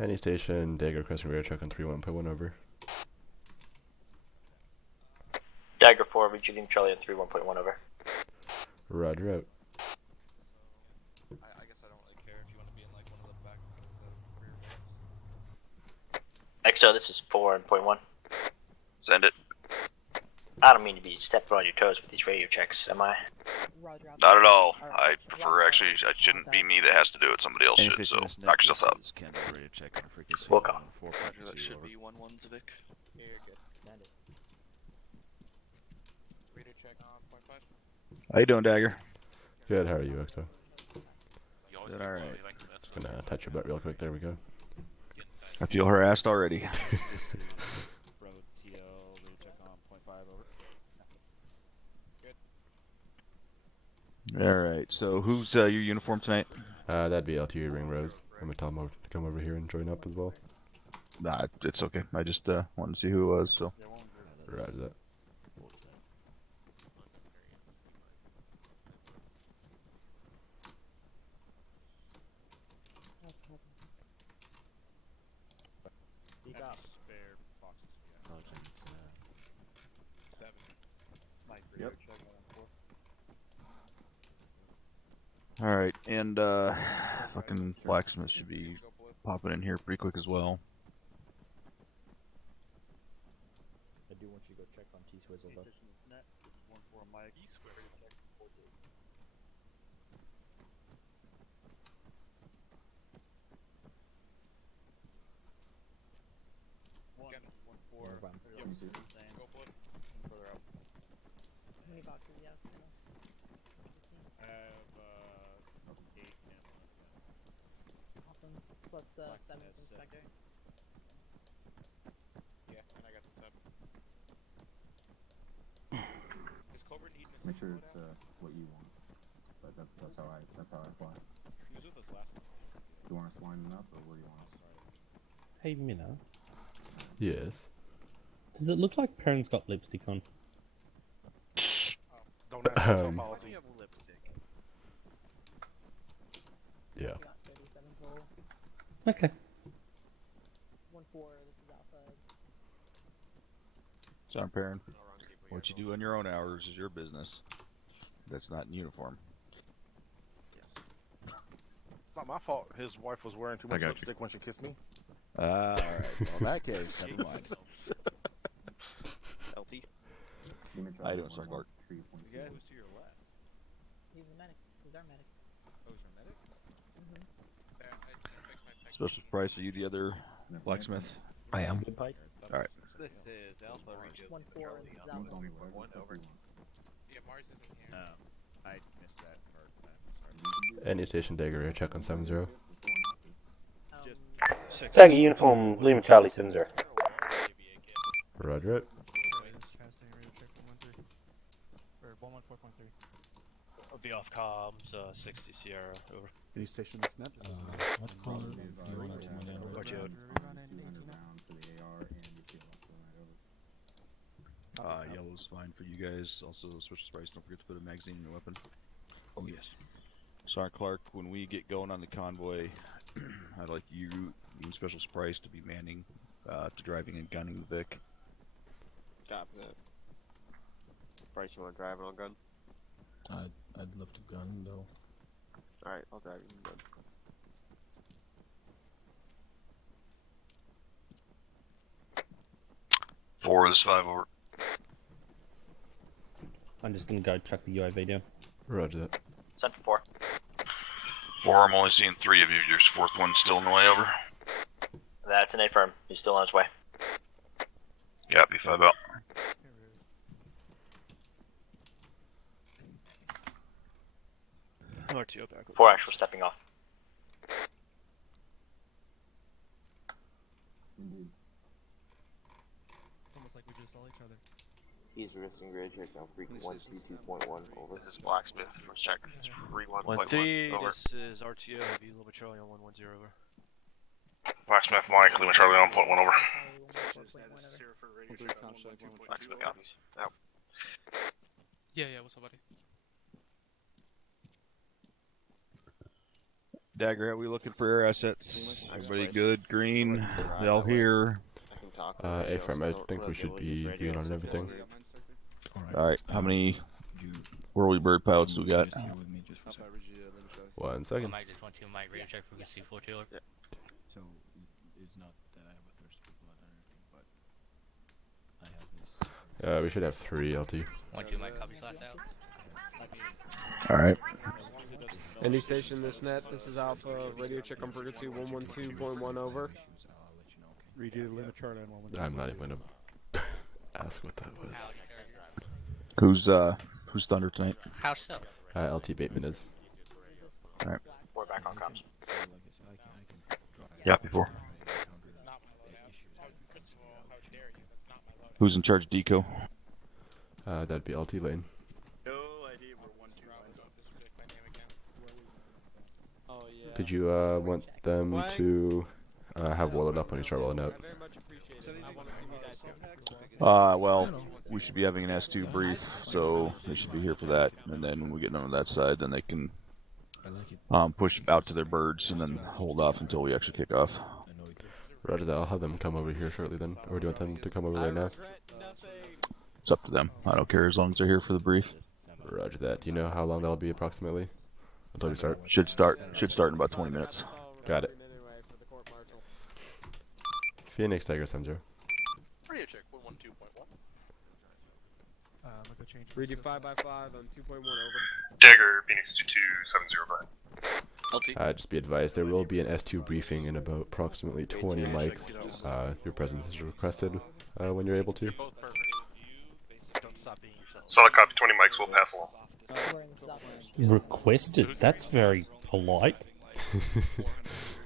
Any station, Dagger requesting radio check on 3-1.1 over. Dagger 4, reaching Charlie at 3-1.1 over. Roger out. I guess I don't really care if you want to be in like one of the back of the rear base. XO, this is 4.1. Send it. I don't mean to be stepping on your toes with these radio checks, am I? Not at all. I prefer actually, it shouldn't be me that has to do it, somebody else should, so knock yourself out. Welcome. Roger, that should be 1-1 Zivik. Yeah, you're good. Send it. Radio check on 0.5. How you doing, Dagger? Good, how are you, XO? Good, alright. Just gonna touch your butt real quick, there we go. I feel harassed already. Alright, so who's your uniform tonight? That'd be LTU Ring Rose. I'm gonna tell him to come over here and join up as well. Nah, it's okay. I just wanted to see who it was, so. Roger that. Yep. Alright, and fucking blacksmith should be popping in here pretty quick as well. I do want you to go check on T-Swizzle though. How many boxes do you have? I have 8 Awesome. Plus the 7th inspector. Yeah, and I got the 7. Does Cobra need Make sure it's what you want, but that's how I fly. He was with us last time. You want us lining up, or where do you want us? Hey Minna, Yes. does it look like Perrin's got lipstick on? Don't ask Um, me. Why do you have lipstick? Yeah. You got 37 total. Okay. 1-4, this is Alpha. John Perrin, what you do on your own hours is your business. That's not in uniform. It's not my fault. His wife was wearing too much lipstick when she kissed me. Alright, well in that case, never mind. LT. How you doing, Sir Clark? The guy who's to your left. He's the medic. He's our medic. Oh, he's our medic? Yeah, I fixed my pick. Special price, are you the other blacksmith? I am. Alright. This is Alpha Region. 1-4, this is Alpha. 1 over. Yeah, Mars isn't here. I missed that part. Any station, Dagger radio check on 7-0. Dagger uniform, Lima Charlie 7-0. Roger it. I'll be off comms, 60 Sierra, over. Any station that's net? What color do you want to Yellow's fine for you guys. Also, switch price. Don't forget to put a magazine in your weapon. Oh yes. Sergeant Clark, when we get going on the convoy, I'd like you and Special Price to be manning, to driving and gunning the Vic. Copy that. Bryce, you want to drive it on gun? I'd love to gun though. Alright, I'll drive you on gun. Four is 5 over. I'm just gonna go chuck the UAV down. Roger that. Sent for 4, I'm only seeing 3 of you. Your 4th one's still on the way over. 4. That's an A-firm. He's still on his way. Yeah, B5 out. RTO back. 4 actual stepping off. Indeed. It's almost like we just saw each other. He's resisting grade check now, freak 132.1, over. This is Blacksmith for check 3-1.1. 1-3, over. this is RTO, heavy Lima Charlie on 110, over. Blacksmith Mike, Lima Charlie on 0.1 over. Blacksmith copies. Out. Yeah, what's up, buddy? Dagger, are we looking for air assets? Everybody good? Green? They all here? I can talk on radio, A-Firm, so I don't think we really should we'll use be radio green on since everything. we're- Alright, how many whirly bird pilots do we got? 1 second. I just want to mic radio check for the C4 Taylor. So it's not that I have a thirst for blood or anything, but I have this. We should have 3 LT. 1-2 mic copies last out. Alright. Any station this net, this is Alpha, radio check on Purga 2, 112.1 over. Redo the limit chart and one with I'm not even gonna ask what that was. Who's Thunder tonight? How so? LT Bateman is. Alright. We're back on comms. Yeah, before. Who's in charge of Deco? That'd be LT Lane. No idea where 1-2 lines up. Oh yeah. Did you want them to have walled up when you start rolling out? Very much appreciated. I want to see you guys too. Well, we should be having an S2 brief, so they should be here for that. And then when we get them on that side, then they can push out to their birds and then hold off until we actually kick off. Roger that, I'll have them come over here shortly then. Or do you want them to come over right now? It's up to them. I don't care as long as they're here for the brief. Roger that. Do you know how long that'll be approximately? Until we start? Should start in about 20 minutes. Got it. Phoenix Tiger 70. Radio check 112.1. Redo 5x5 on 2.1 over. Dagger, Phoenix 22705. Just be advised, there will be an S2 briefing in about approximately 20 mics. Your presence is requested when you're able to. Solid copy, 20 mics will pass along. Requested? That's very polite.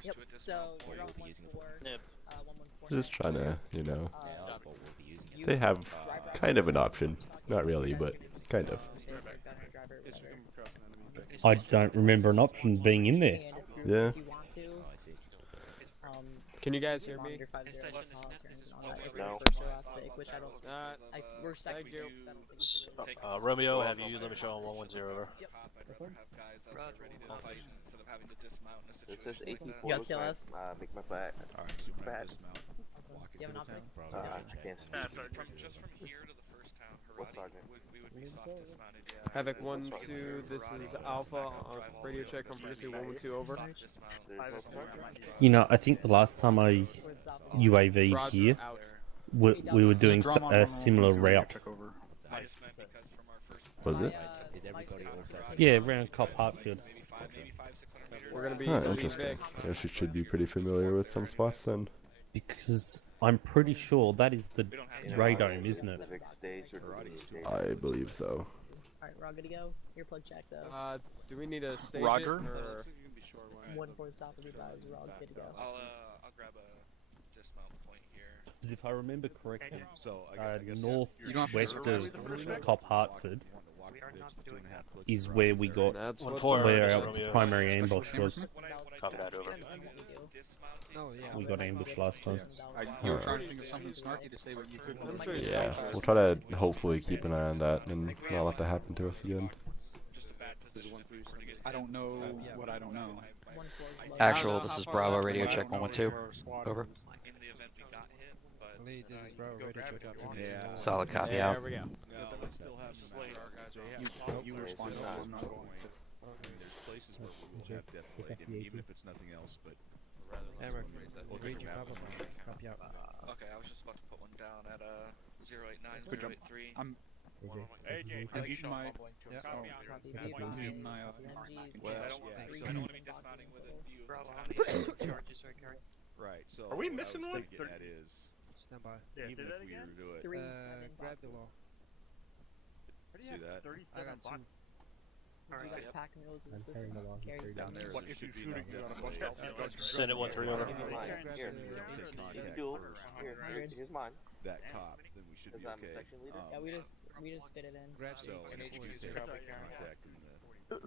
Yep, so you're on 1-4, Just trying to, you know, they have kind of an option. Not really, but kind of. I don't remember an option being in there. Yeah. Can you guys hear me? No. Thank you. Romeo, have you limit show on 110 over? It says 18 You got TLS? make my flat. Do you have an optic? I can't see. Just from here to the first town, What's sergeant? we would be soft dismounted, yeah. Havoc 1-2, this is Alpha on radio check on Purga 2, 112 over. You know, I think the last time I UAV Roger, here, out. we were doing a similar route. Was it? Yeah, around Cop Hartfield. We're gonna be Huh, lead interesting. Vic. Yeah, she should be pretty familiar with some spots then. Because I'm pretty sure that is the radome, isn't it? Civic stage or karate stage. I believe so. Alright, we're all good to go. Earplug check though. Do we need to stage Roger. it, or 1-4 south of you guys, we're all good to go. I'll grab a dismount point here. Because if I remember correctly, So northwest of Cop Hartford is where we got that's what's where up. our primary ambush was. Copy that over. We got ambushed last time. You were trying to think of something snarky to say, but you couldn't. I'm sure he's Yeah, fine. we'll try to hopefully keep an eye on that and not let that happen to us again. I don't know what I don't know. Actual, this is Bravo, radio check 112. Over. Yeah. Solid copy Yeah, out. there we go. You respond. There's places where we will have death delay, even if it's nothing else, but Okay, I was just about to put one down at 089083. I'm eating my dismounting with a view of the right. So Are we what I missing was one? thinking that is, Stand by. even if we were to do it, 3 grab the law. see that 37 block. We got pack mules and systems. Carry down there. What there if you're should be shooting? enough You death gotta delay. Send it 1-3 over. Here, here's mine. That cop, then we should be Is that okay. section leader? Yeah, we just fit it in. So, and if we just have contact and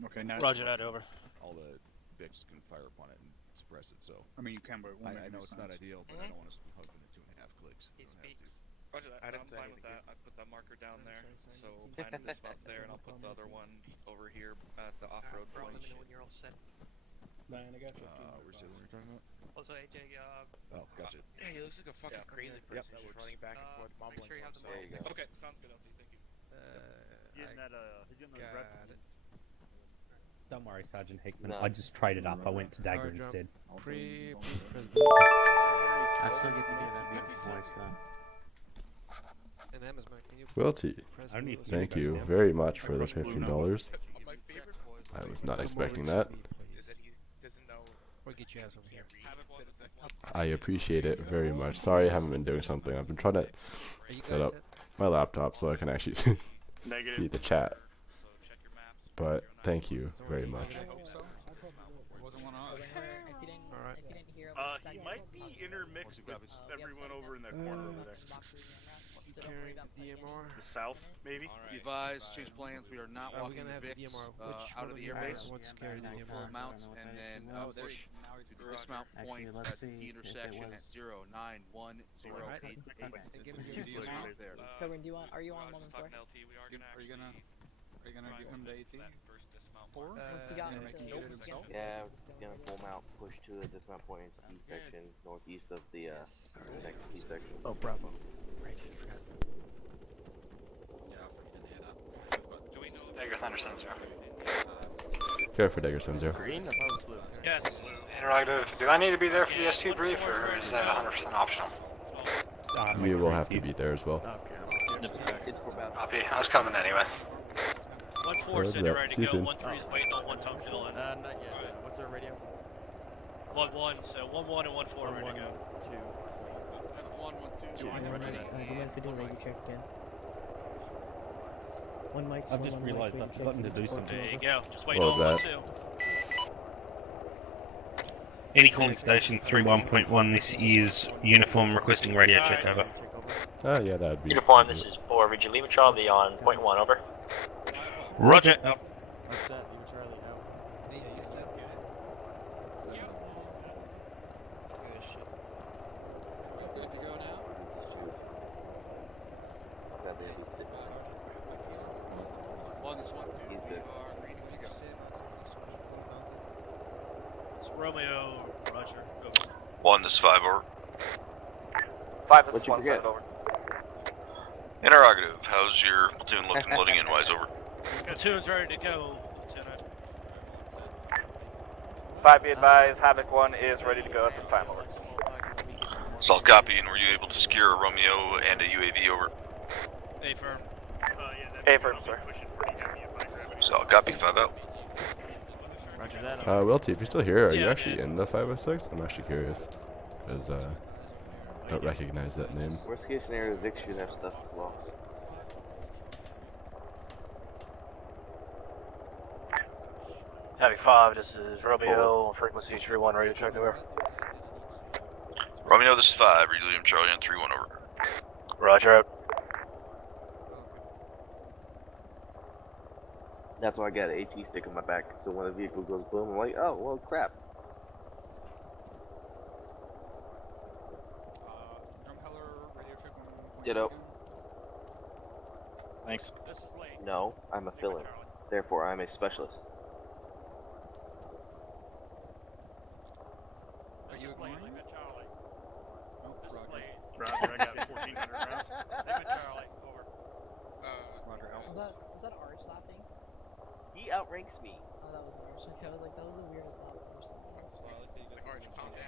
Okay, now. Roger that over. all the Vics can fire upon it and suppress it. So I mean, you can, but it won't I make know any it's not sense. ideal, but I don't want us hugging the 2.5 clicks. We don't have to. Roger that. I'm fine with that. I put that marker down there, so find this mount there, and I'll put the other one over here at the off-road point. Where's the other one you're talking about? Also, AJ, Oh, gotcha. Hey, he looks like a fucking crazy person just running back and forth, mumbling to himself. There you go. Okay, sounds good, LT. Thank you. Don't worry, Sergeant Hickman. No. I just traded up. I went to Dagger instead. I still get to hear that beautiful voice though. Wilty, thank you very much for the $15. I was not expecting that. I appreciate it very much. Sorry I haven't been doing something. I've been trying to set up my laptop so I can actually see the chat. But thank you very much. He might be intermixed with everyone over in that corner over there. The south, maybe? Be advised, change plans. We are not walking the Vicks out of the airbase. Full mounts and then push to dismount point at the intersection at 0910888. Dismount there. Coburn, are you on 114? Are you gonna give him the AT? Once you got Yeah, we're gonna full mount, push to the dismount point E section, northeast of the next E section. Oh, bravo. Dagger Thunder Sun Zero. Go for Dagger Sun Zero. yes. Interrogative. Do I need to be there for the S2 brief, or is that 100% optional? You will have to be there as well. It's for about. Copy. I was coming anyway. 1-4 said they're ready to go. 1-3 is waiting on 1 time fill in. Not yet. What's our radio? 1-1, so 1-1 and 1-4 ready to go. 1-1-2. Do you mind if I do a radio check again? One mic. I've just realised I've forgotten to do something. There you go. Just wait What on was 1-2. Any calling station 31.1, this is Uniform requesting radio check, over. Oh yeah, that would be. Uniform, this is 4 Region Lima Charlie on point 1, over. Roger. Up. What's that? You were Charlie out. Yeah, you said. Good to go now? Sadly, he's sitting. One is 1-2. He's good. It's Romeo, Roger. Over. 1, this is 5, over. 5, this What'd is you 1, forget? 7, over. Interrogative, how's your platoon looking loading in wise, over? Platoon's ready to go, Lieutenant. 5, be advised, Havoc 1 is ready to go at this time, over. Assault copy, and were you able to secure a Romeo and a UAV, over? A-firm. A-firm, sir. Assault copy, 5 out. Roger that. Wilty, if you're still here, are you Yeah, actually in the 506? I'm actually curious. Because, I don't recognize that name. Worst case scenario, Vic should have stuff as well. Heavy 5, this is Romeo, frequency 3-1, radio check, over. Romeo, this is 5, Relium Charlie on 3-1, over. Roger. That's why I got an AT stick on my back. So when the vehicle goes boom, I'm like, oh, well, crap. Ditto. Thanks. No, I'm a fill-in. Therefore, I'm a specialist. Are you ignoring? Roger, I got 1,400 rounds. Roger, Was that Arch laughing? He outranks me. Oh, that was Arch. Okay, I was like, that was the weirdest laugh I've ever seen. Arch, calm down.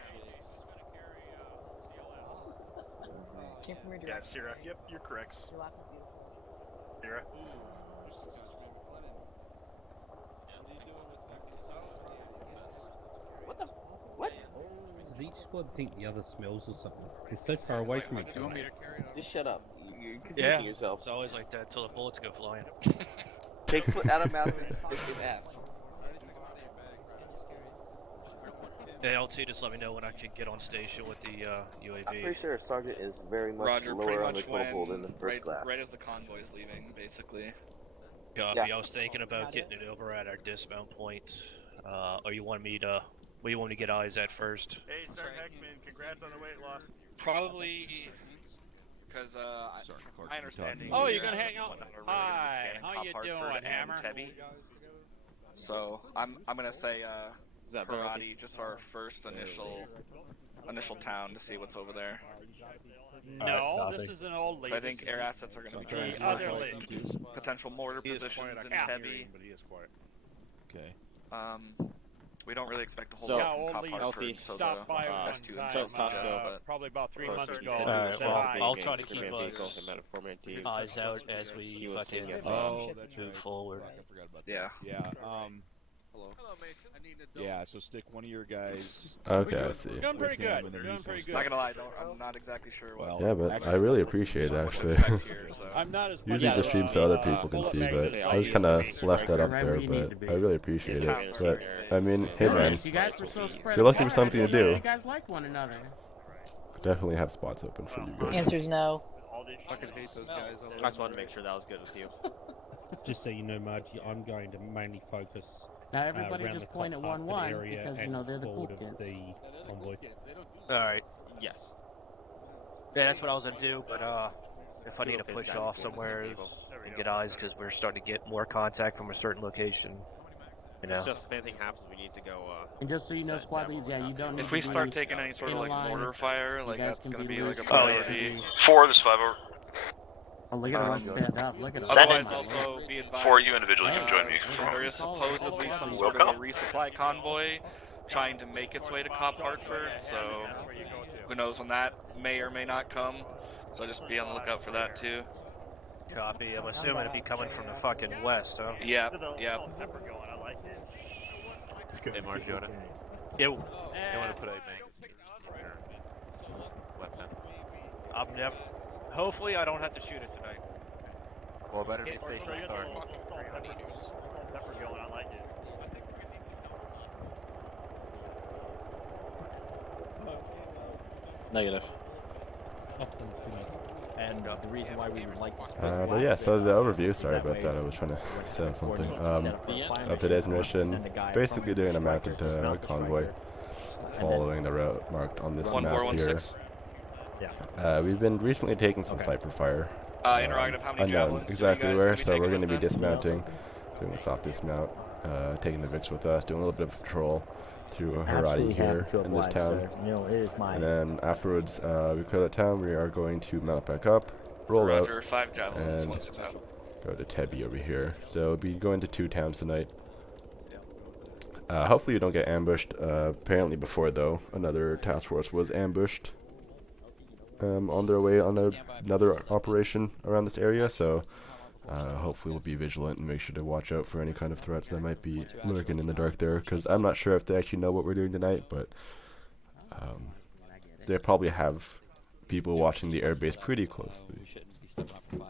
Came from your Yeah, direction. Sierra. right? Yep, you're correct. Your laugh is beautiful. Sierra. What the? What? Does each squad think the other smells or something? It's so far away from each other. Just shut up. You're confusing Yeah, yourself. it's always like that till the bullets go flying. Take foot out of mouth and stick in ass. Yeah, LT, just let me know when I can get on station with the UAV. I'm pretty sure a sergeant is very much Roger, pretty lower on the much totem pole than when, the first class. right as the convoy's leaving, basically. Copy. Yeah. I was thinking about getting it over at our dismount point. Or you want me to? Where you want me to get eyes at first? Hey, Sergeant Heckman, congrats on the weight loss. Probably because my understanding. Oh, is you're gonna that hang out? someone are really Hi, scanning how Cop you Hartford doing, and Hammer? Tebby. So I'm gonna say Haradi, just our first initial town to see what's over there. No, this is an old lead. I think air assets are going to be The transferred. other lead. Potential mortar positions in Tebi. Okay. We don't really expect to hold So, out from Cop Hartford, so stopped the by one S2 time, and but probably about 3 months ago. I'll try to keep us eyes out as we fucking move forward. I forgot about that. Yeah. Yeah. Hello, Mason. I need a Yeah. So stick one of your guys. Okay, I see. We're doing pretty with him, good. and then Doing he's pretty gonna good. Not gonna lie, I'm not exactly sure what. Yeah, but I really appreciate it actually. I'm not as Usually just stream so other people can see, but I just kind of left that up there, but I really appreciate it. But, I mean, hey man, You guys were so spread if you're looking for apart, something to do, You guys like one another. definitely have spots open for you guys. Answer's no. Fucking hate those guys. I just wanted to make sure that was good with you. Just so you know, Margie, I'm going to mainly focus Now everybody around just the point at Hartford 1-1 area because, you and know, they're the cool forward kids. of the convoy. Alright. Yes. Yeah, that's what I was gonna do, but if I need to push off somewhere and get eyes, because we're starting to get more contact from a certain location. You know. It's just if anything happens, we need to go. And just so you know, squad leads, yeah, you don't need If we to start be taking any sort of in like line. mortar fire, You like guys that's can gonna be be like a loose. priority. 4, this 5 over. Oh, look at everyone stand up. Look at them. Otherwise, also be advised. 4, you individually can join me. There is supposedly some sort of a resupply convoy trying to make its way to Cop Hartford, so who knows when that may or may not come. So just be on the lookout for that too. Copy. I'm assuming it'd be coming from the fucking west, huh? Yeah, yeah. It's good. Hey, Margiota. Yo. You want to put a magazine on your weapon? Yep. Hopefully, I don't have to shoot it tonight. Well, better be safe than sorry. Negative. And the reason why we would like to But yeah, so the overview, sorry about that, I was trying to set up something, of today's mission, basically doing a mounted convoy, following the route marked on this map here. 1416. We've been recently taking some sniper fire. Interrogative, how many unknown javelins exactly are you guys where, gonna be so we're taking going to be with them? dismounting, doing a soft dismount, taking the Vix with us, doing a little bit of patrol through Haradi here in this town. And then afterwards, we clear the town, we are going to mount back up, roll Roger, out, 5 javelins, and 160. go to Tebi over here. So we'll be going to 2 towns tonight. Hopefully you don't get ambushed. Apparently before though, another task force was ambushed on their way on another operation around this area, so hopefully we'll be vigilant and make sure to watch out for any kind of threats that might be lurking in the dark there, because I'm not sure if they actually know what we're doing tonight, but they probably have people watching the airbase pretty closely.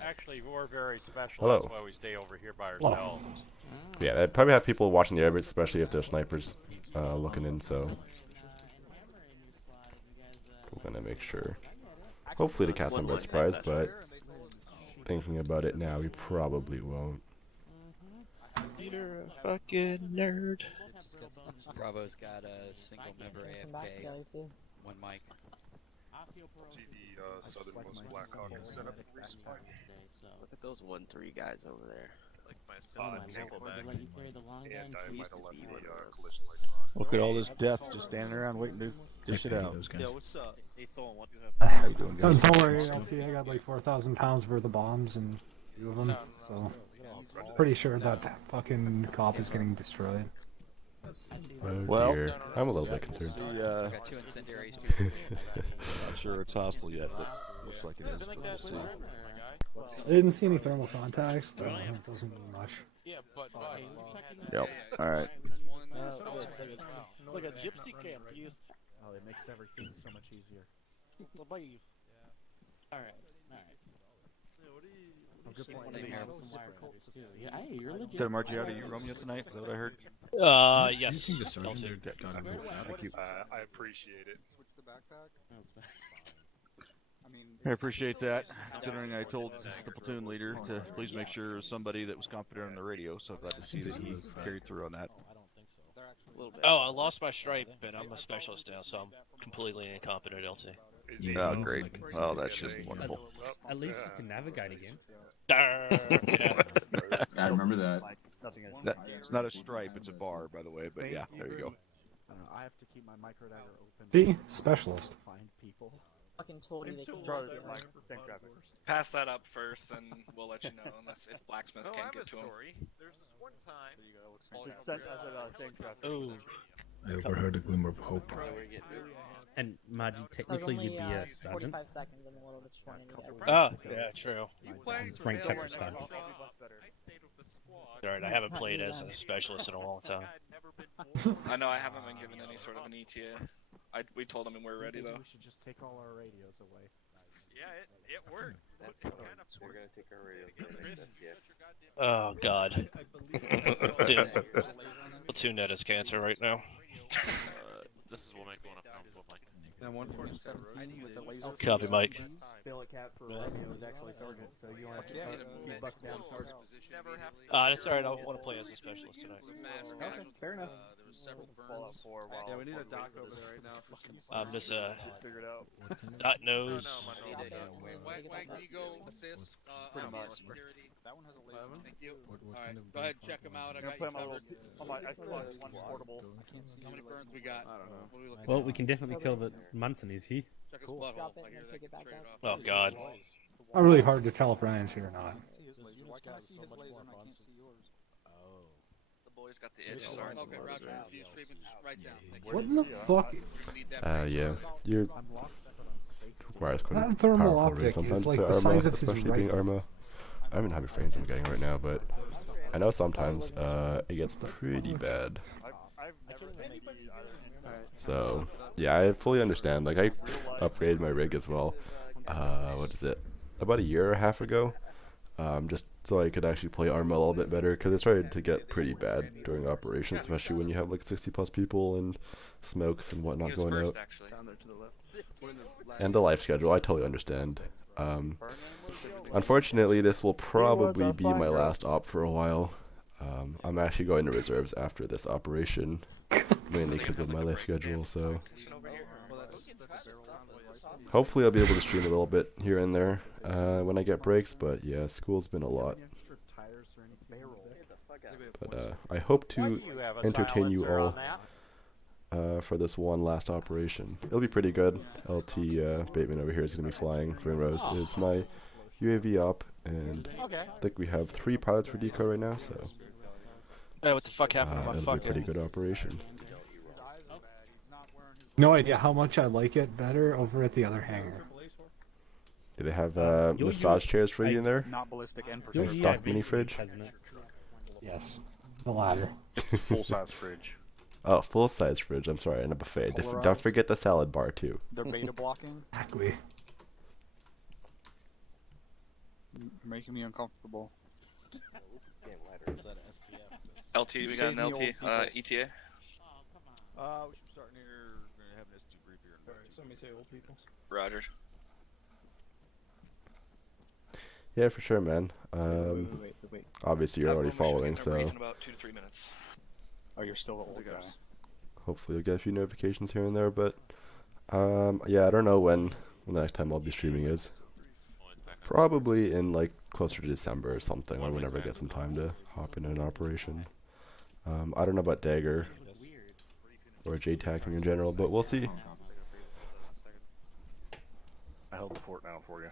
Actually, we're very special. Hello. That's why we stay over here by ourselves. Yeah, they probably have people watching the airbase, especially if they're snipers looking in, so we're gonna make sure. Hopefully to catch them by surprise, but thinking about it now, we probably won't. You're a fucking nerd. Bravo's got a single member AFK, 1 mic. GD southernmost Blackhawk is set up for resupply. Look at those 1-3 guys over there. Like my Let you carry the long gun. and I might have left the collision Look at all this death just standing around waiting to dish it out. Yeah, what's up? Hey, Thorn, what do you have? How you doing, guys? Don't worry, LT, I got like 4,000 pounds worth of bombs and 2 of them, so pretty sure that fucking cop is getting destroyed. Oh dear, I'm a little bit concerned. Got 2 incendiaries, Not sure it's hostile yet, but looks like it is. We'll see. I didn't see any thermal contacts, though. It doesn't mean much. Yep. All right. Like a gypsy camp. Oh, it makes everything so much easier. Alright. Good point. Hey, you're legit. Did I mark you out? Are you Romeo tonight? Is that what I heard? Yes. Thank you. I appreciate it. I appreciate that, considering I told the platoon leader to please make sure it was somebody that was competent on the radio, so glad to see that he carried through on that. Oh, I lost my stripe, and I'm a specialist now, so I'm completely incompetent at LT. Oh, great. Oh, that's just wonderful. At least you can navigate again. I remember that. It's not a stripe, it's a bar, by the way, but yeah, there you go. I don't know. I have to keep my micro dagger open. See? Specialist. To find people. Fucking told you they can Pass that up first, and we'll let you know unless if blacksmiths can't get to him. There's this one time. Oh. I overheard a glimmer of hope. And Margie, That was technically only, you'd be a sergeant. 45 seconds in the middle of this one. Oh, yeah, true. It's rank captain sergeant. Alright, I haven't played as a specialist in a long time. I know I haven't been given any sort of an ETA. We told them we're ready though. We should just take all our radios away. Yeah, it worked. We're gonna take our radios away. Oh god. Dude, platoon net is cancer right now. This is what make one up with Mike. And 147 with the laser. Copy, Mike. Billet cap for Romeo is actually sergeant, so you don't have to you bust down sergeant. That's alright, I want to play as a specialist tonight. Okay, fair enough. There was several burns. Yeah, we need a doc over there right now. I'm just dot nose. Wag Vigo assist. Pretty much. Security. That one has a laser. Thank you. Alright, go ahead, check them out. I got you covered. I still have one portable. How many burns we got? I don't know. What are we looking Well, at? we can definitely tell that Munson is here. Check his Cool. butthole. Drop it I and hear then that pick it back straight up. up. Oh god. Not really hard to tell if Ryan's here or not. Why can I see his laser and I can't see yours? Oh. The boys got the itch. Sorry. Okay, Roger. Infused treatment, just write down. Thank you. What in the fuck? Yeah. You're requires quite a That thermal powerful rig optic sometimes, is like but the Arma, size of his especially being rifles. Arma. I don't even know how many frames I'm getting right now, but I know sometimes it gets pretty bad. So yeah, I fully understand. Like I upgraded my rig as well. What is it? About a year and a half ago. Just so I could actually play Arma a little bit better, because it started to get pretty bad during operations, especially when you have like 60 plus people and smokes and whatnot going out. And the life schedule, I totally understand. Unfortunately, this will probably be my last op for a while. I'm actually going to reserves after this operation, mainly because of my life schedule, so hopefully I'll be able to stream a little bit here and there when I get breaks, but yeah, school's been a lot. But I hope to entertain you all for this one last operation. It'll be pretty good. LT Bateman over here is going to be flying. Ringrose is my UAV op, and I think we have 3 pilots for decoy right now, so Hey, what the fuck happened to my it'll be a fucking... pretty good operation. No idea how much I like it better over at the other hangar. Do they have massage chairs for you in there? Not ballistic and Like precision. stock mini fridge? Yes, the latter. Full size fridge. Oh, full size fridge. I'm sorry, and a buffet. Don't forget the salad bar too. They're beta blocking. Exactly. You're making me uncomfortable. LT, we got an LT. ETA. We should start near. We're gonna have an S2 brief here. Alright, somebody say old people. Roger. Yeah, for sure, man. Wait. Obviously you're already following, In so about 2 to 3 minutes. Oh, you're still the old guy. hopefully you'll get a few notifications here and there. But yeah, I don't know when the next time I'll be streaming is. Probably in like closer to December or something, or whenever I get some time to hop in an operation. I don't know about Dagger or JTAC in general, but we'll see. I held the fort down for you.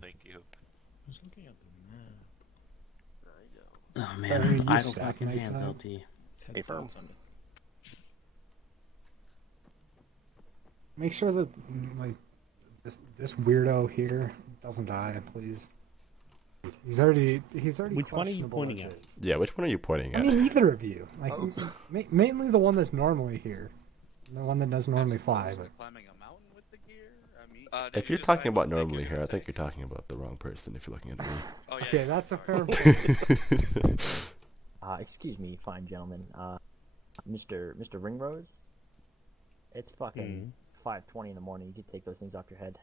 Thank you. I was looking at the map. Oh man, idle fucking hands, LT. Hey, firm. Make sure that like this weirdo here doesn't die, please. He's already Which one are you questionable pointing as at? is. Yeah, which one are you pointing I at? mean, either of you. Like, mainly the one that's normally here, the one that doesn't normally fly. But... Climbing a mountain with the gear? I mean, If you're talking about normally here, I think you're talking about the wrong person if you're looking at me. Oh, yeah. Okay, that's a fair point. Excuse me, fine gentlemen. Mr. Ringrose? It's fucking 5:20 in the morning. You could take those things off your head.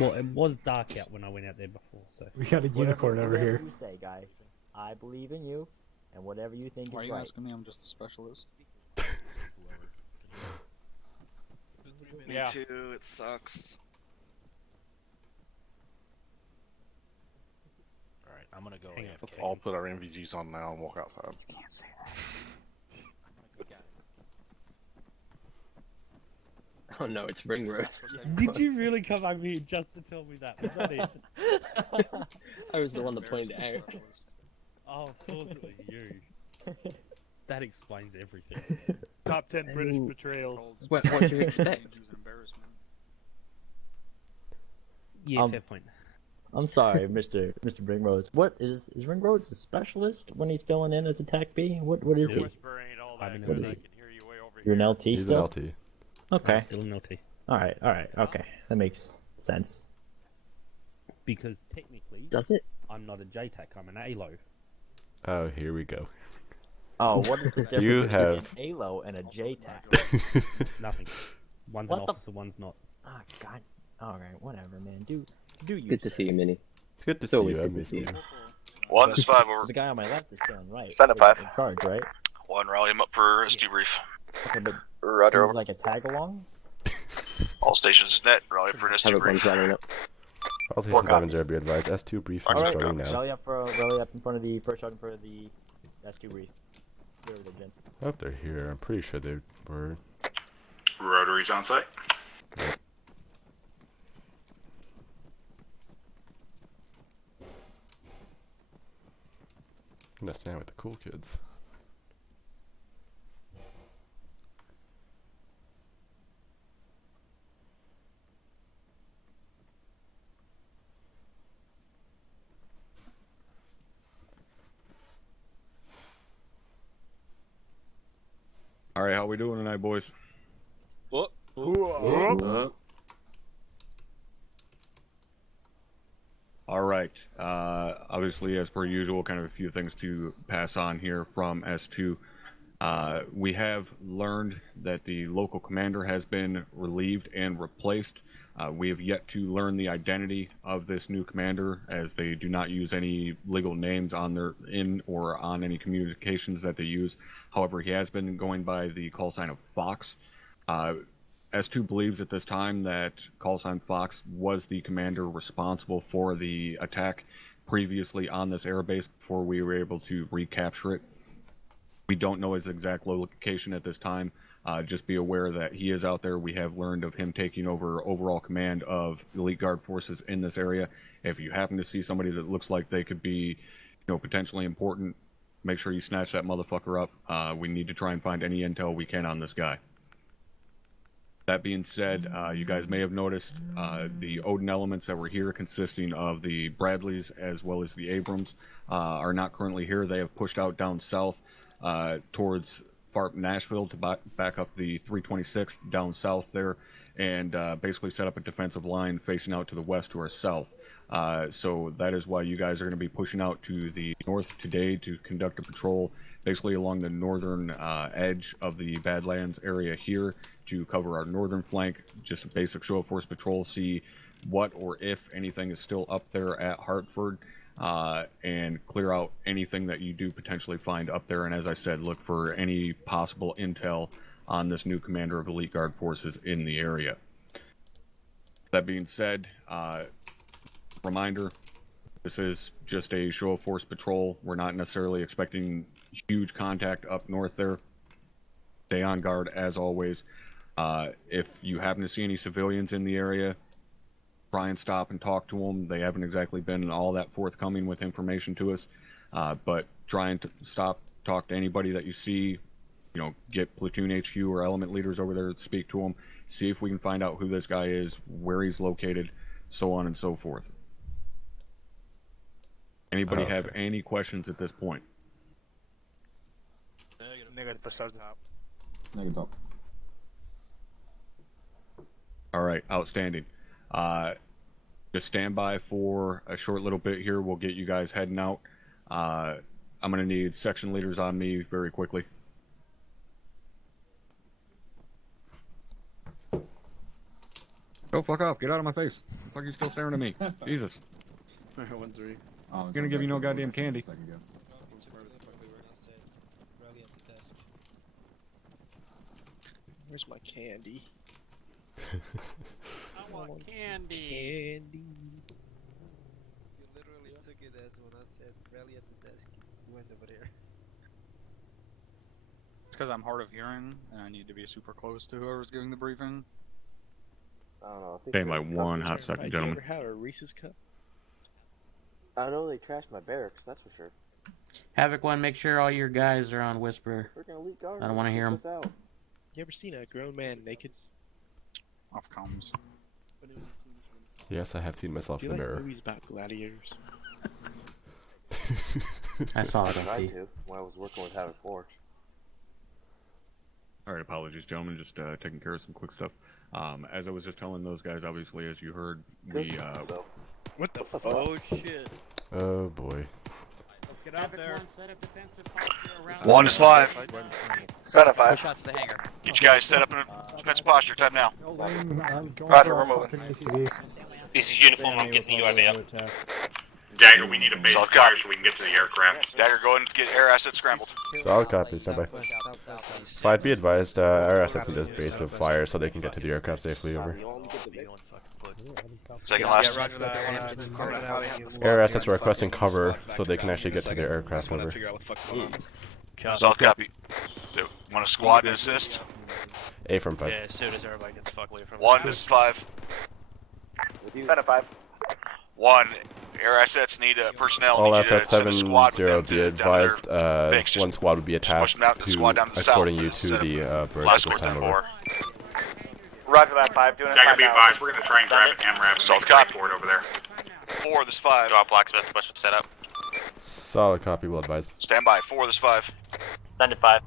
Well, it was dark out when I went out there before, so... We got a unicorn over here. Whatever you say, guy. I believe in you, and whatever you think Why are is you right. asking me? I'm just a specialist. Me too, it sucks. Alright, I'm gonna go. Let's all put our NVGs on now and walk outside. You can't say that. Oh no, it's Ringrose. Did you really come over here just to tell me that? Was that it? I was the one that pointed it out. Oh, of course it was you. That explains everything. Top 10 British betrayals. What do you expect? Yeah, fair point. I'm sorry, Mr. Ringrose. What is Ringrose a specialist when he's filling in as attack B? What is he? I'm an What LT. is he? You're an LT He's still? an LT. Okay. I'm still an LT. Alright, okay. That makes sense. Because technically, Does it? I'm not a JTAC, I'm an ALO. Oh, here we go. Oh, what is the difference You between have- an ALO and a JTAC? Nothing. One's What an the- officer, one's not. Ah, God. Alright, whatever, man. Do you? Good to see you, Minnie. It's good to It's see always you. I good to missed see you. you. 1 is 5 over. The guy on my left is feeling right. Send a With 5. in charge, right? 1, rally him up for ST brief. Okay, but Roger, do over. like a tag along? All stations net, rally up for an ST Have a brief. bunch running up. All stations 7-0 be advised. S2 brief is starting now. Rally up in front of the first shot in front of the S2 brief. Where are they, gents? Oh, they're here. I'm pretty sure they were. Rotaries on site. Yep. I'm gonna stand with the cool kids. All right, how we doing tonight, boys? What? All right. Obviously, as per usual, kind of a few things to pass on here from S2. We have learned that the local commander has been relieved and replaced. We have yet to learn the identity of this new commander, as they do not use any legal names on their or on any communications that they use. However, he has been going by the call sign of Fox. S2 believes at this time that call sign Fox was the commander responsible for the attack previously on this airbase before we were able to recapture it. We don't know his exact location at this time. Just be aware that he is out there. We have learned of him taking over overall command of elite guard forces in this area. If you happen to see somebody that looks like they could be, potentially important, make sure you snatch that motherfucker up. We need to try and find any intel we can on this guy. That being said, you guys may have noticed the Odin elements that were here, consisting of the Bradleys as well as the Abrams, are not currently here. They have pushed out down south towards FARP Nashville to back up the 326th down south there, and basically set up a defensive line facing out to the west to our south. So that is why you guys are going to be pushing out to the north today to conduct a patrol basically along the northern edge of the Badlands area here to cover our northern flank. Just a basic show of force patrol, see what or if anything is still up there at Hartford, and clear out anything that you do potentially find up there. And as I said, look for any possible intel on this new commander of elite guard forces in the area. That being said, reminder, this is just a show of force patrol. We're not necessarily expecting huge contact up north there. Stay on guard as always. If you happen to see any civilians in the area, try and stop and talk to them. They haven't exactly been all that forthcoming with information to us, but try and stop, talk to anybody that you see. Get platoon HQ or element leaders over there to speak to them. See if we can find out who this guy is, where he's located, so on and so forth. Anybody have any questions at this point? Negative for starting. Negative. All right, outstanding. Just stand by for a short little bit here. We'll get you guys heading out. I'm going to need section leaders on me very quickly. Oh, fuck off. Get out of my face. Fuck, you still staring at me. Jesus. 1-3. I'm going to give you no goddamn candy. Where's my candy? I want candy. You literally took it as when I said rally at the desk. You went over there. It's because I'm hard of hearing and I need to be super close to whoever's giving the briefing. I don't know. I think Stay by there's one stuff hot in second, there. gentlemen. Ever had a Reese's cup? I know they trashed my barracks, that's for sure. Havoc 1, make sure all your guys are on Whisper. Freaking elite guard. I don't want to hear them. You ever seen a grown man naked? Off comms. Yes, I have seen myself Do in you the like mirror. movies about gladiators? I saw it I on tried TV. to when I was working with Havoc 4. Alright, apologies, gentlemen. Just taking care of some quick stuff. As I was just telling those guys, obviously, as you heard, we What the fuck? Oh shit. Oh boy. Let's get out there. One is 5. Set up 5. Push out to the hangar. Get you guys set up in a defensive posture. Time now. Roger, we're moving. This is uniform, I'm getting the UAV up. Dagger, we need a base Solid fire copy. so we can get to the aircraft. Dagger, go ahead and get air assets scrambled. Solid copy, stand by. 5, be advised, our assets need a base of fire so they can get to the aircraft safely, over. Second last. Air assets are requesting cover so they can actually get to their aircraft, over. Solid copy. So, want a squad to assist? A from 5. Yeah, as soon as everybody gets fucked away from 1, this is 5. Set up 5. 1, air assets need personnel. All need assets to send a squad 7-0, with them be to down advised, their base. one squad would be attached push them out to the squad down to to the escorting south. you to Set up the bird last at this time, squad over. Roger that 5. Doing it Dagger, 5 be now. advised, we're gonna try and grab an MRAP and Solid make a copy. for it over there. 4, this is 5. Drop blacksmith, push up, set up. Solid copy, will advise. Stand by. 4, this is 5. Send it 5.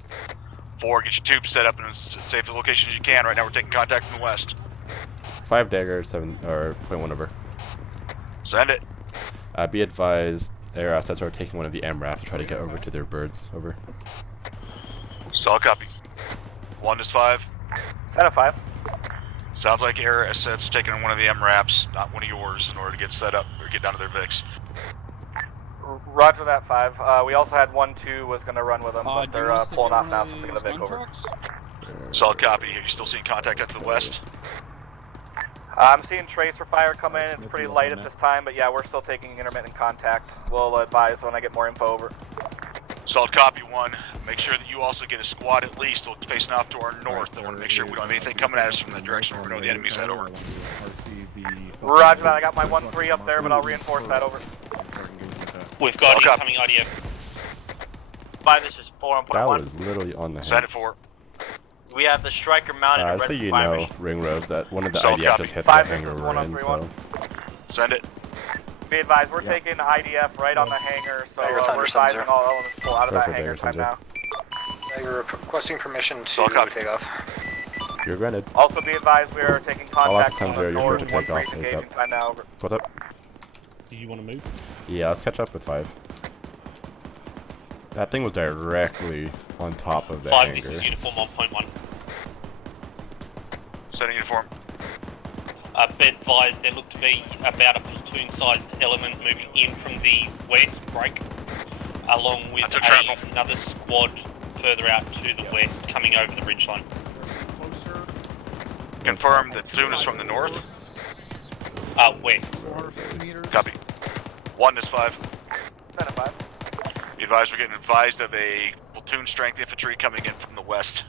4, get your tubes set up in as safe a location as you can. Right now we're taking contact from the west. 5 Dagger, 7 or 0.1 over. Send it. Be advised, air assets are taking one of the MRAPs to try to get over to their birds, over. Solid copy. 1, this is 5. Set up 5. Sounds like air assets taking one of the MRAPs, not one of yours, in order to get set up or get down to their VIX. Roger that 5. We also had 1-2 was gonna run with them, but they're pulling off now, so it's gonna Vic over. Solid copy. Are you still seeing contact out to the west? I'm seeing tracer fire come in. It's pretty light at this time, but yeah, we're still taking intermittent contact. We'll advise when I get more info over. Solid copy 1. Make sure that you also get a squad at least facing off to our north. I want to make sure we don't have anything coming at us from that direction where we know the enemy's head over. Roger that. I got my 1-3 up there, but I'll reinforce that over. We've got Solid incoming IDF. 5, this is 4 on That point 1. was literally on the Send head. it 4. We have the striker mounted and So ready you for fire know, mission. Ring Rose, that one of the Solid IDF copy. just hit the 5 hangar is we're 1 on in, 3-1. so... Send it. Be advised, we're taking IDF right on the hangar, so we're advising all elements to pull out of that Perfect, hangar Dagger, time now. You're requesting permission to Solid copy. take off. You're granted. Also be advised, we are taking All contact officer from times the 0, you're north. free to take off 1-3 engaging ASAP. time now over. What's up? Did you want to move? Yeah, let's catch up with 5. That thing was directly on top of that 5, this hangar. is uniform on point 1. Sending uniform. Be advised, there looked to be about a platoon-sized element moving in from the west break, along with That's a shrapnel. another squad further out to the west, coming over the ridgeline. Confirm the platoon is from the north. West. Copy. 1, this is 5. Send it 5. Be advised, we're getting advised of a platoon strength infantry coming in from the west.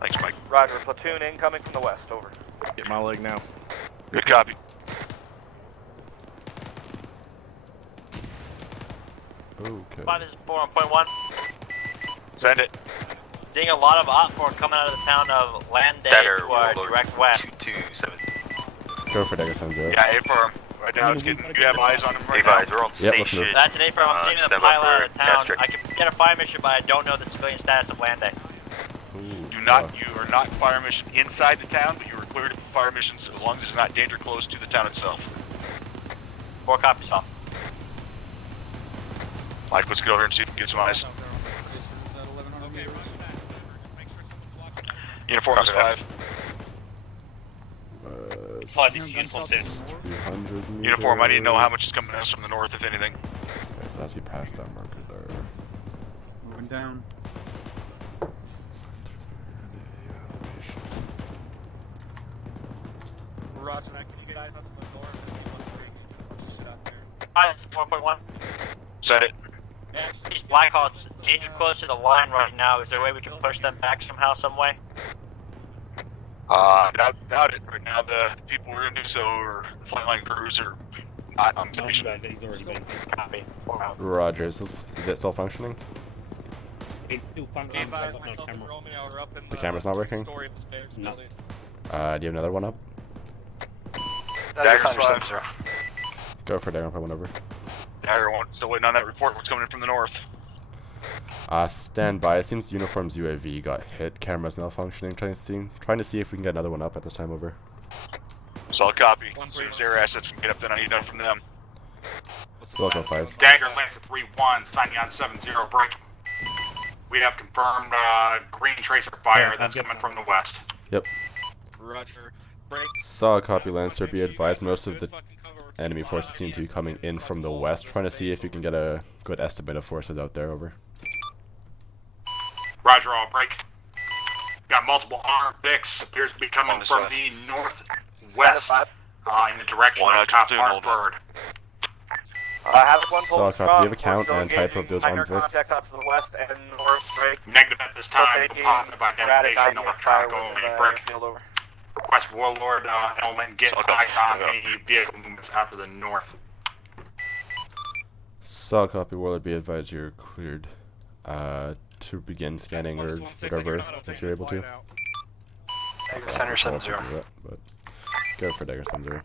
Thanks, Mike. Roger, platoon incoming from the west, over. Get my leg now. Good copy. Okay. 5, this is 4 on point 1. Send it. Seeing a lot of OPFOR coming out of the town of Landay Dagger, to our we'll direct west. 227. Go for Dagger 7-0. Yeah, affirm. Right now it's getting. You have eyes on him right Advise, now. we're on Yep, let's move. That's an affirm. I'm seeing them step pile up out of for town. Castrick. I can get a fire mission, but I don't know the civilian status of Landay. Ooh, Do not. fuck. You are not fire mission inside the town, but you are cleared of fire missions as long as there's not danger close to the town itself. 4 copies off. Mike, let's get over here and see if we can get some eyes. Uniform is 5. 5, this is uniform 6. 300 Uniform, I need to know how meters. much is coming at us from the north, if anything. Okay, so as we pass that marker there. Moving down. Roger that. Can you guys up to the north and see what's bringing? Let's sit out there. 5, this is 4.1. Send it. These Blackhawks, danger close to the line right now. Is there a way we can push them back somehow, some way? Doubt it. Right now, the people we're gonna do so are the flightline crews are not on station. He's already been. Copy. Roger. Is it still functioning? It's still functioning, but I've got no camera. The camera's not working? No. Do you have another one up? Dagger 5. Go for Dagger, put one over. Dagger 1, still waiting on that report. What's coming in from the north? Stand by. It seems Uniform's UAV got hit. Camera's malfunctioning. Trying to see if we can get another one up at this time. Over. Solid copy. As soon as their assets can get up, then I need none from them. Local 5. Dagger Lancer 3-1, signing on 7-0 break. We have confirmed green tracer fire that's coming from the west. Yep. Roger. Break. Solid copy, Lancer. Be advised, most of the enemy forces seem to be coming in from the west. Trying to see if you can get a good estimate of forces out there. Over. Roger, all break. Got multiple armed Vicks. Appears to be coming from the northwest in the direction of Cop Park Bird. Have one pull Solid copy. Do you have a count and type of those armed Vicks? Contact up to the west and north break. Negative at this time. Positive identification, electronic only break. Request Warlord element get eyes on any vehicle movements out to the north. Solid copy, Warlord. Be advised you're cleared to begin scanning or whatever if you're able to. Dagger Center 7-0. But go for Dagger 7-0.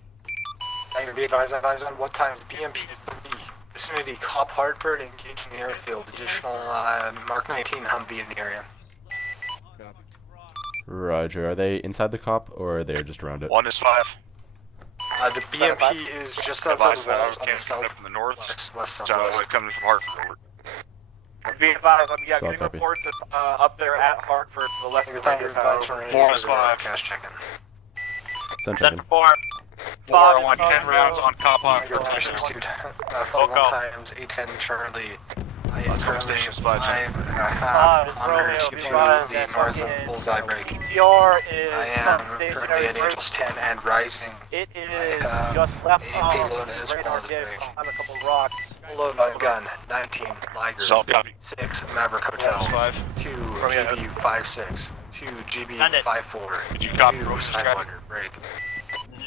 Dagger, be advised on what time BMP is in the vicinity Cop Hartford engaging the airfield. Additional Mark 19 Humvee in the area. Roger. Are they inside the cop or are they just around it? 1 is 5. The BMP is just outside the walls on the south. From the north. West Southwest coming from Hartford. Be advised, I'm Solid getting copy. reports up there at Hartford to the left of the Dagger advised for 4 is 5. cash check-in. Send check-in. 4. 4, I want 10 rounds on Cop Dagger Hartford. 6-2, 1 times A10 Charlie. I am currently 5.5 kilometers to the north of Bullseye Break. PR is I am currently at Angels 10 and rising. It is just left a payload as radar far as dip break. on a couple rocks. Load by gun, 19 Liger, Solid copy. 6 Maverick Hotel, 5. 2 GB56, 2 GB54, Did you copy 2 Rose's Skywalker Break.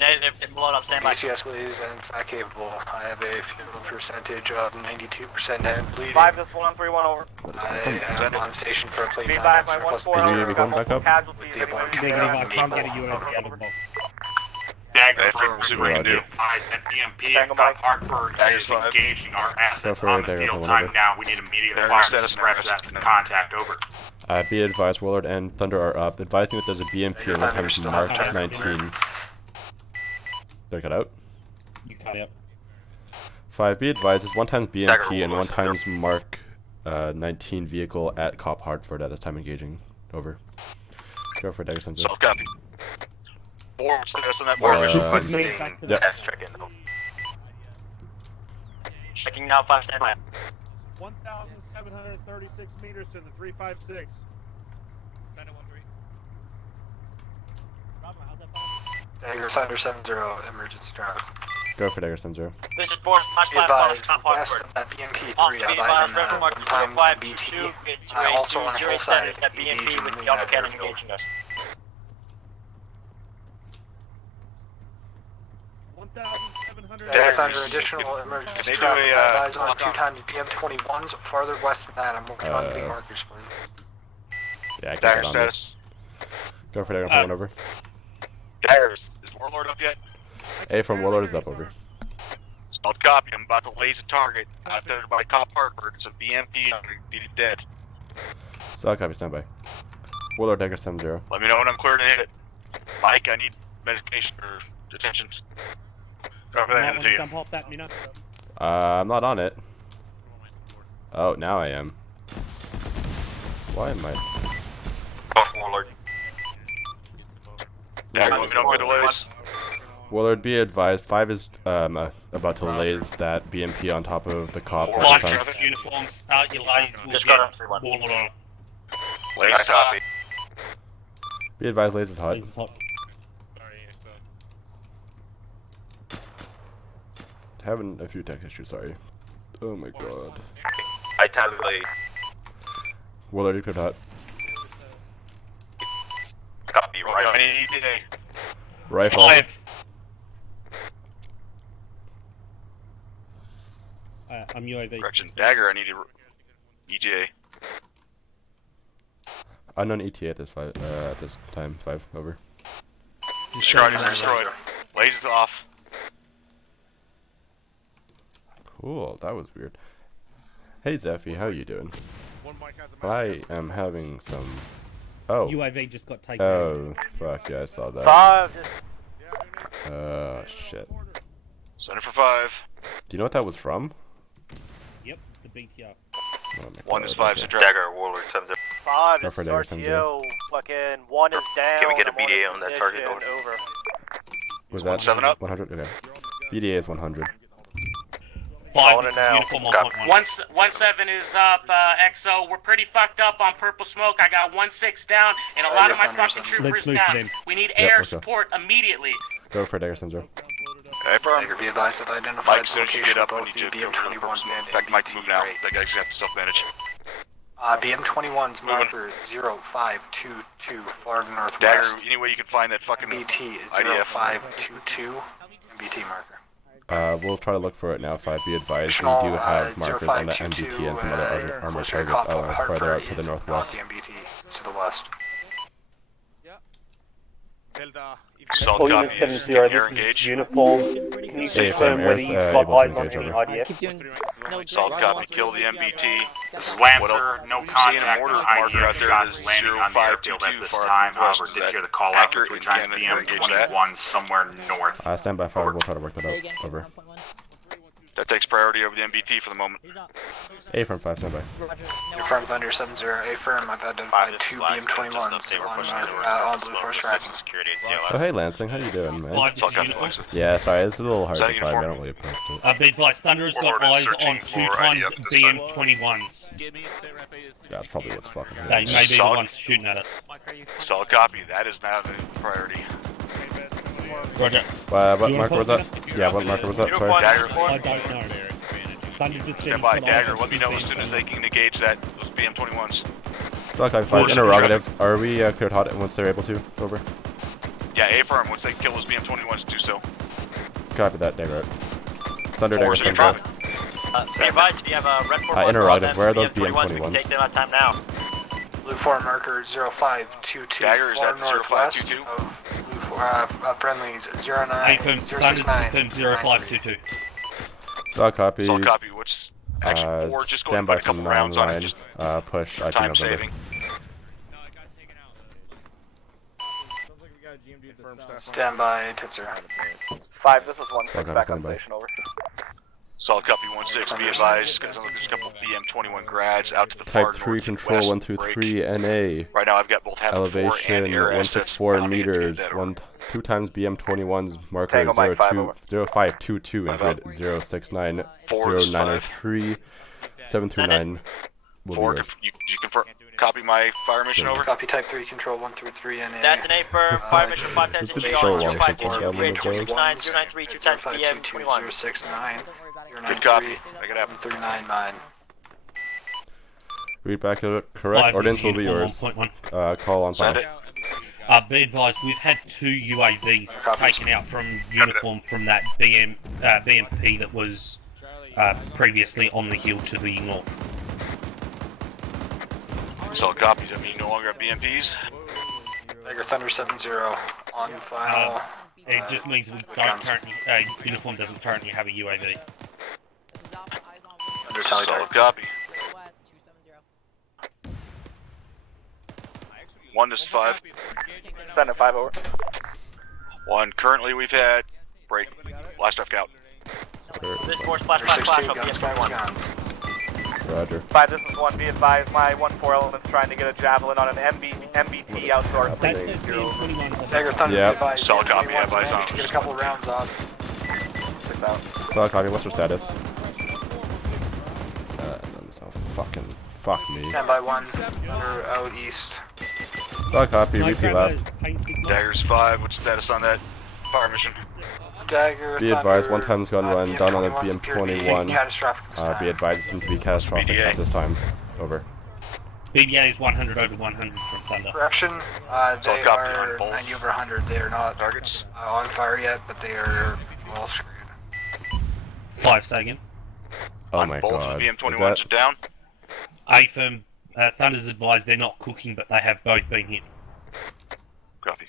Negative, it's blown up, standby. BTS leads and fat capable. I have a fuel percentage of 92% and bleeding. 5 is 131 over. I am on station for a plate Be time. back by Request 140. Did you got back up? Casualties. Negative, I can't get a UAV out of the box. Dagger That's what we can do. Eyes at BMP at Cop Hartford is engaging our assets for on the Dagger, field. hold Time over. now. We need immediate Dagger fire status suppress now. that contact. Over. Be advised, Warlord and Thunder are up. Advising that there's a BMP and one times Mark 19. Did I cut out? You cut out. 5. Be advised, there's one times Dagger BMP and will one go times Mark 19 vehicle at Cop Hartford at this time engaging. Over. Go for Dagger 7-0. Solid copy. 4 was status on that Well, board. yep. Check-in. Checking now, 5 standby. 1,736 meters to the 356. Dagger Thunder 7-0, emergency drive. Go for Dagger 7-0. This is Force Flash Be 5 advised, Cop west Hartford. of that BMP Also 3, be I'm advised, Red on Mark times 5 BT. 2 gets I also on to full side, at BMP engaging with the the auto cannon airfield. engaging us. 1,700. Dagger Thunder, additional emergency They do traffic. a, Advise on lock 2 on. times BM21s, farther west than that. I'm working on getting markers for you. Yeah, I can't Dagger get on this. status. Go for Dagger, put one over. Daggers. Is Warlord up yet? A from Warlord is up. Over. Solid copy. I'm about to laze a target out there by Cop Hartford. It's a BMP. I'm dead. Solid copy, standby. Warlord Dagger 7-0. Let me know when I'm clear to hit it. Mike, I need medication or detention. Drop that into you. Jump off that, Mina. I'm not on it. Oh, now I am. Why am I? Off Warlord. Dagger, let me know where the lays. Warlord, be advised, 5 is about to laze that BMP on top of the cop. at this Flight time. traffic uniform, start your lays. We'll Just get got on 3-1. Warlord on. Lays copy. Be advised, laze is hot. This is hot. Having a few tech issues, sorry. Oh my god. I tabulate. Warlord, you cleared hot. Copy, right I need ETA. Rifle. 5. I'm UAV. Correction. Dagger, I need ETA. Unknown ETA at this time. 5 over. Discard is destroyed. Lasers off. Cool. That was weird. Hey Zeffy, how you doing? I am having some. Oh. UAV just got taken. Oh fuck yeah, I saw that. 5. Shit. Center for 5. Do you know what that was from? Yep, the BTR. Oh, 1 is 5, okay. Dagger, Warlord 7-0. 5 Go is for Dagger, 7-0. RTO. Fucking 1 is down. Can we get a I'm on BDA on that target? position, Over. Was that 7 up? 100? Okay. BDA is 100. 5 is now. 17 is up, XO. We're pretty fucked up on purple smoke. I got 1-6 down, and a lot of my fucking troopers down. We need air let's go. support immediately. Go for Dagger, 7-0. Okay, firm. Be advised that identified Mike, as soon as you get up, I need you to BM21s and back to my team now. That guy's gonna have to self-manage. BM21's marker 0522 far northwest. Dagger, any way you can find that fucking BT is IDF. 0522 and BT marker. We'll try to look for it now. 5. Be advised, we Additional, do have markers on the 0522, MBT and some other armor closer targets to Hartford farther out to the is northwest. not the MBT, it's to the west. Solid copy. Is air engaged. Uniform. Can you Hey, confirm Fram, whether Air's you've able got to eyes on engage any over. IDF? Solid copy. Kill the MBT. This is Lancer, no Seeing contact. mortar IDF marker out there shots is landing on the airfield at this time. However, did hear the call out for 3 times BM21 somewhere north. Stand by 5. We'll try to work that out. Over. That takes priority over the MBT for the moment. A from 5. Stand by. Confirm Thunder 70, A firm, I've identified 2 BM21s on Blue Force Track. Oh hey Lansing, how you doing, man? 5 is uniform. Yeah, sorry, it's a little hard Is to that find. I uniform? don't really post it. Be advised, Thunder's got Warlord is eyes searching on 2 for times IDF this time. BM21s. That's probably what's fucking. They may be the Solid. ones shooting at us. Solid copy. That is now the priority. Roger. What You marker was wanna that? Yeah, what marker was that? Sorry. Dagger. I don't know. Thunder just said Stand by. he's got eyes Dagger. on Let me know as 2 soon as they can engage those BM21s. Select 5. Interrogative. Are we cleared hot once they're able to? Over. Yeah, A firm. Once they kill those BM21s, do so. Copy that, Dagger out. Thunder Dagger, Force send confirm. Be advised, if you have a red 4 interrogative. Where are those BM21s? We can BM21s? take them out time now. Blue 4 marker 0522 Dagger, is far that northwest 0522? of Blue 4, friendlies 09 Thunder's 069. 0522. Solid copy. Solid copy. Which actually, or just go and stand by put a couple from rounds on it. 9 Just line. Push. I time think saving. Stand by, Titzer. 5, this is 1-6 Solid copy, back stand on by. station, over. Solid copy 1-6. Be advised. There's a couple BM21 grads out to the far Type 3 north control west 123 break. NA. Right now, I've got both Habit 4 Elevation and air assets 164 mounting into meters. that 2 times BM21's marker Tango Mike 5 over. 0522 and grid 069 093 739 will be Four, yours. you confirm. Copy my fire mission over. Copy Type 3 control 133 NA. That's an A for fire mission 5 times It's been GR so long 25 since I've done one grid of those. 269 093 2 times BM21. 069 Good copy. Make it happen. 399. Read back to it. Correct. 5 Ordinance is will be uniform yours. 1.1. Call on Send file. it. Be advised, we've had 2 UAVs taken out from uniform from that BMP that was previously on the hill to the north. Solid copies. I mean, no longer have BMPs. Dagger Thunder 70 on file. It just means we don't currently, uniform doesn't currently have a UAV. Under tally Solid target. copy. 1 is 5. Send it 5 over. 1. Currently, we've had break. Last F out. This force flash, Under flash, flash 16 on guns, BM21. guns. Roger. 5, this is 1. Be advised, my 1-4 element's trying to get a javelin on an MBT out to our That's fleet. those BM21s. Dagger Thunder Yep. advised. Solid copy, BM21s advise managed on. to get a couple rounds off. 6 out. Solid copy. What's your status? So fuck me. Stand by 1. Thunder out east. Solid copy. No, Repeat Bravo, last. pain stigma. Daggers 5. What's the status on that fire mission? Dagger Be advised, Thunder, 1 time's gun run done on the BM21s appear to be BM21. catastrophic this time. Be advised, it seems to be catastrophic BDA. at this time. Over. BBA is 100 over 100 from Thunder. Correction, they copy are on both 90 over 100. They are not targets on fire yet, but they are well screwed. 5 second. Oh my both god. of the Is BM21s that... are down. A firm, Thunder's advised they're not cooking, but they have both been hit. Copy.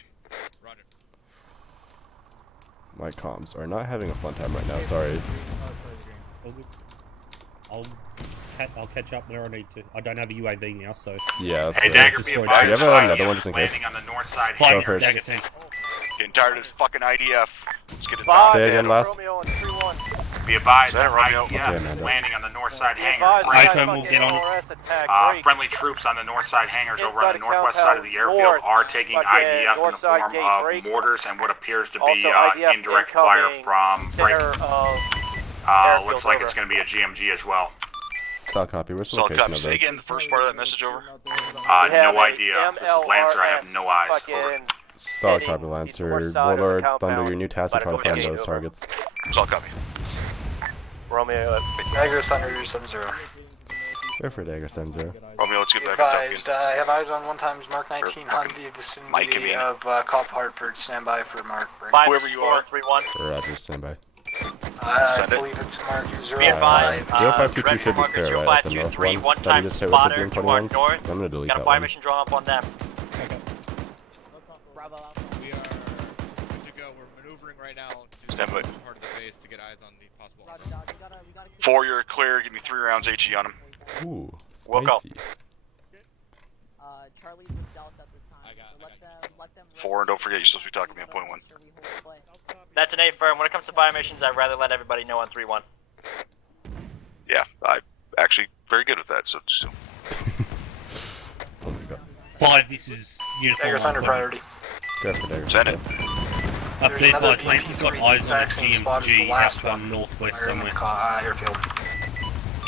My comms are not having a fun time right now, sorry. I'll catch up where I need to. I don't have a UAV now, so... Yeah, that's Hey, right. Dagger, be advised. Do you have another one just in case? Landing on the north side. Go first. Getting tired of this fucking IDF. Let's get it Say done. again last. Be advised, Center, Romeo. IDF Okay, is man. landing on the north side hangar. A-firm will get on. Friendly troops on the north side hangars over on the northwest side of the airfield are taking IDF in the form of mortars and what appears to be indirect fire from break. Looks like it's going to be a GMG as well. Solid copy. Where's the Solid location copy. of Say those? again the first part of that message over. No idea. This is Lancer. I have no eyes. Over. Solid copy, Lancer. Warlord, Thunder, your new task to try to find those targets. Solid copy. Romeo. Dagger, Thunder, 7-0. Go for Dagger, 7-0. Romeo, let's get Be back on top advised, I have eyes on 1x Mark 19 on the vicinity of Cop Hartford. Stand by for Mark break. Whoever you are. 3-1. Roger, stand by. I believe it's Mark 05. Be advised, 0522 should be clear, right? At the north one. That you just hit with the BM21s? I'm gonna delete that one. drawn up on them. We are good to go. We're maneuvering right now to Stand by. part of the base to get eyes on the possible. 4, you're clear. Give me 3 rounds HE on him. Ooh, Welcome. spicy. Charlie's with Delta at this time. Let them 4, and don't forget you're supposed to be talking to me on point 1. That's an A firm. When it comes to fire missions, I'd rather let everybody know on 3-1. Yeah, I'm actually very good with that, so just... Oh my god. 5, this is uniform. Dagger, Thunder priority. Go for Dagger. Send it. Up there, guys, Lance's got eyes on exact same spot as the GMG last out on one. northwest Fire in the somewhere. airfield.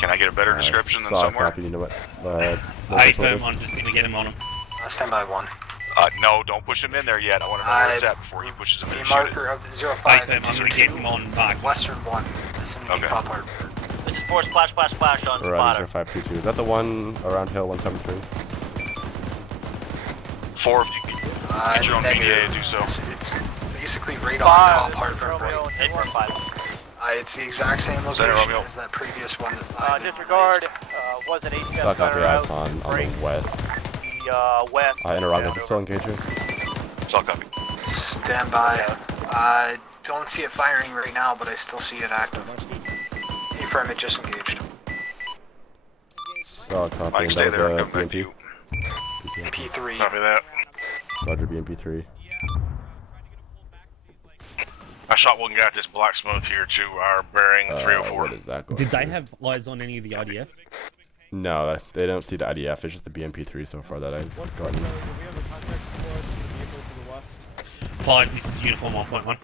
Can I get a better description than solid somewhere? copy, you know what? A firm, I'm just gonna get him on him. Stand by 1. No, don't push him in there yet. I want to know where it's at before he pushes him in. The and marker of the 05 A firm, I'm gonna get him on Mark. Western 1. Vicinity Okay. Cop Hartford. This is 4 splash on Roger, 0522. Is that the one around Hill 173? 4, if you can get your own PDA to do so. It's basically right on Cop Hartford break. 845. It's the exact same Center, location Romeo. as that previous one that Disregard. Was an HPS Solid copy, gunner eyes out. on the west. The west. Interrogative is still engaging. Solid copy. Stand by. I don't see it firing right now, but I still see it active. Affirm it just engaged. Solid copy, Mike, and stay that was there. a Come back to BMP. you. MP3. Copy that. Roger, BMP3. I shot one guy at this blacksmith here to our bearing 304. What is that going Did they to? have eyes on any of the IDF? No, they don't see the IDF. It's just the BMP3 so far that I've gotten. 5, this is uniform 1.1.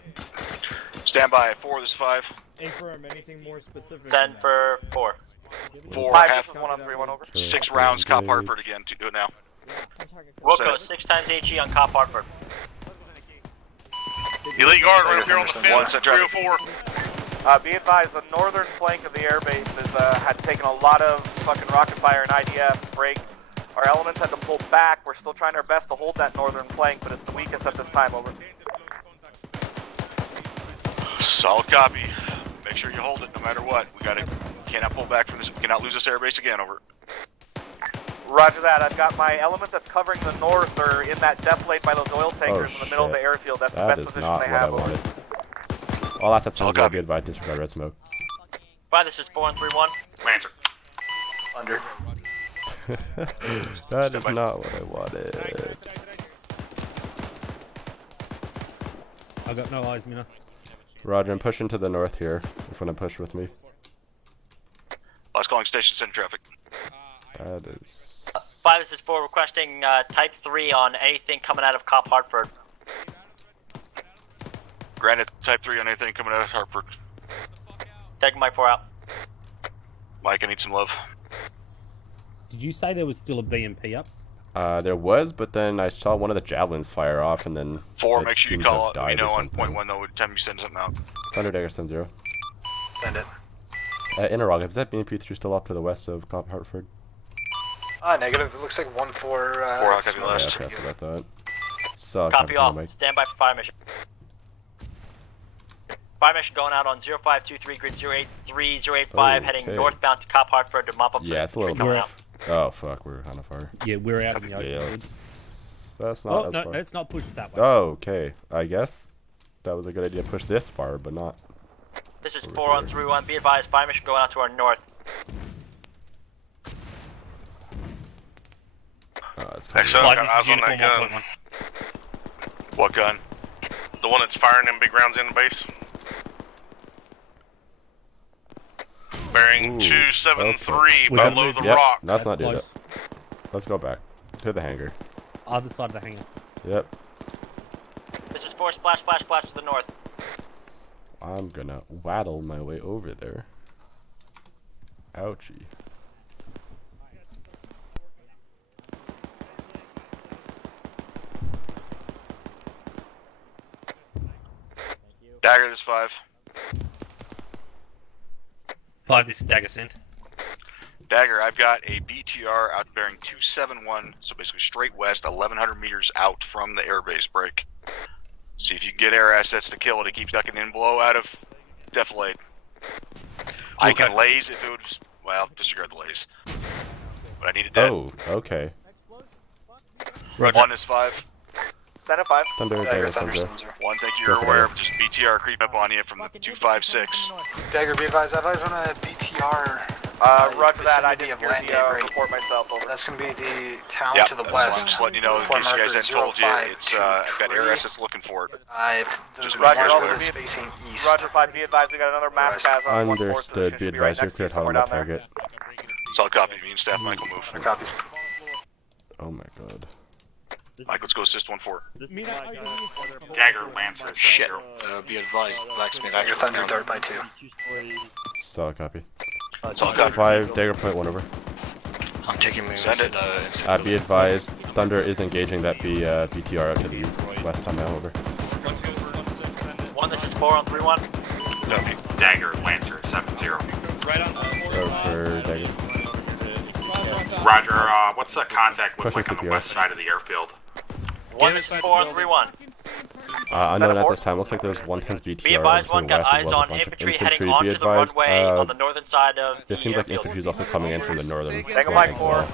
Stand by. 4, this is 5. Affirm, anything more specific? Send for 4. 4, 5, half. this is 1 on 3-1 over. 6 rounds. Cop Hartford again. Do it now. Wilco, 6 times HE on Cop Hartford. Elite guard right up here on the One, fence. set traffic. 304. Be advised, the northern flank of the airbase had taken a lot of fucking rocket fire and IDF break. Our elements had to pull back. We're still trying our best to hold that northern flank, but it's the weakest at this time. Over. Solid copy. Make sure you hold it no matter what. Cannot pull back from this. We cannot lose this airbase again. Over. Roger that. I've got my element that's covering the north or in that depth late by those oil tankers in the middle of the shit. airfield. That's That the is best position not they what I have. Over. wanted. All assets sounds will be advised disregard red smoke. 5, this is 4 on 3-1. Lancer. Under. That is not what I wanted. I got no eyes, Mina. Roger, I'm pushing to the north here. If you want to push with me. Last calling station. Send traffic. That is. 5, this is 4, requesting type 3 on anything coming out of Cop Hartford. Granted. Type 3 on anything coming out of Hartford. Take Mike 4 out. Mike, I need some love. Did you say there was still a BMP up? There was, but then I saw one of the javelins fire off, and then 4, it make sure you seems to call have out. died We or know on something. point 1 though. Time you send something out. Thunder Dagger 10-0. Send it. Interrogative, is that BMP3 still up to the west of Cop Hartford? Negative. It looks like 1-4. 4, I'll copy last. Yeah, okay, I forgot that. So, Copy all. Mike. Stand by for fire mission. Fire mission going out on 0523 grid 083085, heading Okay. northbound to Cop Hartford to mop up. Yeah, it's a little coming bit. out. Oh fuck, we're kind of far. Yeah, we're out in the open. Yeah, that's not Oh, as no, far. let's not push that way. Oh, okay. I guess that was a good idea to push this far, but not. This is 4131. Be advised, fire mission going out to our north. It's Excellent. Got eyes on that gun. What gun? The one that's firing them big rounds in the base. Bearing 273 below the rock. Let's not do that. Let's go back to the hangar. Other side of the hangar. Yep. This is 4 splash to the north. I'm gonna waddle my way over there. Ouchie. Dagger, this 5. 5, this is Dagger, send. Dagger, I've got a BTR out bearing 271, so basically straight west, 1,100 meters out from the airbase break. See if you can get air assets to kill it. It keeps ducking in below out of defilade. I can laze if it would, well, disregard the laze. But I need it dead. Oh, okay. Roger. 1 is 5. Stand at 5. Thunder, Dagger, Thunder. 1, thank you, you're aware, but just BTR creep up on you from the 256. Dagger, be advised. I've eyes on a BTR. Roger that. I didn't hear land the break. report myself. Over. That's going to be the town Yep, to the that's west. I'm just letting you know, in case you guys hadn't told you, it's, I've got air assets looking for it. There's Just Roger, make sure that's it's facing east. Roger 5, be advised. We got another mass gas on 1-4, so Understood. Be should right advised, you're next to cleared you, hot on somewhere that down there. target. Solid copy. Me and staff Michael move. Copies. Oh my god. Mike, let's go assist 1-4. Dagger, Lancer, Shit. be advised, Blacksmith. Dagger, Thunder, Dart by 2. Solid copy. Solid copy. 5, Dagger point 1 over. I'm taking moves inside Be advised, Thunder is engaging that BTR out to the west on now, over. 1, this is 4 on 3-1. Copy. Dagger, Lancer, 7-0. Over Dagger. Roger, what's the contact look Pushing like on the CPR. west side of the airfield? 1, this is 4 on 3-1. Unknown at this time. Looks like there's 110's Be BTR advised, to 1 the got west as eyes well as a on bunch of infantry infantry. heading Be onto the advised, runway on the northern side of it seems like infantry is also coming in from the northern flank 5-4. as well.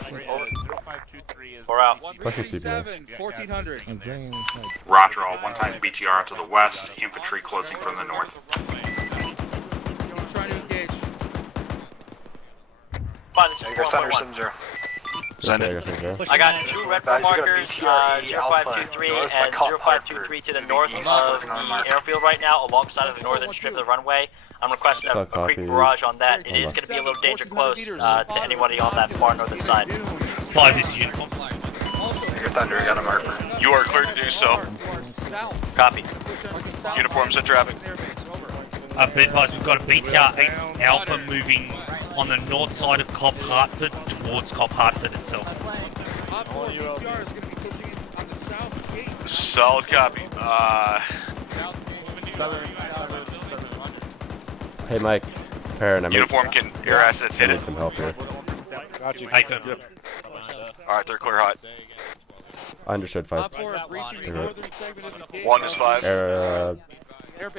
4 out. Pushing CPR. 1400. I'm dragging inside. Roger, all 1 BTR out to the west, infantry closing from the north. Trying to engage. 5, this is Dagger, 4 Thunder, on 7-0. Dagger, Thunder. I got 2 red Guys, you got a markers, BTR 0523 north by and Cop 0523 to the north east of working on mark. the airfield right now, alongside of the northern strip of the runway. I'm requesting a Solid quick copy. barrage on that. It is Almost. going to be a little danger close to anybody on that far northern side. 5, this is uniform. Dagger, Thunder, got a marker. You are cleared to do so. Copy. Uniforms at traffic. Be advised, we've got a BTR 8 Alpha moving on the north side of Cop Hartford towards Cop Hartford itself. Solid copy. Hey Mike, Perrin, I Uniform can air assets hit need it. some help here. Got you. Hey, Phil. Alright, they're clear hot. Understood, 5. 1 is 5.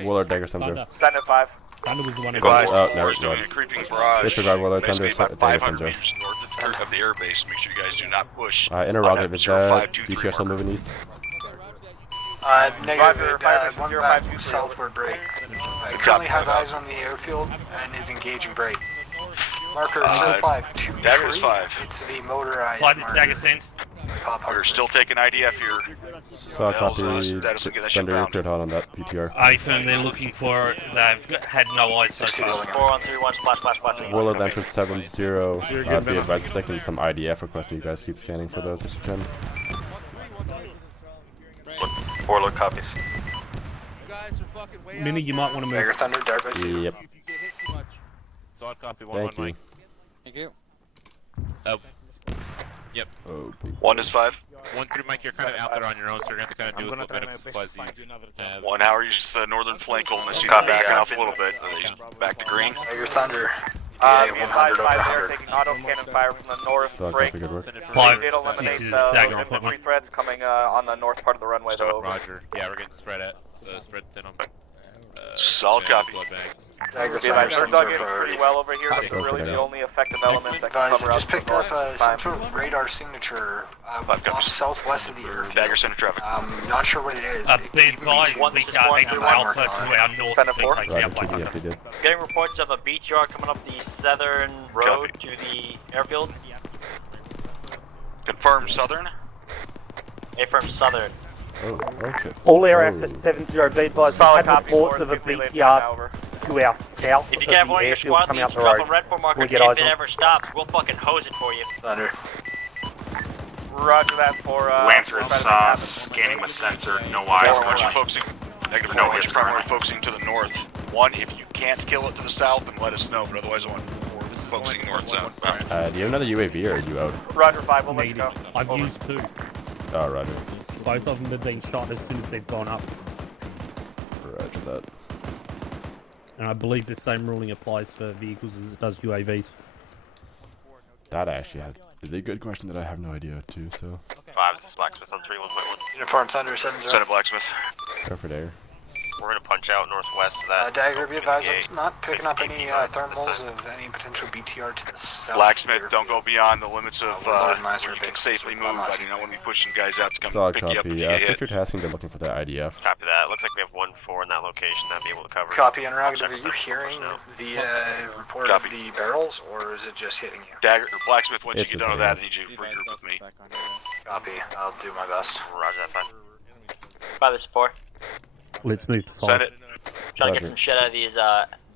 Willard, Dagger, 7-0. Stand at 5. Thunder was the one. Advised, Oh, never we're doing a creeping barrage. Disregard Willard, Thunder, Basically about Dagger, 500 7-0. meters north of the airbase. Make sure you guys do not push. Interrogative, is 0523 BTR still moving east? Negative, Roger, 1 0, back 523. southward break. It currently has eyes on the airfield and is engaging break. Marker 0523. Dagger's 5. It's the motorized 5, this is marker. Dagger, send. We're still taking IDF here. Solid copy. Status will get that shit Thunder, you're bound. cleared hot on that BTR. Affirm they're looking for it. They've had no eyes so far. 4 on 3-1, splash. Willard, Lancer, 7-0. Be advised, we're taking some IDF requests, and you guys keep scanning for those if you can. Warlord copies. Minnie, you might want to move. Dagger, Thunder, Dart by 2. Yep. Solid copy, 1-1, Thank you. Mike. Thank you. Yep. Oh, 1 is 5. 1-3, Mike, you're kind of out there on your own, so you're going to have to kind of do with what medical supplies you have. 1 hour, use the northern flank holding this. You backing off a little bit. Back to green. Dagger, Thunder. Be advised by they're taking auto cannon fire from the north. Break. Good work. We did eliminate those infantry threats coming on the north part of the runway though. Roger. Yeah, we're getting spread thin on. Solid copy. They're dug in pretty well over here. This is really the only effective element that can cover out just picked up some sort of radar signature off southwest of the airfield. Dagger center traffic. Not sure what it is. Be advised, we got a alpha to our north. Getting reports of a BTR coming up the southern road to the airfield. Confirm southern. Affirm southern. Oh, okay. All air assets 70, be advised, we had reports of a BTR to our south If you of can have the one of your airfield squad coming leads up the drop road. a red for marker, We'll if get eyes it on. ever stops, we'll fucking hose it for you. Thunder. Roger that for Lancer is scanning with sensor, no eyes. Focusing. Negative. No hits. Primarily focusing to the north. One, if you can't kill it to the south, then let us know. But otherwise, I want focusing north-south. Do you have another UAV or are you out? Roger 5, we'll let you go. I've used 2. Oh, roger. Both of them have been shot as soon as they've gone up. Roger that. And I believe the same ruling applies for vehicles as it does UAVs. That actually is a good question that I have no idea too, so. 5, this is Blacksmith on 3-1.1. Uniform Thunder 70. Send a Blacksmith. Go for there. We're gonna punch out northwest of that. Dagger, be advised, I'm not picking up any thermals of any potential BTR to the south. Blacksmith, don't go beyond the limits of where you can safely move. I do not want to be pushing guys out to come Solid pick you up if copy. you get Switch hit. your tasking to looking for the IDF. Copy that. Looks like we have 1-4 in that location. That'd be able to cover. Copy, interrogative. Are you hearing the report of the barrels, or is it just hitting you? Dagger, or Blacksmith, once It's you get just done with that, I hitting need you to regroup with me. Copy. I'll do my best. Roger that. 5 is 4. Let's move to 5. Send it. Trying to get some shit out of these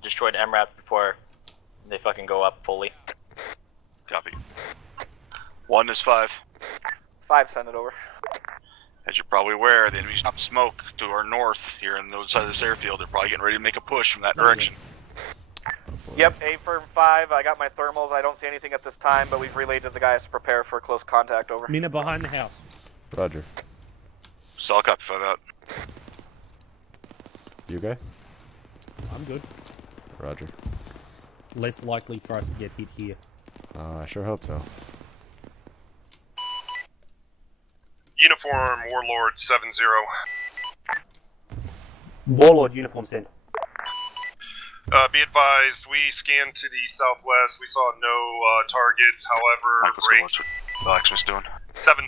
destroyed MRAP before they fucking go up fully. Copy. 1 is 5. 5, send it over. As you're probably aware, the enemy's not smoke to our north here on the other side of this airfield. They're probably getting ready to make a push from that direction. Yep, affirm 5. I got my thermals. I don't see anything at this time, but we've relayed to the guys to prepare for close contact. Over. Mina behind the house. Roger. Solid copy. 5 out. You okay? I'm good. Roger. Less likely for us to get hit here. I sure hope so. Uniform Warlord 7-0. Warlord uniform sent. Be advised, we scanned to the southwest. We saw no targets. However, What's Blacksmith's doing? 7.2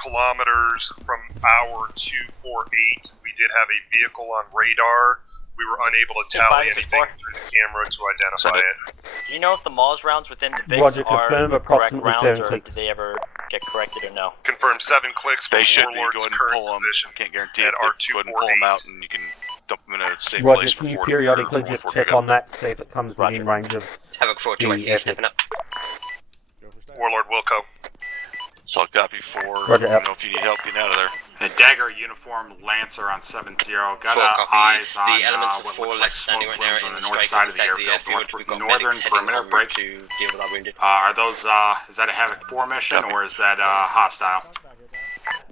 kilometers from our 248, we did have a vehicle on radar. We were unable to tally anything through the camera to identify it. Do you know if the Mars rounds within the VIX Roger, are confirm correct approximately rounds, 7 or clicks. did they ever get corrected or no? Confirm 7 clicks for They should be. Warlord's Go ahead and current pull them. position Can't guarantee at it. But go ahead and pull them out, and you can dump them in a safe place Roger, for can you 40 periodically or just 40 check pickup. on that, see if it comes within range of Havoc 4 the 2 I see you airfield? stepping up. Warlord Wilco. Solid copy 4. Roger, Let me know if you need help getting out of there. The Dagger uniform Lancer on 7-0. Got 4 eyes copies. on The elements of what 4 looks like left smoke standing right now plumes on in the the north strike side of the inside the airfield. airfield. We've got Northern medics heading perimeter over break. to deal with our wounded. Are those, is that a Havoc 4 mission or is that hostile?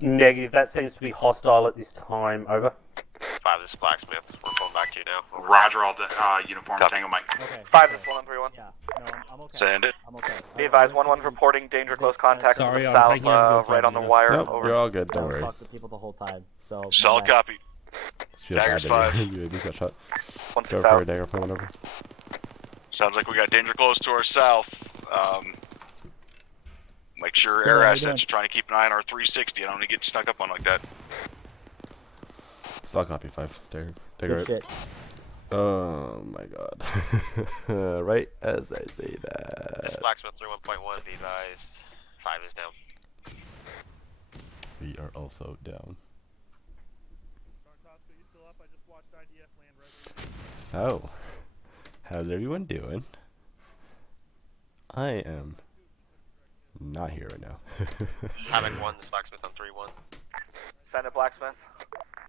Negative, that seems to be hostile at this time, over. 5, this is Blacksmith. We're pulling back to you now. Roger, all uniform Tango Mike. 5 is 131. I'm okay. Send it. I'm okay. Be advised, 1-1 reporting danger close contact to Sorry, the I'm south, taking out your right on the wire. Nope, Over. you're all good. I Don't was worry. talking to people the whole time. So Solid copy. Feel Dagger's bad that 5. you just got shot. 1 Go 6 for a out. dagger pulling over. Sounds like we got danger close to our south. Make sure air assets are trying to keep an eye on our 360. I don't want to get snuck up on like that. Solid copy 5. Dagger good right. shit. Oh my god. Right as I say This that. is Blacksmith 3-1.1. Be advised. 5 is down. We are also down. So, how's everyone doing? I am not here right now. Havoc 1, this is Blacksmith on 3-1. Send it, Blacksmith.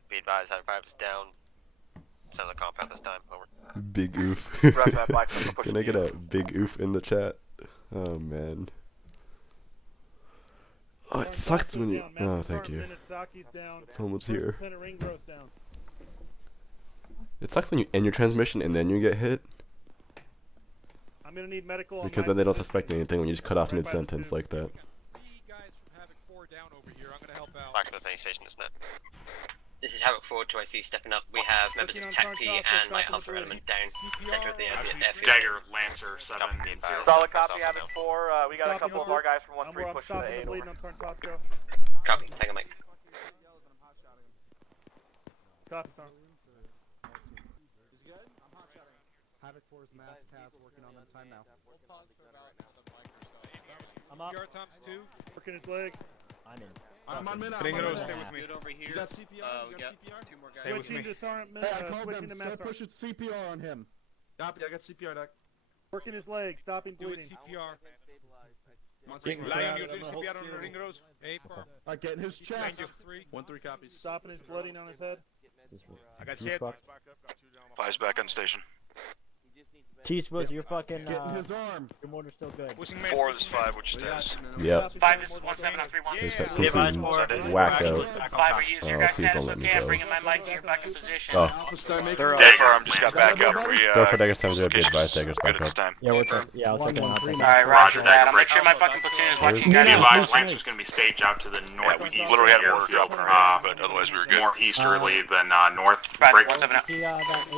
Be advised, Havoc 5 is down. Send the compound this time. Over. Big oof. Roger that, Blacksmith. We'll push Can I it get to a big oof in the chat? Oh man. Oh, it sucks when you. Oh, thank you. Someone's here. It sucks when you end your transmission and then you get hit. I'm gonna need medical. Because then they don't suspect anything when you just cut off mid-sentence like that. Back to the train station, isn't it? This is Havoc 4 to IC stepping up. We have members of TAC and Light Alpha element down center of the airfield. Dagger, Lancer, 7, 0. Solid copy, Havoc 4. We got a couple of our guys from 1-3 pushing the 8 over. Copy, take a mic. Copy, son. Havoc 4's mass task working on that time now. I'm up. Times 2. Working his leg. I'm in. I'm on minute. Stay with me. Over here. You got CPR? We got 2 more guys. Stay with me. I called them. Start pushing CPR on him. Copy, I got CPR, Doc. Working his leg. Stopping bleeding. CPR. Lion, you're doing CPR on the ring roads? Getting his chest. 1-3 copies. Stopping his blooding on his head. I got shit. 5's back on station. Cheese was your fucking getting his arm. Your motor's still good. 4 is 5, which stays. Yep. 5, this is 17 on 3-1. He's got completely whacked out. 5, are you using your guys' Please status don't let me okay? I'm go. bringing my mic to your fucking position. Oh. Dagger, just got back up. Go for Dagger's time 0, be advised, Dagger's back up. Yeah, we're taking. Yeah, I'll take it. Alright, roger that. I'll make sure my fucking platoon is watching you guys. Be advised, Lancer's going to be staged out to the northeast. We literally had more opener, but otherwise we were good. More easterly than north. Break. Going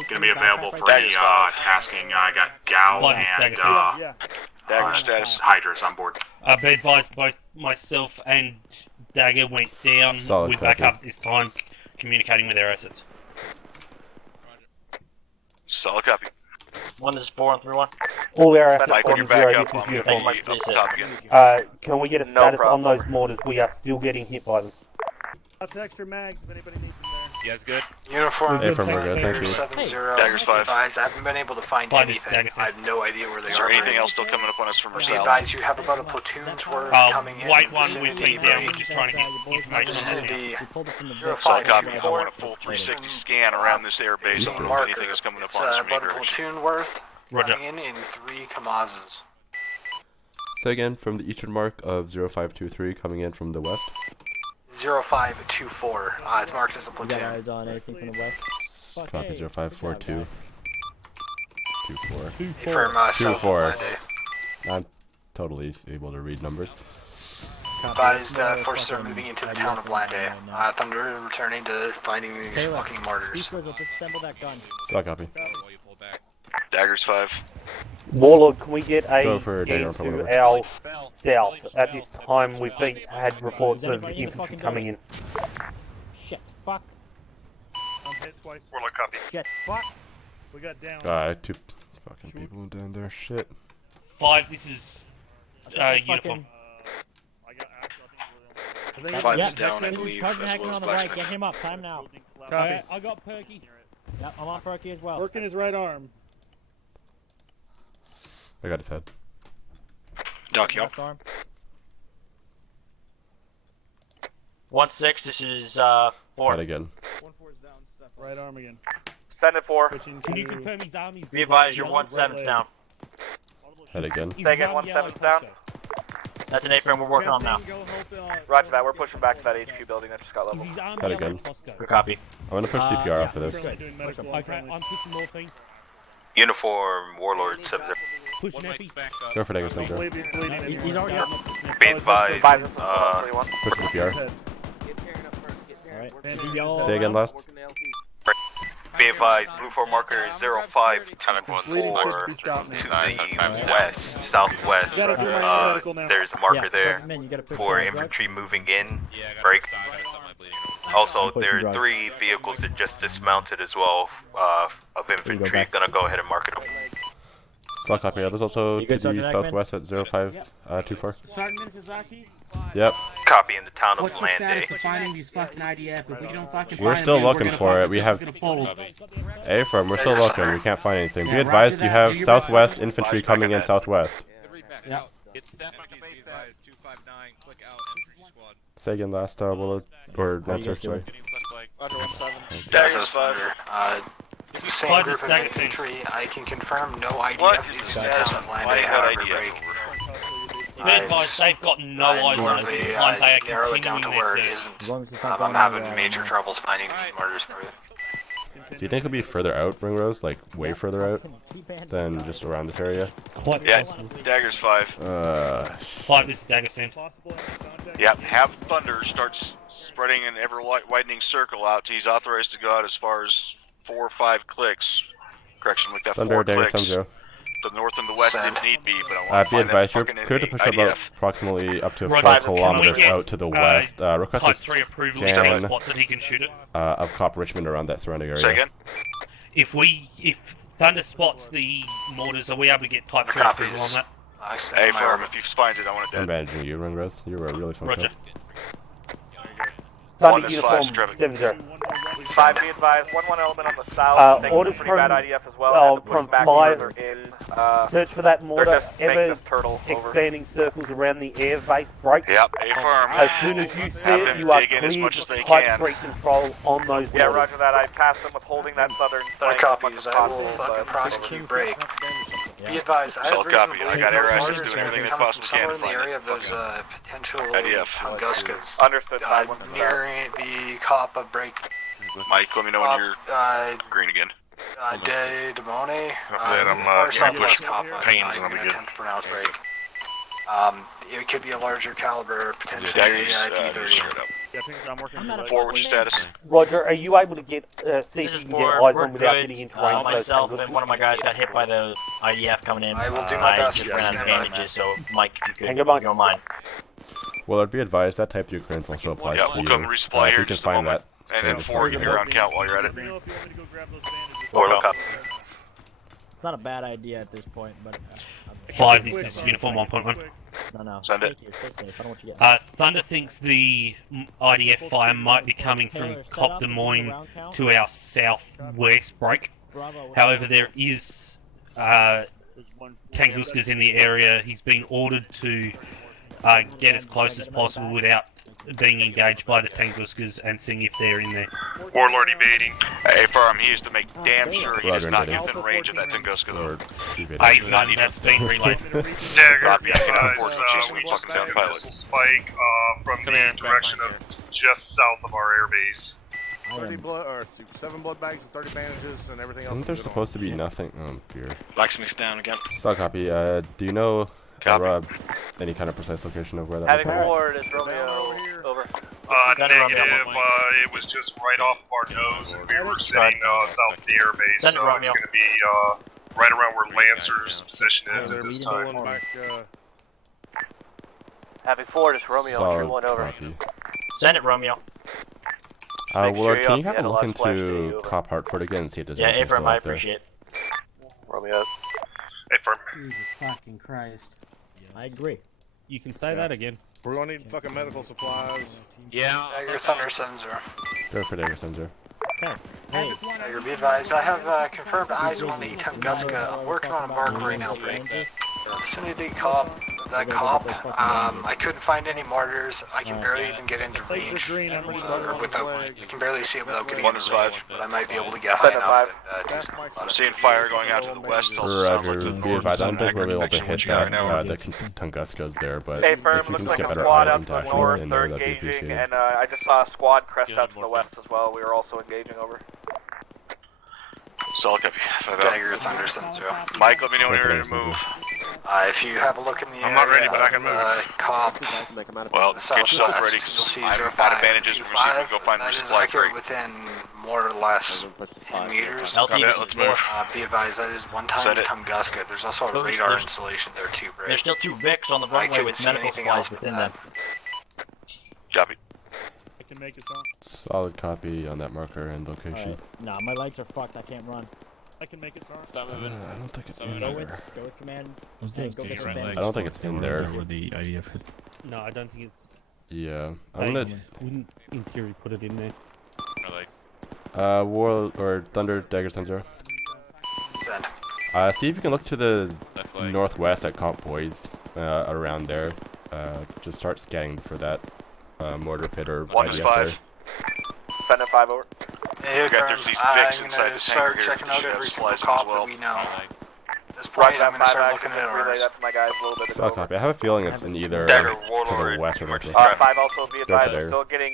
to be available for any tasking. I got Gal and Dagger status. Hydras on board. Be advised, both myself and Dagger went down. Solid We're back copy. up this time, communicating with our assets. Solid copy. 1 is 4 on 3-1. All our assets Mike, on when you're back 0, up, this is I'm uniform. gonna be up top again. Can we get a No status on problem. those mortars? We are still getting hit by them. Lots of extra mags if anybody needs them there. You guys good? Uniform. Hey, from we're good, thank you. 7-0. Dagger's 5. Advise, I haven't been able to find Five is anything. Dagger, I have no idea where they Is are. there anything else still coming up on us from our Be south? advised, you have about a platoon's worth coming in. White one, vicinity we've been down. We're range. just trying to get information on it. Vicinity Solid copy. I 0524. want a full 360 scan around this air base. It's a If marker. anything is coming up It's on us from any about a direction. platoon worth Roger. coming in 3 Kamazes. So again, from the eastern mark of 0523 coming in from the west. 0524. It's marked as a platoon. eyes on anything from the west? Copy 0542. 24. From south of 24. Monday. I'm totally able to read numbers. Advised, forces are moving into the town of Blande. Thunder returning to finding these fucking martyrs. Disassemble that gun. Solid copy. Dagger's 5. Warlord, can we get a Go for scan Dagger, probably. to our south? At this time, we've had reports of infantry coming in. Shit, fuck. I'm hit twice. Warlock copy. Shit, fuck. We got down. 2 fucking people down there. Shit. 5, this is uniform. I got axle, I think we're the only 5 Yeah, is down, I this is believe, Sergeant as Hackman well as on the right. Blacksmith. Get him up. Time now. Copy. I got Perky. Yep, I'm on Perky as well. Working his right arm. I got his head. Doc, Left arm. 1-6, this is 4. Head again. Right arm again. Send it 4. Switching Can you to- confirm his army's Be advised, your yellow? 1-7's down. Head again. Is his Second, army 1-7's yellow down. That's an A-frame we're working on now. Roger that. We're pushing back to that HQ building that just got Is leveled. his army Head yellow again. Costco? Good copy. I'm gonna push CPR off of this. Currently doing medical on Okay, friendlies. I'm pushing morphine. Uniform Warlord 7. Push Neppy. Go for Dagger, Don't Center. believe he's bleeding anymore. He's already up. Be advised, 5 is the 1. Push CPR. Head. Alright. Yellow. Say again, last. Be advised, blue 4 marker 05 Bleeding should be to stopped now. the west, southwest. Gotta do my medical now. There's a marker Yeah, there Sergeant Min, you gotta push for that, infantry moving in. Yeah, I got Break. Also, Push there and are drive. 3 vehicles that just dismounted as well of infantry. back. Gonna go ahead and mark it. Solid copy. There's also You to good, Sergeant the Hackman? southwest at 0524. Sergeant Mizaki, Yep. Copy in the town of what's the status Lande. of finding these fucking IDF? If we don't fucking We're find still them, looking gonna for fuck- it. We have it's gonna fold. A firm. We're still looking. We can't find anything. Be Yeah, advised, roger you that. have Do your southwest best. infantry coming in southwest. Yep. Get staff on the base at 259. Click out infantry squad. Say again, last Willard or Lancer. Sorry. Getting flash flag. Dagger's 5. It's the same Five group is of Dagger infantry. I can confirm no IDF What is is in the the status town of of Blande. Blande? However, Idea. break. Be advised, they've got no eyes on us. This time they are narrow it down continuing to where it their isn't. As long as it's not I'm going having anywhere, major I don't know. troubles finding these martyrs for you. Do you think it'll be further out, Ring Rose? Like, way further out than just around this area? Quite Yeah, possible. Dagger's 5. 5, this is Dagger soon. Yep, have Thunder start spreading an ever-widening circle out. He's authorized to go out as far as 4 or 5 clicks. Correction, like that, Thunder, 4 Dagger, clicks. Sunzero. The north and the west if need be, but I want to Be find advised, that you're fucking cleared to push about IDF. approximately up to 4 Roger, kilometers can we get, out to the west. Request Type a 3 approval scan spots that he can shoot it. of Cop Richmond around that surrounding area. Say again? If Thunder spots the mortars, are we able to get Type 3 approval on that? Hey, firm, if he finds it, I want it I'm dead. managing you, Ring Rose. You were really fun. Roger. Thunder uniform 7-0. 5, be advised, 1-1 element on the south. Taking Orders a pretty from bad IDF as well. from back 5. further in. Search for that mortar. They're just making Ever a turtle. Over. expanding circles around the air base break. Yep, A firm. As soon as you see it, you are cleared to Type 3 control on those Yeah, mortars. roger that. I tasked them with holding that southern flank. Copies. I will fucking prosecute break. Be advised, I have Solid reason to copy. believe I got those air assets mortars doing are everything they coming possibly from can somewhere to in the find area it. of those potential IDF. Tunguskas. Understood. Near the Coppa break. Mike, let me know when you're green again. De Demone. I'm or Southwest pushing Coppa. pains I'm and I'm going to good. attempt to pronounce break. It could be a larger caliber, potentially Dagger's D30. I'm working. Forward status. Roger, are you able to get see if This you is can get for eyes we're on without good. getting into range? of those Myself Tunguskis? and one of my guys got hit by the IDF coming in. I will do my best just to ran out of stand by. bandages, so Mike, you could Hang on, Mike. go mine. Well, I'd be advised that type 2 clearance also applies Yeah, to we'll you. come resupply if here you can just a find moment. that. And then just 4, let you me can know. around count while you're at it. Or look up. It's not a bad idea at this point, but 5, this is uniform 1.1. no. Send Stay it. here, stay safe. I don't want you getting Thunder thinks the IDF fire might be coming from Cop Des Moines to our southwest break. However, there is Tunguskis in the area. He's been ordered to get as close as possible without being engaged by the Tunguskis and seeing if they're in there. Warlord evading. Hey, firm, he is to make damn sure he does Roger, not invading. get within range of that Tunguska though. Or evading. A1, that's been relayed. Dagger, Copy, be I can advised, report chasing we the just fucking had down a pilot. missile spike from the direction of just south of our airbase. 30 blood or 7 blood bags and 30 bandages and everything else. Isn't there supposed to be nothing? Oh, dear. Blacksmith's down again. Solid copy. Do you know any kind of precise location of where that Having was? forward is Romeo. Over. Negative. It was just right off of our nose, and we were sitting south of the airbase, so it's going to be right around where Lancer's position is at this time. Having forward is Romeo. Solid 3-1 over. copy. Send it, Romeo. Willard, sure can you you have a have look the last flash to into you, over. Cop Hartford again and see if there's Yeah, anything Abram, still I out there? appreciate it. Romeo. Hey, firm. Jesus fucking Christ. I agree. You can say that again. We're gonna need fucking medical supplies. Yeah. Dagger Thunder Sensor. Go for Dagger Sensor. Okay. Hey. Dagger, be advised, I have confirmed eyes on the Tunguska. I'm working on a mark right now, break. Vicinity cop, that cop, I couldn't find any martyrs. I can barely even get into range, or without, I can barely see it without getting into range, but I might be able to get high enough and do something about I'm it. seeing fire going out to the west. Also sounds like Roger, the be north advised, I don't is think we're able to connection hit what you got that, right now. the Tunguska's there, but Hey, if firm, you can looks just like get a better squad eye out to the interactions north. in They're there, that'd be engaging, appreciated. and I just saw a squad crest out to the west as well. We were also engaging over. Solid copy. Dagger Thunder Sensor. Mike, let me know when you're ready to move. If you have a look in the area, I'm not ready, but I can move. Cop, Well, get yourself ready, you'll see because I'm out of bandages. We're going to see if we can go find the that is supply accurate crate. within more or less 10 meters. LT, Yeah, let's move. Be advised, that is one time Send it. Tunguska. There's also a There's- radar there's- installation there too, Brett. There's still 2 Vics on the I runway couldn't with see medical anything supplies else within but them. Copy. I can make it, son. Solid copy on that marker and location. Nah, my legs are fucked. I can't run. I can make it, son. Stop moving. I don't think it's Stop in moving. there. Go with command. Was Hey, those go get the some right bandages. I don't think it's in there. Where the IDF hit. No, I don't think it's. Yeah, They I'm gonna. wouldn't, in theory, put it in there. War or Thunder Dagger Sensor. Send. See if you can look to the Left leg. northwest at Comp Boys, around there. Just start scanning for that mortar pit or 1 is IDF 5. there. Send it 5 over. Hey, got Kern, these Vicks I'm inside gonna the start tanker here. checking You out should have every single supplies as cop well. that we know. this point, I'm gonna start looking at relay ours. that to my guys a little bit. So copy. I have a feeling it's in either Dagger, to the Warlord, west or northwest. 5 also be advised, there. we're still getting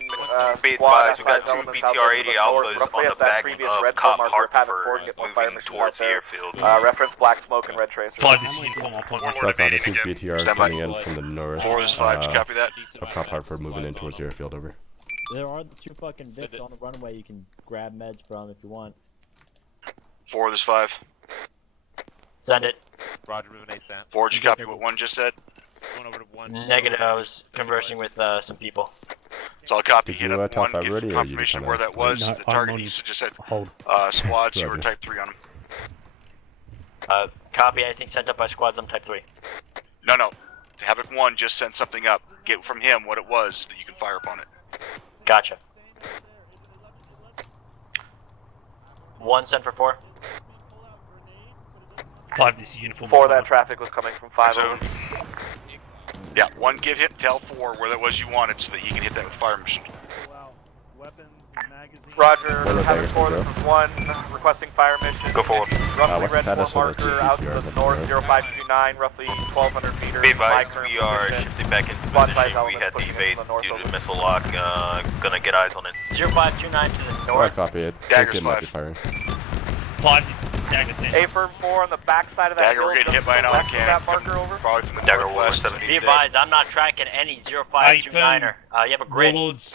Be squad advised, we got elements 2 out BTR there to 80 the north, alphas roughly on at the that back previous of red Cop marker, Pavis Hartford, Ford, get more fire moving missions towards out the there. airfield. Reference black smoke and red tracer. 5 this uniform on point. So copy. 2's BTR Stand by. coming in from the north. 4 is 5, you copy that? Of Cop Hartford moving in towards the airfield. Over. There are 2 fucking dips on the runway you can grab meds from if you want. 4 is 5. Send it. Roger, moving ASAP. 4, did you copy what 1 just said? Going over to 1. Negative, I was conversing with some people. So I'll copy. Did Hit you up tell 1, Five get already, or you just confirmation wanna- where that was. No, The target I'm on you just said hold. squads, you were Roger. type 3 on them. Copy, anything sent up by squads, I'm type 3. No. Havoc 1 just sent something up. Get from him what it was that you can fire upon it. Gotcha. 1 sent for 4. 5 this uniform. 4, that traffic was coming from 5 So, over. yeah, 1 give hit, tell 4 where that was you wanted so that he can hit that with fire mission. Roger, Well, Havoc Dagger's 4, gonna this is 1, requesting fire mission. Go forward. Roughly what's the red status floor of the marker two out to BTRs the up north, there? 0529, roughly 1,200 meters. Be My advised, current we are position. shifting back into Squad size position. We elements had pushing in evade from the north due to over. missile lock. Gonna get eyes on it. 0529 to the So north. copy. I think Dagger's it might be 5. firing. 5 this Dagger sent. A firm 4 on the back side of that Dagger, hill, we're getting just hit by to an the left of autocannon. that marker over. Probably from the Dagger northwest. 170. Be advised, I'm not tracking any 0529er. You have a grid. Warlords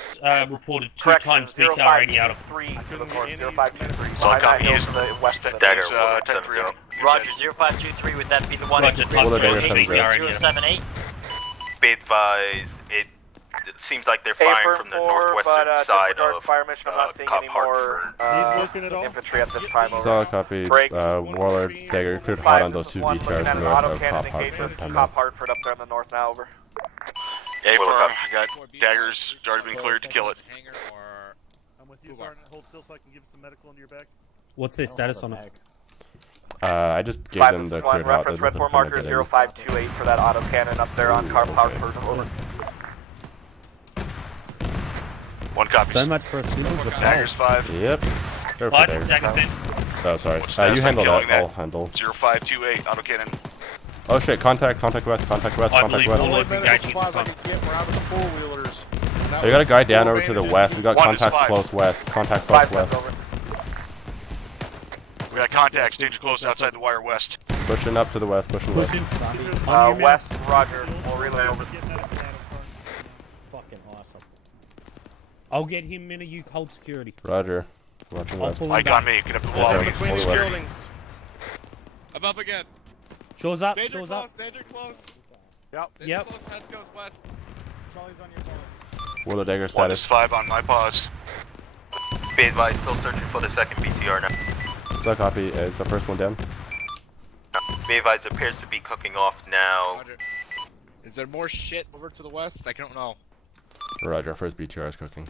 reported 2 Correction, times BTR 80 out of 0523 to the north, 0523. So I'll Behind that copy hill his to the west of it. Dagger He's, 170. type 3 on him. Roger, 0523, would that be the one? Roger, in type Well, Dagger 3 70. 078? Be advised, it seems like they're A firing firm from the 4, northwestern but side disregard of fire mission, I'm not seeing Cop any more Hartford. infantry at this time over. So copy. Break. Warlord Dagger cleared 5, hot on this those is 2 one, looking BTRs at an north of autocannon Cop engagement. Hartford. Time Cop now. Hartford up there in the north now, over. A Well, firm, got Daggers already been cleared to kill it. I'm with you, Sergeant. Hold still so I can give some medical into your back. What's their status on it? I just gave 5 them is the 1, cleared hot. reference They're red floor trying to marker get in. 0528 for that autocannon up there on Car Hartford, over. 1 copy. So much for a single patrol. Daggers 5. Yep. Go for 5 this Dagger. Dagger sent. Oh, sorry. What's You that? handle Killing that. that. I'll handle. 0528 autocannon. Oh shit! Contact west. Contact west. I Contact believe west. Warlords engaging at this time. We got a guy down over to the west. We got 1 is contacts 5. close west. Contacts 5 close sends west. over. We got contacts, danger close outside the wire west. Pushing up to the west. Pushing west. Pushing. West, Roger. We'll relay over. Fucking awesome. I'll get him in a you hold security. Roger. Watching I'll west. pull him Mike back. on me, get up the wall. Okay, fully west. I'm up again. Shores up. Danger Shores close, up. danger close. Yep. Danger Yep. close, head goes west. Charlie's on your balls. Warlord Dagger 1 is status. 5 on my pause. Be advised, still searching for the second BTR now. So copy. Is the first one down? Be advised, appears to be cooking off now. Roger. Is there more shit over to the west? I don't know. Roger. First BTR is cooking.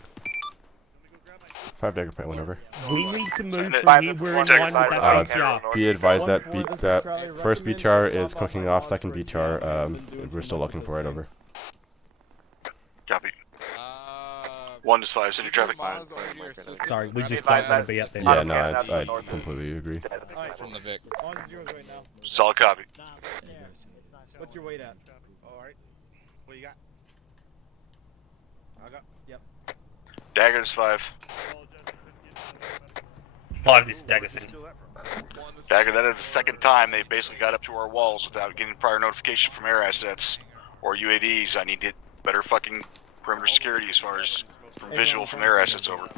5 Dagger pit went over. We need to move Five from here. is We're in one, line with Dagger that side, BTR. North. Be advised that 1-4, this is that Charlie. first Recommend BTR you is stop cooking off off. by Second Osprey. BTR. Been doing We're still looking for it. Over. Copy. 1 is 5, city traffic. Sorry, we just advised don't want that- to be up there. Yeah, no, Autocannon out to the I north. completely agree. Alright, From the Vic. as long as it's yours right now. Solid copy. What's your weight at? Alright. What you got? I got. Yep. Daggers 5. 5 this Dagger sent. Dagger, that is the second time they basically got up to our walls without getting prior notification from air assets or UAVs. I need to get better fucking perimeter security as far as from visual from air assets over.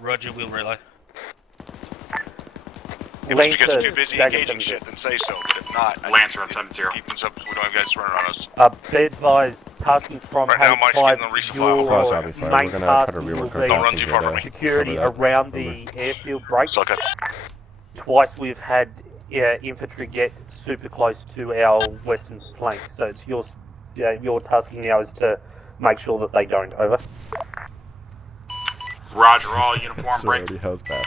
Roger, we'll relay. If it's because they're too busy engaging shit, then say so. But if not, I Lancer need on to 7-0. keep this up so we don't have guys running on us. Be advised, tasking from Right now, Home Mike's 5, getting the resupply. your Sorry, sorry, sorry. main We're gonna try task to will rework our be Don't run tasking too far here from to me. security cover that. around Over. the airfield break. Suck it. Twice we've had infantry get super close to our western flank, so it's your tasking now is to make sure that they don't. Over. Roger, all uniform break. Sorry, how's bad?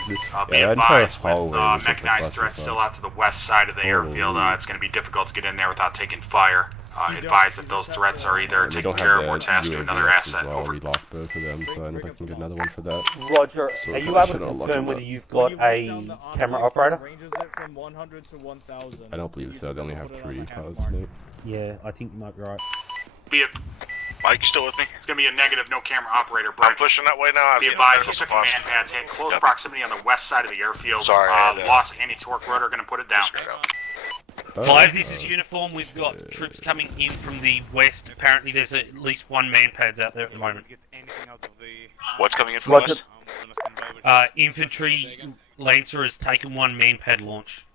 Be Yeah, advised, with hallway was just a mechanized threats clusterfuck. still out to the west side of the airfield, Holy. it's going to be difficult to get in there without taking fire. advise that those threats are either We taken don't care have of or the tasked to UAV another as asset. well. Over. We lost both of them, so I don't know if I can get another one for that. Roger, So are we're you kinda able shit to on luck confirm on whether that. you've got a camera operator? I don't believe so. They only have 3 pilots tonight. Yeah, I think you might be right. Be it. Mike, you still with me? It's gonna be a negative, no camera operator break. I'm pushing that way now. Be advised, you took command pads, hit close proximity on the west side of the airfield. Sorry, lost anti-torque rotor, gonna put it down. 5, this is uniform. We've got troops coming in from the west. Apparently, there's at least 1 man pads out there at the moment. What's coming in from the west? Infantry Lancer has taken 1 man pad launch.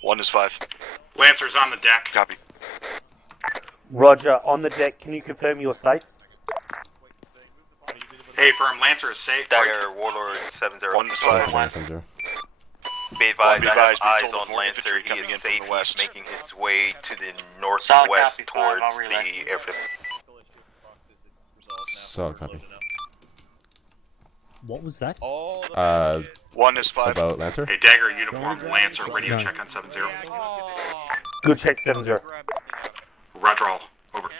1 is 5. Lancer's on the deck. Copy. Roger, on the deck, can you confirm you're safe? Hey, firm, Lancer is safe. Dagger, Warlord 7-0. 1 is 5. Be advised, I have eyes told on more Lancer. infantry He coming is in from safe. the west. He's making his way to the Solid northwest copy, towards I'll relay. the airfield. Solid copy. What was that? 1 is 5. About Lancer? Hey, Dagger, uniform, Lancer, radio check on 7-0. Good check, 7-0. Roger all. Over.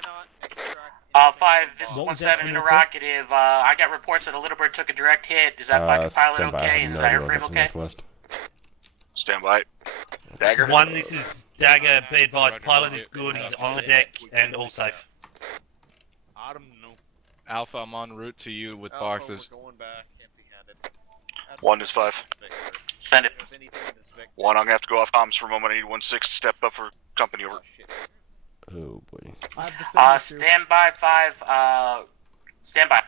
5, this is 1-7 interrogative. I got reports that a Little Bird took a direct hit. Is that fucking pilot stand by. I okay? have And no is that idea what's airframe happening okay? northwest. Stand by. Dagger. 1, this is Dagger. Be advised, pilot is good. He's on the deck and all safe. Alpha, I'm en route to you with boxes. 1 is 5. Send it. 1, I'm gonna have to go off comms for a moment. I need 1-6 to step up for company. Over. Oh boy. Stand by, 5. Stand by.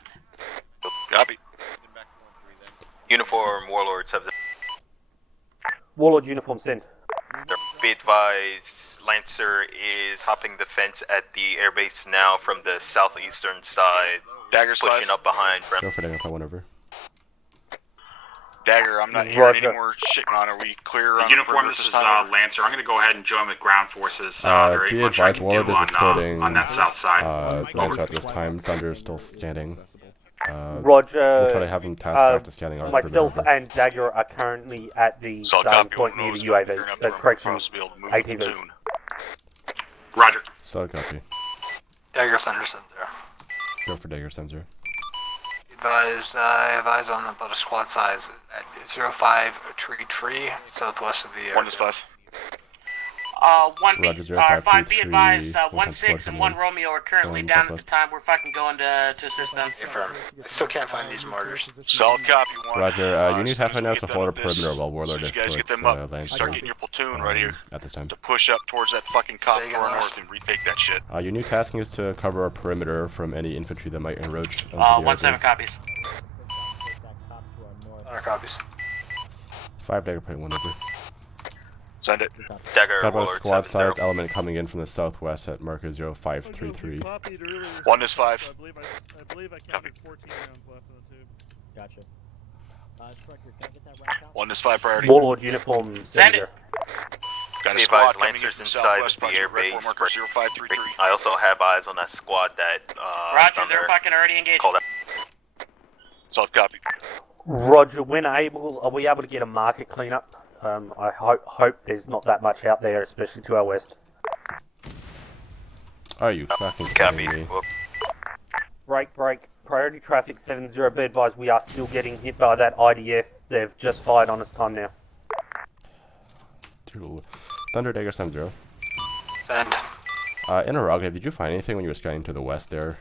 Copy. Uniform, Warlord 7-0. Warlord uniform, send. Be advised, Lancer is hopping the fence at the airbase now from the southeastern side. Dagger's pushing 5. up behind. Go for Dagger, one over. Dagger, I'm not hearing any more shit on. Are we clear on Uniform, the this is time? Lancer. I'm gonna go ahead and join with ground forces. There Be ain't much I advised, can Warlord do is escorting on that south side. Lancer at this time. Thunder is still standing. Roger. We'll try to have him task back to scanning our myself perimeter. and Dagger are currently at the starting point near the UAVs. Correction, ATVs. Roger. Solid copy. Dagger Thunder 7-0. Go for Dagger, 7-0. Advised, I have eyes on about a squad size at 05 tree southwest of the airfield. 1 is 5. 1 B, Roger, 05, 5 be advised, 1 1-6 and 1 Romeo are currently Going down at southwest. this time. We're fucking going to assist them. Affirm. I still can't find these martyrs. Solid copy, 1. Roger, you need half as an hour soon to as we hold a get done with perimeter this, while Warlord as soon as you guys get escorts them up, Lancer. start getting your platoon right here At this time. to push up towards that fucking cop Say to our again, north and retake that shit. Your new tasking is to cover our perimeter from any infantry that might encroach onto the 1-7 airbase. copies. Copies. 5 Dagger plate, 1 over. Send it. Dagger, Got about a Warlord squad 7-0. sized element coming in from the southwest at marker 0533. 1 is 5. I believe I Copy. counted 14 rounds left in the tube. Gotcha. Striker, can I get that rack out? 1 is 5 priority. Warlord uniform, Send 7-0. it. Got a Be squad advised, coming in Lancer's from inside southwest, the red airbase. for marker 0533. I also have eyes on that squad that Roger, Thunder they're fucking already engaged. called out. Solid copy. Roger, when able, are we able to get a market cleanup? I hope there's not that much out there, especially to our west. Are you fucking Copy. kidding me? Break. Priority traffic 7-0. Be advised, we are still getting hit by that IDF. They've just fired on us time now. Thunder Dagger 7-0. Send. Interrogative, did you find anything when you were scanning to the west there?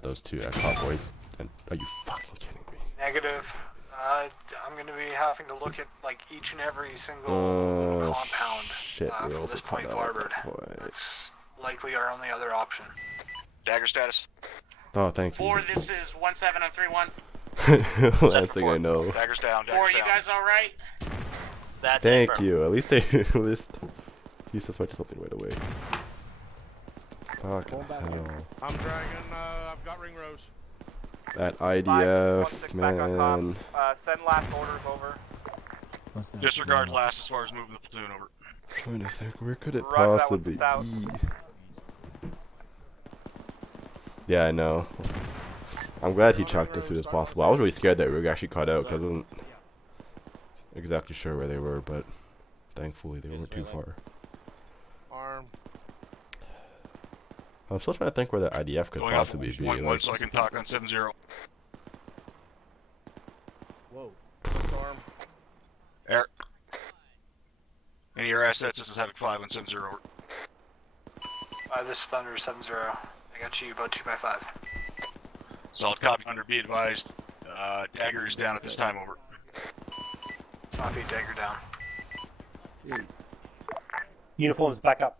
Those 2 convoys? And are you fucking kidding me? Negative. I'm going to be having to look at like each and every single compound Shit, we from also this point caught out at forward. that point. That's likely our only other option. Dagger status. Oh, thank you. 4, this is 1-7 on 3-1. Last thing I know. Dagger's down. 4, you guys alright? That's Thank confirmed. you. At least they he suspected something right away. Fuck hell. I'm dragging, I've got ring rows. That 5, IDF, 1-6 back on man. comms. Send last orders over. Disregard last as far as moving the platoon over. Trying to think, where could it Roger that one, possibly south. be? Yeah, I know. I'm glad he chucked as soon as possible. I was really scared that we were actually caught out because I wasn't exactly sure where they were, but thankfully they weren't too far. Arm. I'm still trying to think where the IDF could Going out possibly be. 1-1 Like, so I can talk on 7-0. Whoa. Storm. Air. Any air assets, this is Havoc 5 on 7-0. This is Thunder 7-0. I got you about 2x5. Solid copy, Thunder, be advised. Dagger is down at this time, over. Copy, Dagger down. Uniforms back up.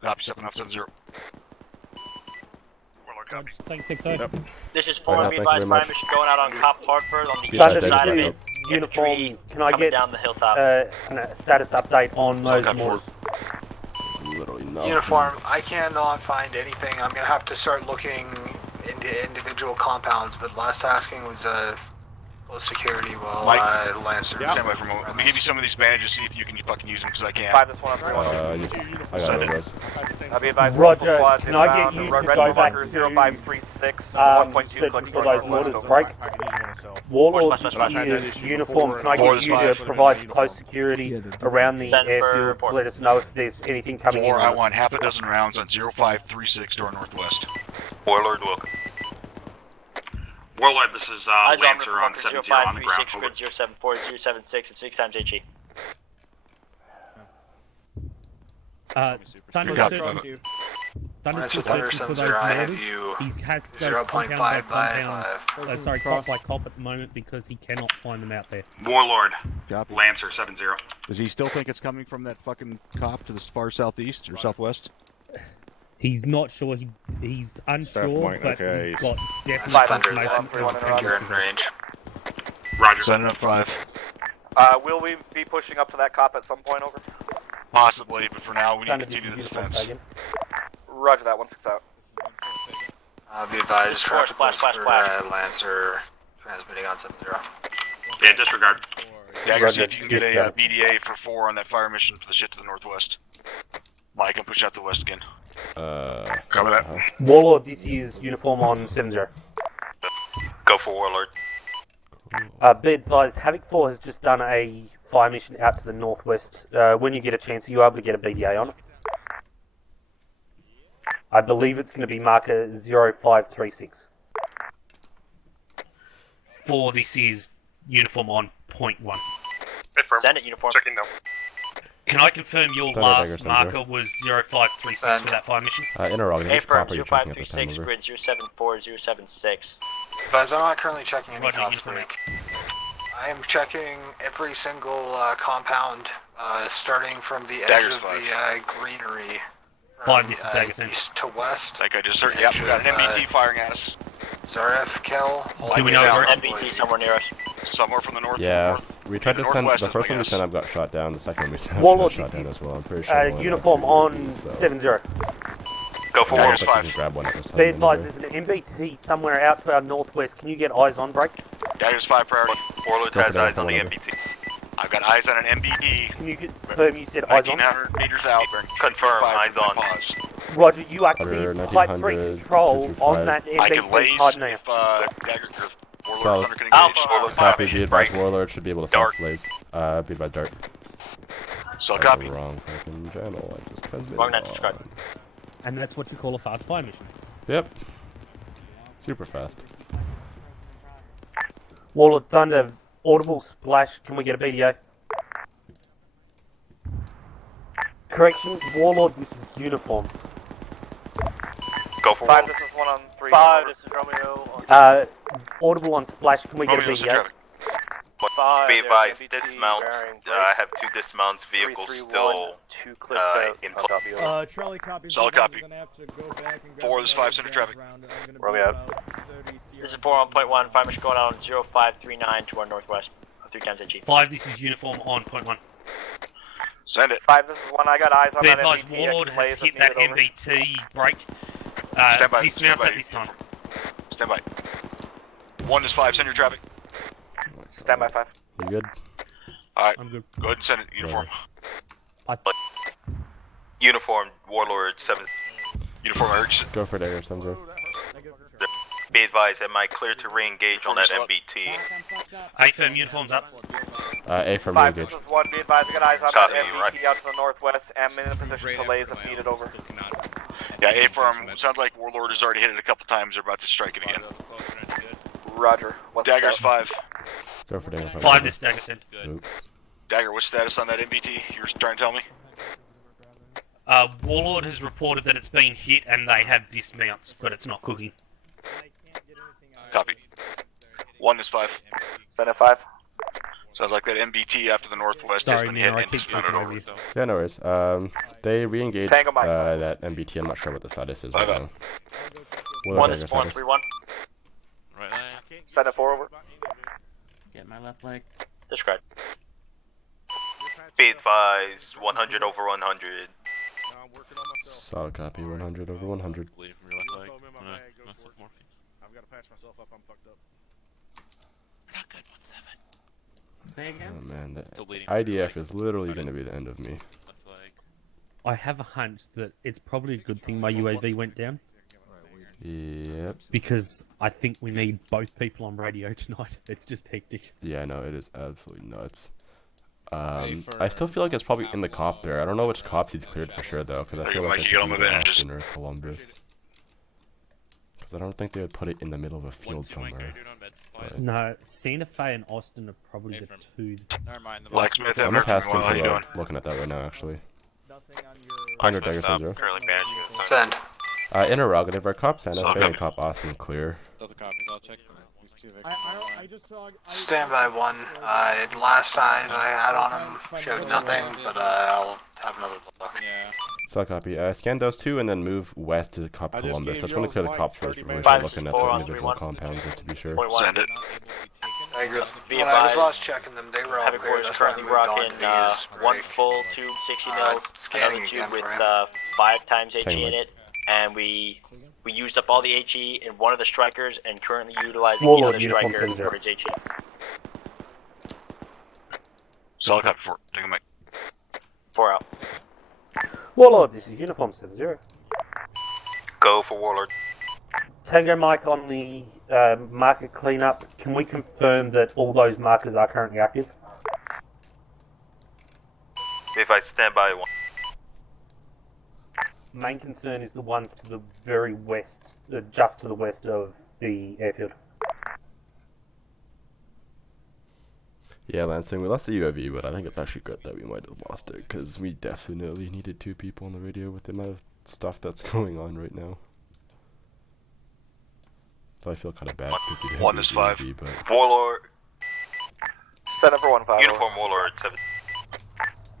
Copy, 7 off 7-0. Thanks, XO. This is 4, be advised, fire mission going out on Cop Hartford on the Thunder, east side of this it. is uniform. Can I coming get down the hilltop. a status update on those mortars? Literally nothing. Uniform, I cannot find anything. I'm gonna have to start looking into individual compounds, but last tasking was close security while Lancer. Stand by for a moment. Let me give you some of these bandages, see if you can fucking use them, because I can't. 5 this 1 on 3 I got it, Rose. I'll be advised. Roger, can I get you to go back to 0536, 1.2 searching for those mortars break? Warlord, this is uniform. Can I get you to provide close security around the airfield to let us know if there's anything coming in? 4, I want half a dozen rounds on 0536 to our northwest. Warlord, welcome. Warlord, this is Lancer on 7-0 on the ground. 0536, grid 074, 076, and 6 times HE. Thunder searching. Thunder's still searching for those mortars. He has to go compound by compound. Sorry, cop by cop at the moment because he cannot find them out there. Warlord, Lancer 7-0. Does he still think it's coming from that fucking cop to the far southeast or southwest? He's not sure. He's unsure, point, but okay. he's got definite Thunder, confirmation. you're in range. Roger. Send up 5. Will we be pushing up to that cop at some point, over? Possibly, but for now we need Thunder, to continue the this is uniform, defense. Sagan. Roger that, 1-6 out. Be advised, traffic Splash, splash, for splash. Lancer transmitting on 7-0. Yeah, disregard. Dagger, see if you can get a BDA for 4 on that fire mission for the shit to the northwest. Mike, can push out the west again. Cover that. Warlord, this is uniform on 7-0. Go for Warlord. Be advised, Havoc 4 has just done a fire mission out to the northwest. When you get a chance, are you able to get a BDA on it? I believe it's going to be marker 0536. 4, this is uniform on .1. Send it, uniform. Checking now. Can I confirm your Thunder, last Dagger, marker was 0536 for that fire mission? Interrogating, which Affirm, cop are you checking at this time, 0536, over? grid 074, 076. But I'm not currently checking any Roger, cops uniform. break. I am checking every single compound, starting from the edge Dagger's of 5. the greenery. 5, this is Dagger, send. East to west. Like I just heard, yep, we got an MBT firing at us. Zaref, Kel, Do we know where MBT somewhere near us. Somewhere from the north. Yeah, we tried to send, northwest, the first I one we guess. sent up got shot down, the second one we sent up Warlord, got shot this down is, as well, I'm pretty sure. one uniform got on two, so. 7-0. Go for Dagger's Warlord. I 5. can grab one at this time. Be advised, anyway. there's an MBT somewhere out to our northwest. Can you get eyes on break? Dagger's 5 priority. Warlord Go for has that, eyes on the whatever. MBT. I've got eyes on an MBT. Can you confirm you said eyes on? 1900 meters out. Confirm, 5 eyes on. Pause. Roger, you are Under clear type 3 control 1900, on that 225. I can MBT laze card now. if Dagger or Warlord Solid. Thunder can Alpha, engage. Warlord Copy, 5 be is advised, break. Warlord should be able to Dart. self-blaze. Be advised, Dart. So That's copy. the wrong fucking channel, I just transmitted Wrong net on. described. And that's what you call a fast fire mission. Yep. Super fast. Warlord Thunder, audible splash. Can we get a BDA? Correction, Warlord, this is uniform. Go for 5, Warlord. this is 1 on 3. 5, this is Romeo. Audible on splash. Can we get a Romeo's in BDA? traffic. 5, Be advised, MBT dismounts. bearing I have 2 dismounts, vehicles 331, still 2 clips out. in I'll copy over. Charlie copies. Solid copy. Gonna have to go back and 4, this is 5 center traffic. Romeo. This is 4 on .1, fire mission going out on 0539 to our northwest. 3 times HE. 5, this is uniform on .1. Send it. 5, this is 1. I got eyes on Be that advised, MBT. Warlord I can laze has if hit that needed over. MBT break. Stand by, Dismounts stand by. at this time. Stand by. 1 is 5, send your traffic. Stand by 5. You good? Alright, I'm good. go ahead and send it, uniform. uniform. Warlord 7. Uniform Erickson. Go for Dagger, Senzo. Be advised, am I clear to re-engage on that MBT? A firm uniforms up. A from 5, engage. this is 1. Be advised, I got eyes on Copy, that MBT right. out to the northwest. Am in a position to laze if needed over. Yeah, A-Farm, it sounds like Warlord has already hit it a couple times. They're about to strike it again. Roger. What's Dagger's 5. Go for Dagger. 5 this Dagger said. Oops. Dagger, what's status on that MBT? You were trying to tell me? Warlord has reported that it's been hit and they have dismounts, but it's not cooking. Copy. 1 is 5. Send it 5. Sounds like that MBT after the northwest Sorry, has been Nero, hit I and keep dismounted talking over. over you. Yeah, no worries. They re-engaged that MBT. I'm not sure what the status is right now. 1 is 131. Right leg. Send it 4 over. Get my left leg. Describe. Be advised, 100 over 100. Solid copy. 100 over 100. Bleeding from your left leg. Mess with morphine. I've got to patch myself up. I'm fucked up. We're not good. 1-7. Say again? Oh man, the Still bleeding. IDF is literally going to be the end of me. Left leg. I have a hunch that it's probably a good thing my UAV went down. Yep. Because I think we need both people on radio tonight. It's just hectic. Yeah, no, it is absolutely nuts. I still feel like it's probably in the cop there. I don't know which cops he's cleared for sure though, because I feel like it could be either Austin or Columbus. Because I don't think they would put it in the middle of a field somewhere. But No, Santa Fe and Austin are probably the two. Never mind. Blacksmith, I'm gonna task him how you doing? for looking at that right now, actually. Under Dagger Stop. 0. Currently bandaging the Send. Interrogative, are Cop Santa Fe and Cop Austin clear? Doesn't copies. I'll check for these two I just saw. Stand by 1. Last eyes I had on him showed nothing, but I'll have another look. Yeah. So copy. Scan those 2 and then move west to Cop Columbus. I just want to clear the cop first before we 5 start looking at the 4 individual compounds just to be sure. Send it. I agree. Be When I was advised, last checking them, they were all Heavy clear. Force That's why I currently moved on rocking to these. 1 full tube 60 mils, scanning another tube again with for him. 5 times HE Tango. in it, and we used up all the HE in one of the strikers and currently utilizing Warlord the other uniform striker 70. for its HE. Solid copy 4. Take a mic. 4 out. Warlord, this is Uniform 70. Go for Warlord. Tango Mike on the marker cleanup. Can we confirm that all those markers are currently active? If I stand by 1. Main concern is the ones to the very west, just to the west of the airfield. Yeah, Lansing, we lost the UAV, but I think it's actually good that we might have lost it, because we definitely needed 2 people on the radio with the amount of stuff that's going on right now. So I feel kind of bad because he didn't 1 lose is the 5. UAV, but Warlord. Send it for 1 5. Uniform Warlord 7.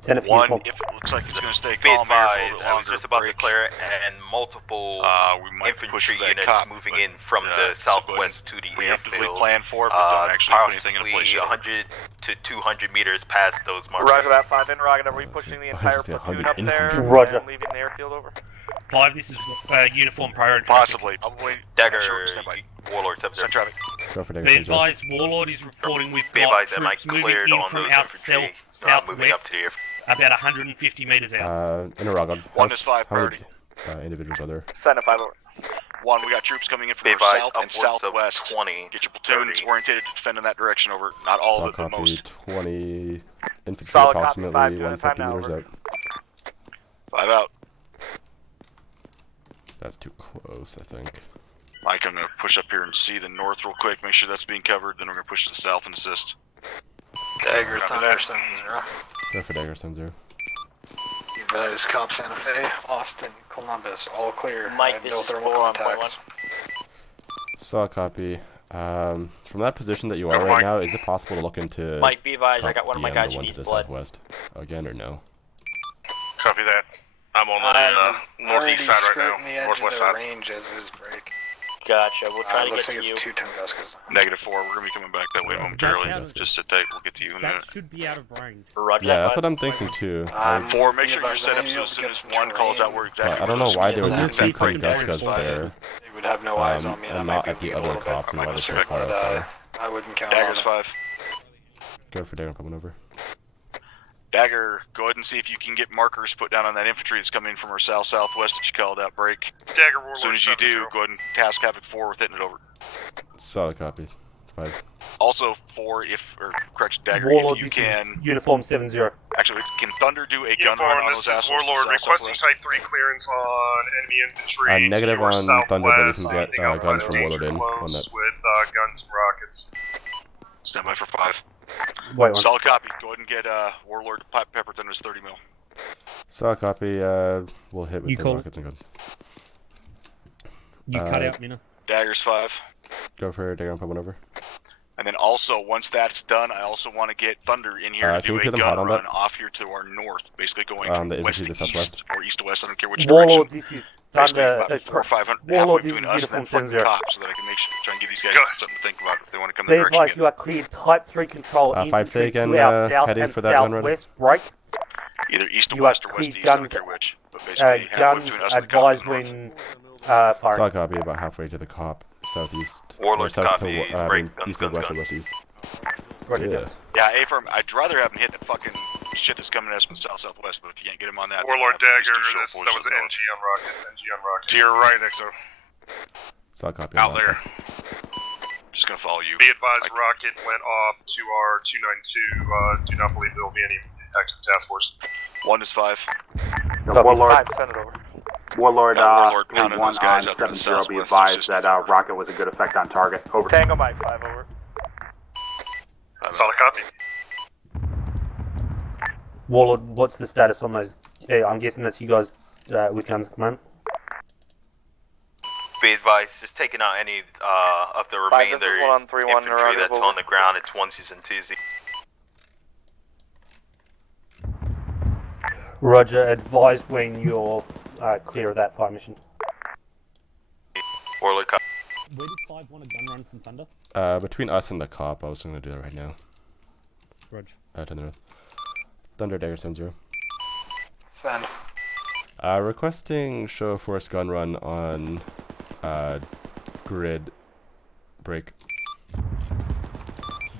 10 of 1, uniform. if it looks like it's going to stay Be calm here for a advised, little I was longer, just about to break. clear and multiple We might push infantry that units cop, moving but, in from the southwest to the preemptively airfield. plan for it, but don't actually put anything into place Possibly yet. 100 to 200 meters past those markers. Roger that 5 interrogative. Are we pushing the entire say 100 platoon up there infantry. Roger. and leaving the airfield over? 5, this is uniform priority. Possibly. Probably. Dagger, Sure, stand by. Warlord 7. Send traffic. go for Dagger Be 0. advised, Warlord is reporting we've Be got advised, am I troops moving cleared in on from those our infantry moving up southwest to to the airfield? about 150 meters out. Interrogative. 1 is 5 How many priority. individuals are there? Send it 5 over. 1, we got troops coming in from Be our advised, south and upwards of southwest. 20. Get your platoons 30. orientated to defend in that direction, over. Not all So of it, but copy. most. 20 infantry Solid copy, approximately 5, doing the time 150 now, meters over. out. 5 out. That's too close, I think. Mike, I'm going to push up here and see the north real quick, make sure that's being covered, then we're going to push to the south and assist. Dagger Thunder 70. Go for Dagger 0. Advise Cop Santa Fe, Austin, Columbus, all clear. I Mike, have this no is thermal 4 on contacts. 1. So copy. From that position that you are right now, is it possible to look into Mike, be advised, I Cop got one of my DM, guys the who one to needs the blood. southwest again, or no? Copy that. I'm on the northeast side right now. Northwest side. Range as is break. Gotcha, we'll try to Looks get like to it's you. 2 Tunguskas. -4, we're going to be coming back that way momentarily. That's out of- Just sit tight, we'll get to you in a That minute. should be out of range. Roger Yeah, that, that's bud. what I'm thinking too. 4, make sure Be you're set up advised, so I as may soon be as able to 1 get calls some out where terrain. exactly But I don't we're know why they would Well, move let's see two if we can find Tunguskas four. there, They would have no eyes on me. and not at the other cops and why they're so far out there. I wouldn't count Dagger's on it. 5. Go for Dagger coming over. Dagger, go ahead and see if you can get markers put down on that infantry that's coming in from our south-southwest that you called out break. Dagger Warlord As soon as you do, 70. go ahead and task Havoc 4 with hitting it over. Solid copy. 5. Also, correction, Dagger, Warlord, if you this can... is Uniform 7-0. Actually, can Thunder do a gun run on those assholes? Warlord requesting Type 3 clearance on enemy infantry. Negative to your on southwest, Thunder, but you can get anything outside guns of from Warlord danger in close on that. with guns and rockets. Stand by for 5. Wait one. Solid copy. Go ahead and get Warlord to pepper Thunder's 30 mil. Solid copy. We'll hit with You the call rockets and guns. You cut out, Mina. Dagger's 5. Go for Dagger and put one over. And then also, once that's done, I also want to get Thunder in here to can do you a them gun hot on run that? off here to our north, basically going The west infantry to to southwest. east, or east to west, I don't care which Warlord, direction. this is Basically Thunder. about 400 or 500, Warlord, halfway this is between us and Uniform that fucking 7-0. cop, so that I can try and give these guys something to think about if they want to come Be the direction. advised, you are cleared Type 3 control 5 say infantry again, to our south heading and for that gun run. southwest break. Either east to You are west or west to cleared east, I don't guns, care which. But basically, halfway guns between us and the cop advised to the north. when firing. Solid copy. About halfway to the cop, southeast. Warlord or south copy, to break, guns, east guns, of west or guns. west east. Roger, Yeah. guns. Yeah, A-firm, I'd rather have him hit the fucking shit that's coming at us from south-southwest, but if you can't get him on that... Warlord then Dagger, just show that force was up north. NG on rockets, NG on rockets. To your right, XO. Solid copy. Out there. Just gonna follow you. Be advised, rocket went off to our 292. Do not believe there will be any active task force. 1 is 5. Warlord, Send it over. Warlord, Warlord pounding 3-1 those guys on out to the 7-0, be southwest. advised that rocket was a good effect on target. Over. Tango Mike 5 over. Solid copy. Warlord, what's the status on those? I'm guessing that's you guys with guns at the moment. Be advised, just taking out any of the remainder infantry that's on the ground. It's onesies and twosies. Roger, advise when you're clear of that fire mission. Warlord copy. Where did 5 want a gun run from Thunder? Between us and the cop, I was going to do that right now. Rog. To the north. Thunder Dagger 7-0. Send. Requesting show of force gun run on grid break.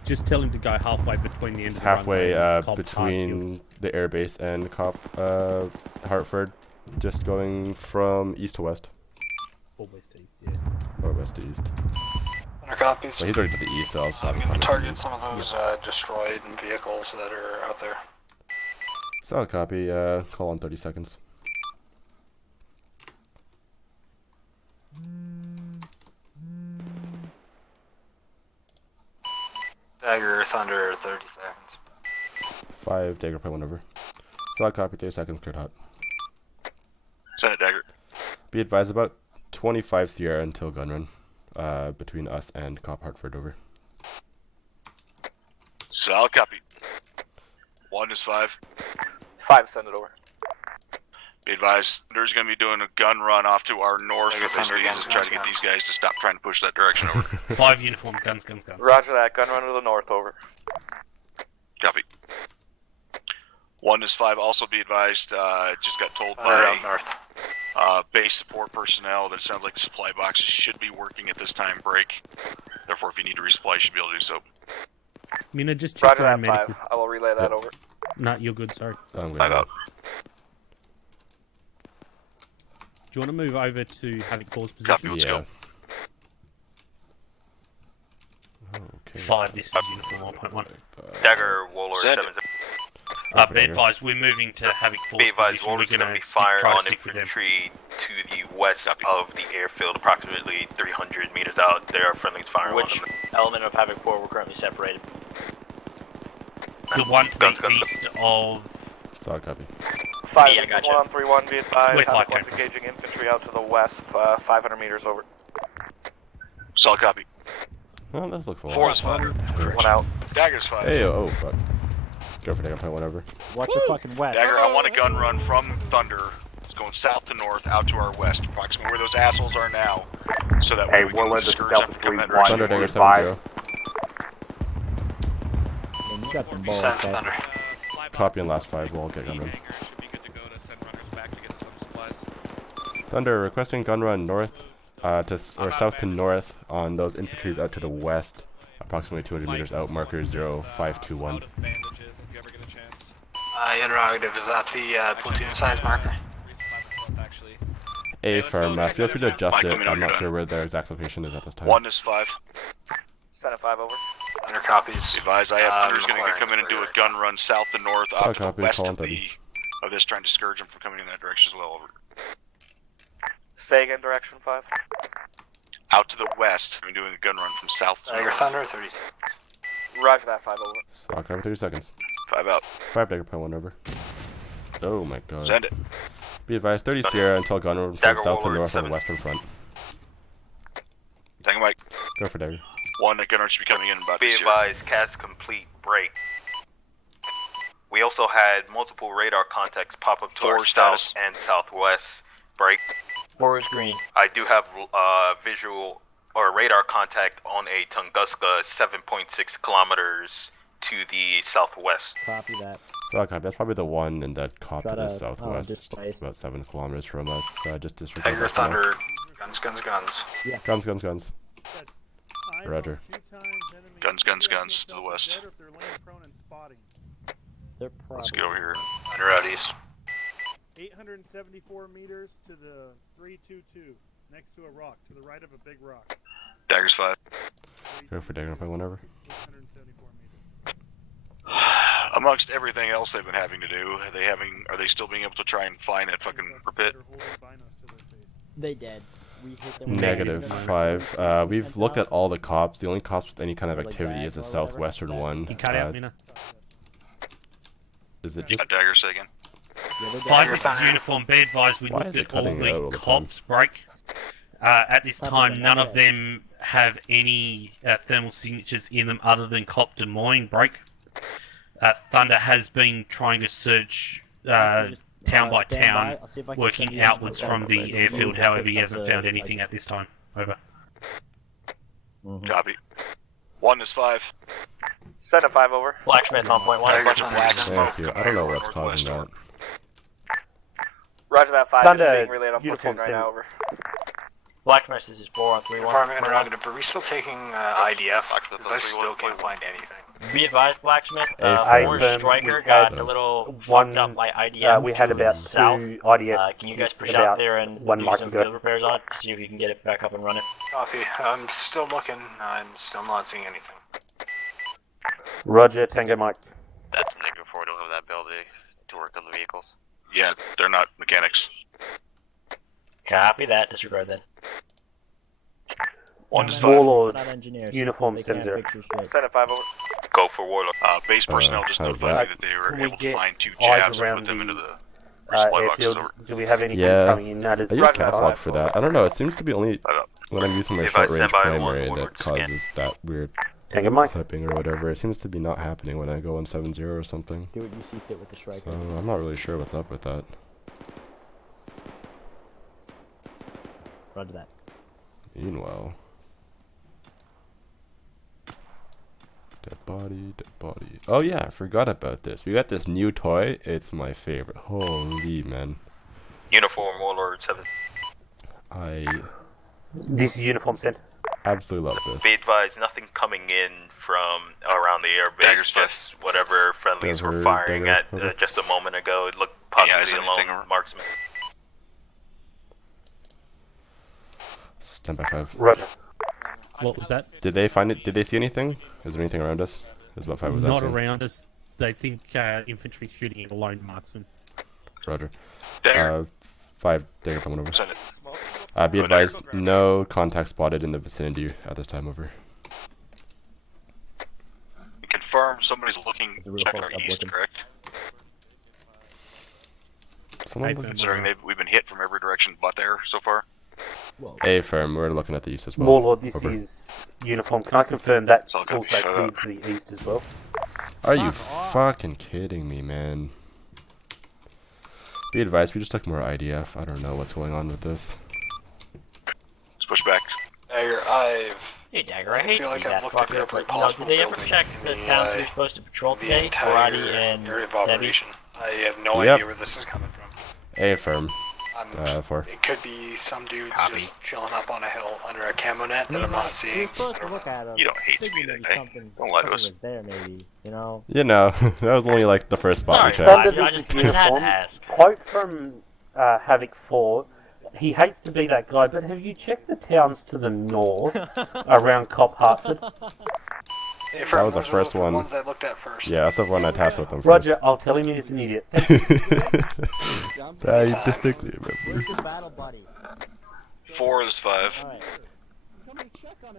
Just tell him to go halfway between the end of the Halfway runway and Cobb between the airbase and cop Hartford. Just going from east to west. Or west to east, yeah. Or west to east. Under copies. Well, he's already to the east, so I'm going to target some of those destroyed vehicles that are out there. Solid copy. Call on 30 seconds. Dagger, Thunder, 30 seconds. 5 Dagger, play 1 over. Solid copy, 30 seconds, cleared hot. Send it, Dagger. Be advised, about 25 Sierra until gun run. Between us and Cop Hartford, over. Solid copy. 1 is 5. 5, send it over. Be advised, there's going to be doing a gun run off to our north. Basically, just try to get these guys to stop trying to push that direction over. 5 uniform, guns. Roger that, gun run to the north, over. Copy. 1 is 5. Also be advised, just got told by base support personnel that it sounds like the supply boxes should be working at this time break. Therefore, if you need to resupply, you should be able to do so. Mina, just check Roger your own that, medical. 5. I will relay that over. Nah, you're good, sorry. 5 out. Do you want to move over to Havoc 4's position? Copy, let's go. Okay. 5, this is uniform 1.1. Dagger, Warlord 7. Be advised, we're moving to Havoc 4's Be advised, position. Warlord's We're going going to be firing try to on stick with them. infantry to the west of the airfield, approximately 300 meters out. There are friendlies firing Which on them. element of Havoc 4 we're currently separated? The one to the east of... Solid copy. 5, Yeah, this gotcha. is 1 on 3-1, be advised. Wait, Havoc fine, 1's engaging infantry out to the west, 500 meters over. Solid copy. Well, this looks a lot. 4 is 5. 1 out. Dagger's 5. Hey, oh fuck. Go for Dagger, play 1 over. Watch your fucking wet. Dagger, I want a gun run from Thunder. It's going south to north, out to our west, approximately where those assholes are now. So that way we can Warlord, this is discourage them Delta from coming that 3-1. direction. Thunder Dagger Advised. Man, you got some balls, Send bud. Thunder. 7-0. Copy on last 5, we'll get gun run. Thunder, requesting gun run north, south to north on those infantries out to the west, approximately 200 meters out, marker 0521. Interrogative, is that the platoon size marker? A firm, feel free to adjust it. I'm not sure where their exact location is at this time. 1 is 5. Send it 5 over. Under copies. Advise, I have hunters going to come in and do a gun run south and north, off to the west of this, trying to discourage them from coming in that direction as well. Over. Say again, direction 5. Out to the west, I'm doing a gun run from south to Dagger north. Thunder, 30 seconds. Roger that, 5 over. Stock over 30 seconds. 5 out. 5 Dagger point 1 over. Oh my god. Send it. Be advised, 30 Sierra until gun run from south to north on the western front. Dagger Mike. Go for Dagger. 1, the gunner should be coming in about Be advised, cast complete, break. We also had multiple radar contacts pop up to our south and southwest. Break. Forward green. I do have visual or radar contact on a Tunguska 7.6 kilometers to the southwest. Copy that. So that's probably the one in that cop to the Try to, southwest, displace. about 7 kilometers from us. Just disregard Dagger that for now. Thunder. Guns, guns, guns. Yeah. Guns, guns, guns. Roger. Guns, guns, guns to the west. They're Let's get over here. Under out east. 874 meters to the 322, next to a rock, to the right of a big rock. Daggers 5. Go for Dagger point 1 over. 874 meters. Amongst everything else they've been having to do, are they still being able to try and find that fucking pit? They dead. We hit them Negative 5. We've looked at all the cops. The only cops with any kind of activity is the southwestern one. You cut out, Mina. Is it just Dagger, say again. 5, this is uniform. Be advised, we looked at all the cops break. At this time, none of them have any thermal signatures in them other than cop Des Moines break. Thunder has been trying to search town by town, working outwards from the airfield. However, he hasn't found anything at this time. Over. Copy. 1 is 5. Send a 5 over. Blacksmith on point 1. Thank you. I don't know what's causing that. Roger that, 5 Thunder, is being relayed on uniform platoon right now, over. Blacksmith, this is 4 on 3-1. Department interrogative, are we still taking IDF? Because I still can't find anything. Be advised, Blacksmith. Forward Striker got a little fucked up by IDF. We had about south. 2 IDF. Can you guys push out there and one do mark some ago. field repairs on it to see if you can get it back up and running? Copy. I'm still looking. I'm still not seeing anything. Roger, Tango Mike. That's negative 4. Don't have that ability to work on the vehicles. Yeah, they're not mechanics. Copy that. Disregard that. 1 is 5. Warlord, Not engineers. uniform They 7 can't 0. fix your shit. Send a 5 over. Go for Warlord. Base personnel just how's notified that? me that they were Can we able to get find 2 eyes jabs and around put them the, into the resupply boxes. Airfield. Over. Do we have anything Yeah, coming in? That is I use cap lock for that. I don't know, it seems to be only when I'm using my short range primary that causes that weird Tango Mike. clipping or whatever. It seems to be not happening when I go on 7-0 or something. Do what you see fit with the striker. So I'm not really sure what's up with that. Roger that. Meanwhile, dead body, dead body. Oh yeah, I forgot about this. We got this new toy. It's my favorite. Holy man. Uniform Warlord 7. This is uniform 7. Absolutely love this. Be advised, nothing coming in from around the airbase. Just whatever friendlies were firing at just a moment ago. It looked possibly a lone marksman. Stand by 5. Roger. What was that? Did they find it? Did they see anything? Is there anything around us? Is what 5 was Not asking. around us. They think infantry shooting at a lone marksman. Roger. Dagger. 5 Dagger coming over. Send it. Be advised, no contact spotted in the vicinity at this time. Over. Confirm somebody's looking check our east, correct? Someone Considering we've been hit from every direction but there so far. A firm, we're looking at the east as well. Warlord, this Over. is uniform. Can I confirm that's Okay, also shut clear up. to the east as well? Are you fucking kidding me, man? Be advised, we just took more IDF. I don't know what's going on with this. Let's push back. Dagger, Hey Dagger, I hate feel to like be I've that looked at fucker, every but possible did they ever building check the in towns the, we were supposed to patrol the today? entire Karate and area of Debbie? operation. I have no Yep. idea where this is coming from. A firm. 4. It could be some dudes Copy. just chilling up on a hill under a camo net that I'm not seeing. We're supposed to look at him. You don't hate to be that guy. Don't lie to us. Was there maybe, you know? You know, that was only like the first spot we Sorry, checked. I just had to ask. Quote from Havoc 4. He hates to be that guy, but have you checked the towns to the north around Cop Hartford? That was the first one. Ones I looked at first. Yeah, that's the one I tasked with him first. Roger, I'll tell him he's an idiot. I distinctly remember. 4 is 5.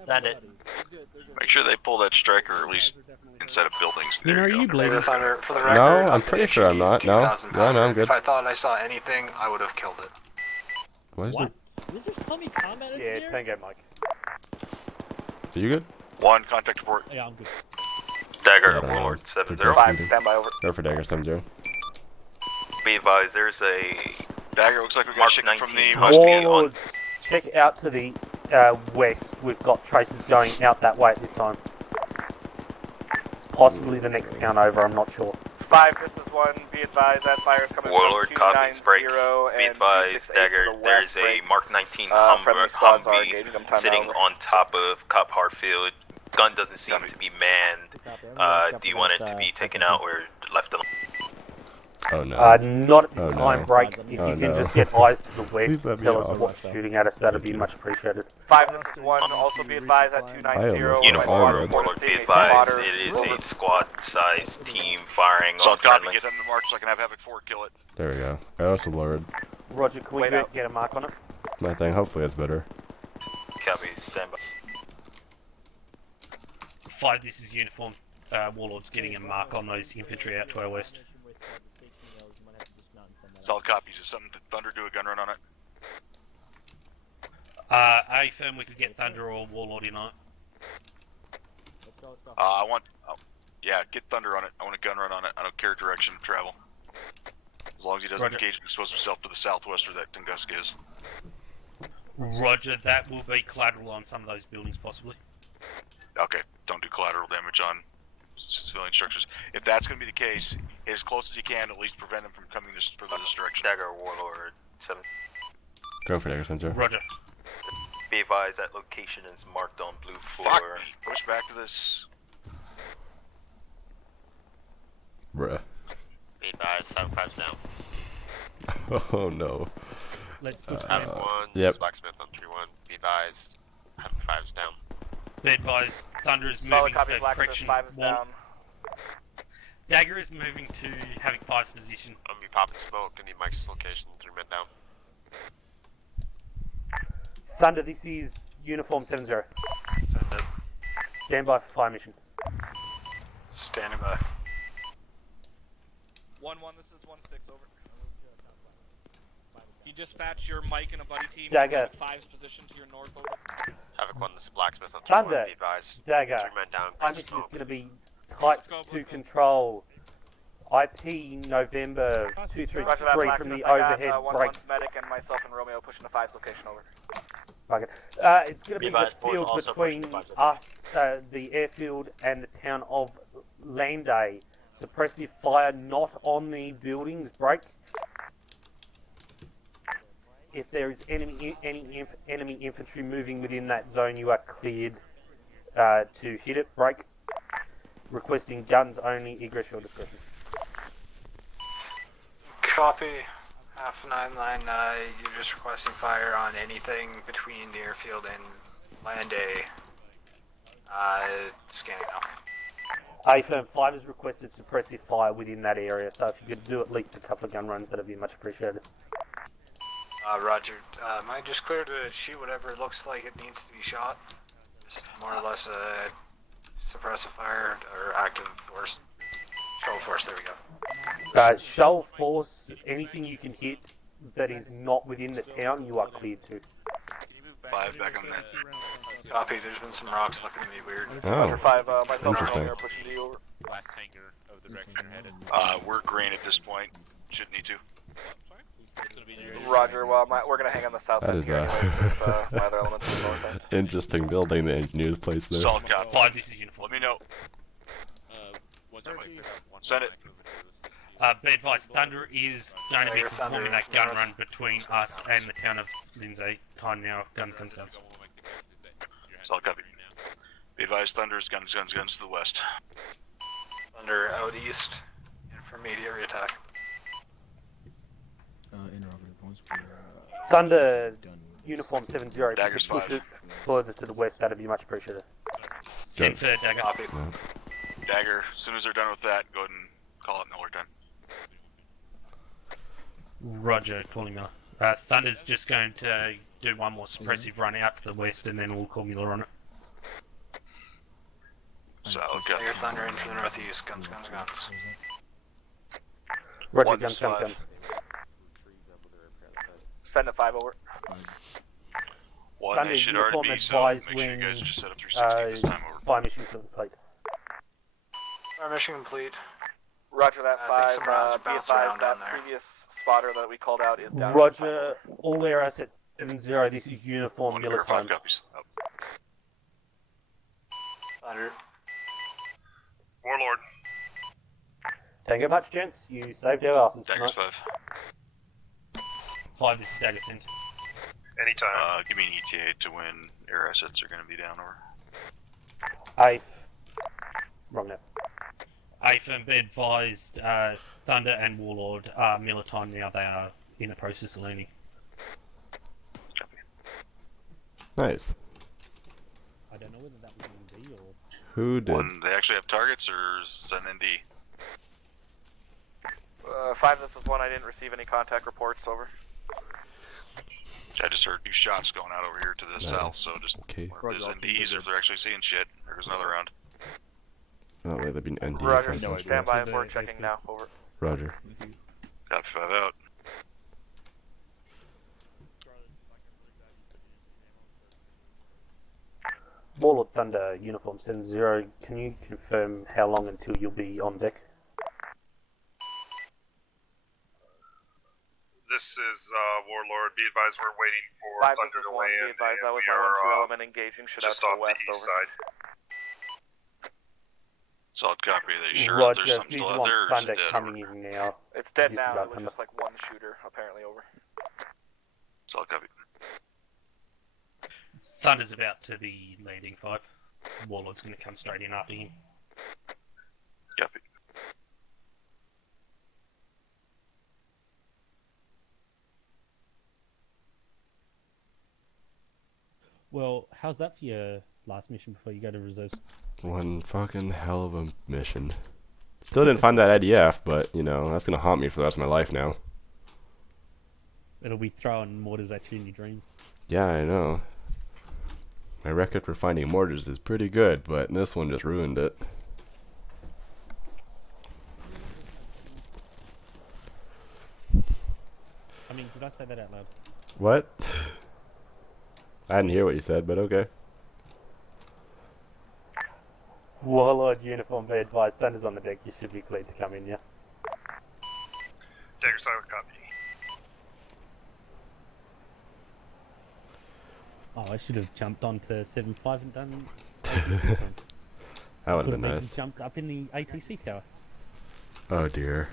Send it. Make sure they pull that striker at least inside of buildings. You know, are you bleeding? For the record, No, I'm pretty sure I'm not. No, no, I'm good. If I thought I saw anything, I would have killed it. What is What? Did you just tell me combat engineer? Yeah, Tango Mike. Are you good? 1, contact report. Yeah, I'm good. Dagger, Yeah, Warlord they're 7-0. both Stand by over. Go for Dagger 7-0. Be advised, there's a Dagger looks like we got Mark chicken from the 19 west. Warlord, check out to the west. We've got traces going out that way at this time. Possibly the next town over, I'm not sure. 5, this is 1. Be advised that fire's coming Warlord from copies, break. 290 Be and advised, 268 Dagger, to the there's west, a break. Mark 19 Friendly squads are Humvee engaging them. Time sitting over. on top of Cop Harfield. Gun doesn't seem to be manned. Do you want it to be taken out or left alone? Oh no. Not at this Oh, time, no. break. If Oh, you can no. just get eyes to the Please west, let me tell us off. what's shooting at us, that'd be much appreciated. 5, this is 1. Also be advised at 290. Uniform, Warlord, be advised, it is a squad-sized team firing So on copy, friendly. get them to mark so I can have Havoc 4 kill it. There we go. Oh, that's the Lord. Roger, can we get a mark on it? Nothing. Hopefully it's better. Copy, stand by. 5, this is uniform. Warlord's getting a mark on those infantry out to our west. Solid copies. Is something to Thunder do a gun run on it? A firm, we could get Thunder or Warlord in on it. I want... yeah, get Thunder on it. I want a gun run on it. I don't care direction of travel. As long as he doesn't Roger. engage and expose himself to the southwest where that Tunguska is. Roger, that will be collateral on some of those buildings, possibly. Okay, don't do collateral damage on civilian structures. If that's going to be the case, get as close as you can, at least prevent them from coming this further this direction. Dagger, Warlord 7. Go for Dagger 7-0. Roger. Be advised, that location is marked on blue for... Fuck me. Push back to this. Bruh. Be advised, 7-5's down. Oh no. Let's push Have 1, Yep. Blacksmith on 3-1. Be advised, have 5's down. Be advised, Thunder is Solid moving copy, to Blacksmith, correction 5 is 1. down. Dagger is moving to having 5's position. I'm gonna be popping smoke. I need Mike's location. 3 men down. Thunder, this is uniform 7-0. Send it. Stand by for fire mission. Standing by. 1-1, this is 1-6, over. You dispatch your Mike and a buddy team Dagger. to 5's position to your north, over. Havoc 1, this is Blacksmith on 3-1. Thunder, Be advised. Dagger. 3 men down. Our mission is going to be tight to control. IP November 233 Roger that, from Blacksmith. the I got overhead 1-1 break. medic and myself and Romeo pushing the 5's location over. Okay. It's going to be the advised, force field also between push the 5's us, the airfield, and the town of Landay. Suppressive fire not on the buildings. Break. If there is any enemy infantry moving within that zone, you are cleared to hit it. Break. Requesting guns only. Egress your discretion. Copy. Half 9-9, you're just requesting fire on anything between the airfield and Landay. Scanning now. A firm 5 has requested suppressive fire within that area, so if you could do at least a couple of gun runs, that'd be much appreciated. Roger. Am I just clear to shoot whatever it looks like it needs to be shot? Just more or less a suppressive fire or active force. Control force, there we go. Show of force, anything you can hit that is not within the town, you are cleared to. 5 back on that. Copy, there's been some rocks looking at me weird. Oh, Roger 5, myself and interesting. Romeo are pushing to you over. Last hangar of the direction you're headed. We're green at this point. Shouldn't need to. Roger, well, we're going to hang on the south That end is here anyways, with my other elements on the north end. interesting building the engineers placed there. Solid copy. 5, this is uniform. Let me know. Send it. Be advised, Thunder is going to be performing that gun run between us and the town of Lindsay. Time now, guns, guns, guns. Solid copy. Be advised, Thunder's guns to the west. Thunder out east, intermediate attack. Thunder, uniform 7-0, if you Dagger's could push 5. it further to the west, that'd be much appreciated. Send for Dagger. No. Dagger, as soon as they're done with that, go ahead and call it Miller time. Roger, calling Miller. Thunder's just going to do one more suppressive run out to the west, and then we'll call Miller on it. So, okay. Your Thunder in from the northeast. Guns, guns, guns. Roger, guns, guns, guns. Send a 5 over. One, Thunder, they should uniform already be, so make advised sure you guys when just set up 360 this time over. fire mission complete. Our mission complete. Roger that, I think 5. some rounds Be bounce advised around that down there. previous spotter that we called out is down. Roger, all air asset 7-0, this is uniform Miller time. Copies. Oh. Thunder. Warlord. Tango much, gents. You saved our asses Dagger's tonight. 5, this is Dagger send. Anytime. Give me an ETA to when air assets are going to be down over. Eighth. Wrong now. 8th and be advised, Thunder and Warlord are Miller time now. They are in the process of landing. Nice. I don't know whether that was an ND or... Who did? One, they actually have targets, or is that an ND? 5, this is 1. I didn't receive any contact reports, over. I just heard 2 shots going out over here to the south, so just okay. if there's NDs or if they're actually seeing shit, there's another round. Not like there'd be an ND. Roger, if I was stand by watching. for checking now, over. Roger. Copy 5 out. Warlord Thunder, uniform 7-0, can you confirm how long until you'll be on deck? This is Warlord. Be advised, we're waiting for 5, Thunder this is to 1. land. Be advised, that was we my are 1-2 element engaging. Should out just to off the west, the east over. side. Solid copy. Are they sure Roger, there's something still out there, or is Thunder it dead? coming in now. It's dead This is now. It about was Thunder. just like 1 shooter, apparently, over. Solid copy. Thunder's about to be landing 5. Warlord's going to come straight in after him. Copy. Well, how's that for your last mission before you go to reserves? One fucking hell of a mission. Still didn't find that IDF, but, you know, that's gonna haunt me for the rest of my life now. It'll be throwing mortars at you in your dreams. Yeah, I know. My record for finding mortars is pretty good, but this one just ruined it. I mean, did I say that out loud? What? I didn't hear what you said, but okay. Warlord uniform, be advised, Thunder's on the deck, you should be cleared to come in, yeah? Dagger silent copy. Oh, I should have jumped onto 7.5 and done... That would have Could been maybe nice. jumped up in the ATC tower. Oh dear.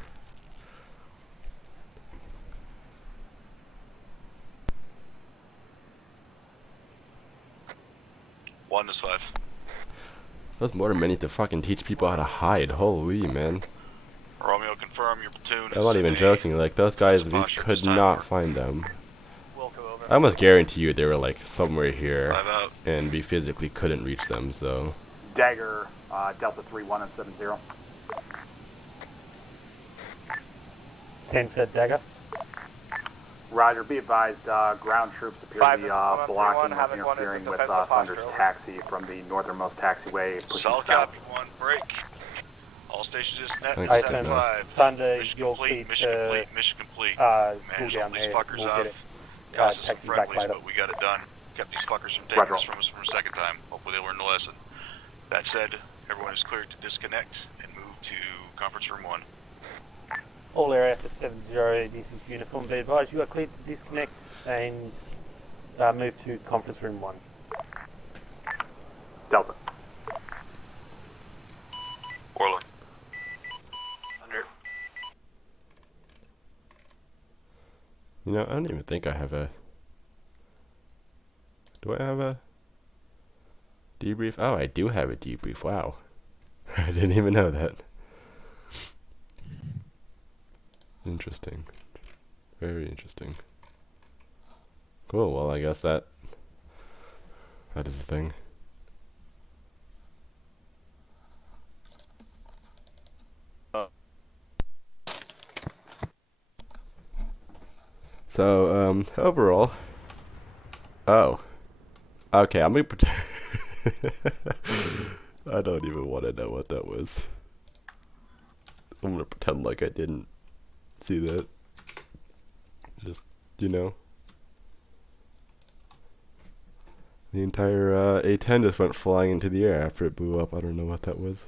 One is 5. Those mortarmen need to fucking teach people how to hide. Holy man. Romeo, confirm your platoon. I'm not even joking. Like, those guys, we could not find them. I almost guarantee you they were like somewhere here, 5 out. and we physically couldn't reach them. So. Dagger, Delta 3-1 and 7-0. Send for Dagger. Roger, be advised, ground troops appear to be blocking or having one interfering is with defensive Thunder's posture. taxi from the northernmost taxiway pushing Solid south. copy. 1, break. All stations just net. Thank you, 7-5. Thunder, Mission you're complete. cleared Mission to, complete. Mission complete. school Managed down all these there, fuckers we'll off. get it. Got some Taxi back friendlies, later. but we got it done. Kept these fuckers from Roger. taking us from us from a second time. Hopefully they learned the lesson. That said, everyone is cleared to disconnect and move to conference room 1. All air assets 7-0, this is uniform, be advised, you are cleared to disconnect and move to conference room 1. Delta. Warlord. Thunder. You know, I don't even think I have a... Do I have a debrief? Oh, I do have a debrief. Wow. I didn't even know that. Interesting. Very interesting. Cool, well, I guess that is the thing. So, overall... Oh. Okay, I'm gonna pretend... I don't even want to know what that was. I'm gonna pretend like I didn't see that. Just, you know. The entire A-10 just went flying into the air after it blew up. I don't know what that was.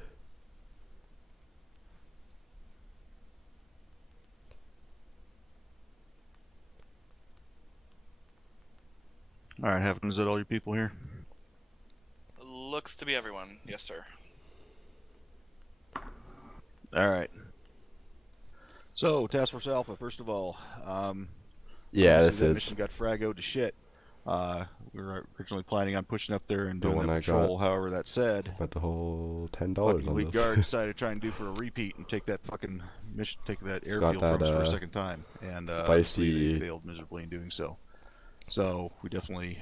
Alright, is that all your people here? Looks to be everyone, yes sir. Alright. So, Task Force Alpha, first of all, yeah, this this that is mission got fragoed to shit. We were originally planning on pushing up there and the doing one the I patrol. got. However, that said, About the whole $10 fucking on lead this. guard decided to try and do for a repeat and take that fucking mission, take that It's airfield got that, from us for a second time, and spicy. they failed miserably in doing so. So we definitely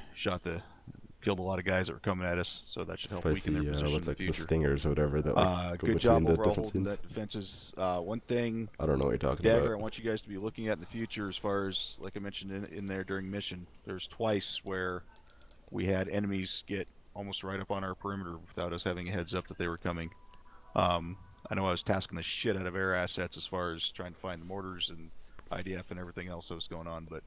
killed a lot of guys that were coming at us. So that should help weaken their position what's in the like future. the stingers or whatever that like go good between job the overall different holding scenes. that defenses. One thing I don't know what you're talking Dagger, about. I want you guys to be looking at in the future, as far as like I mentioned in there during mission. There's twice where we had enemies get almost right up on our perimeter without us having a heads up that they were coming. I know I was tasking the shit out of air assets as far as trying to find the mortars and IDF and everything else that was going on, but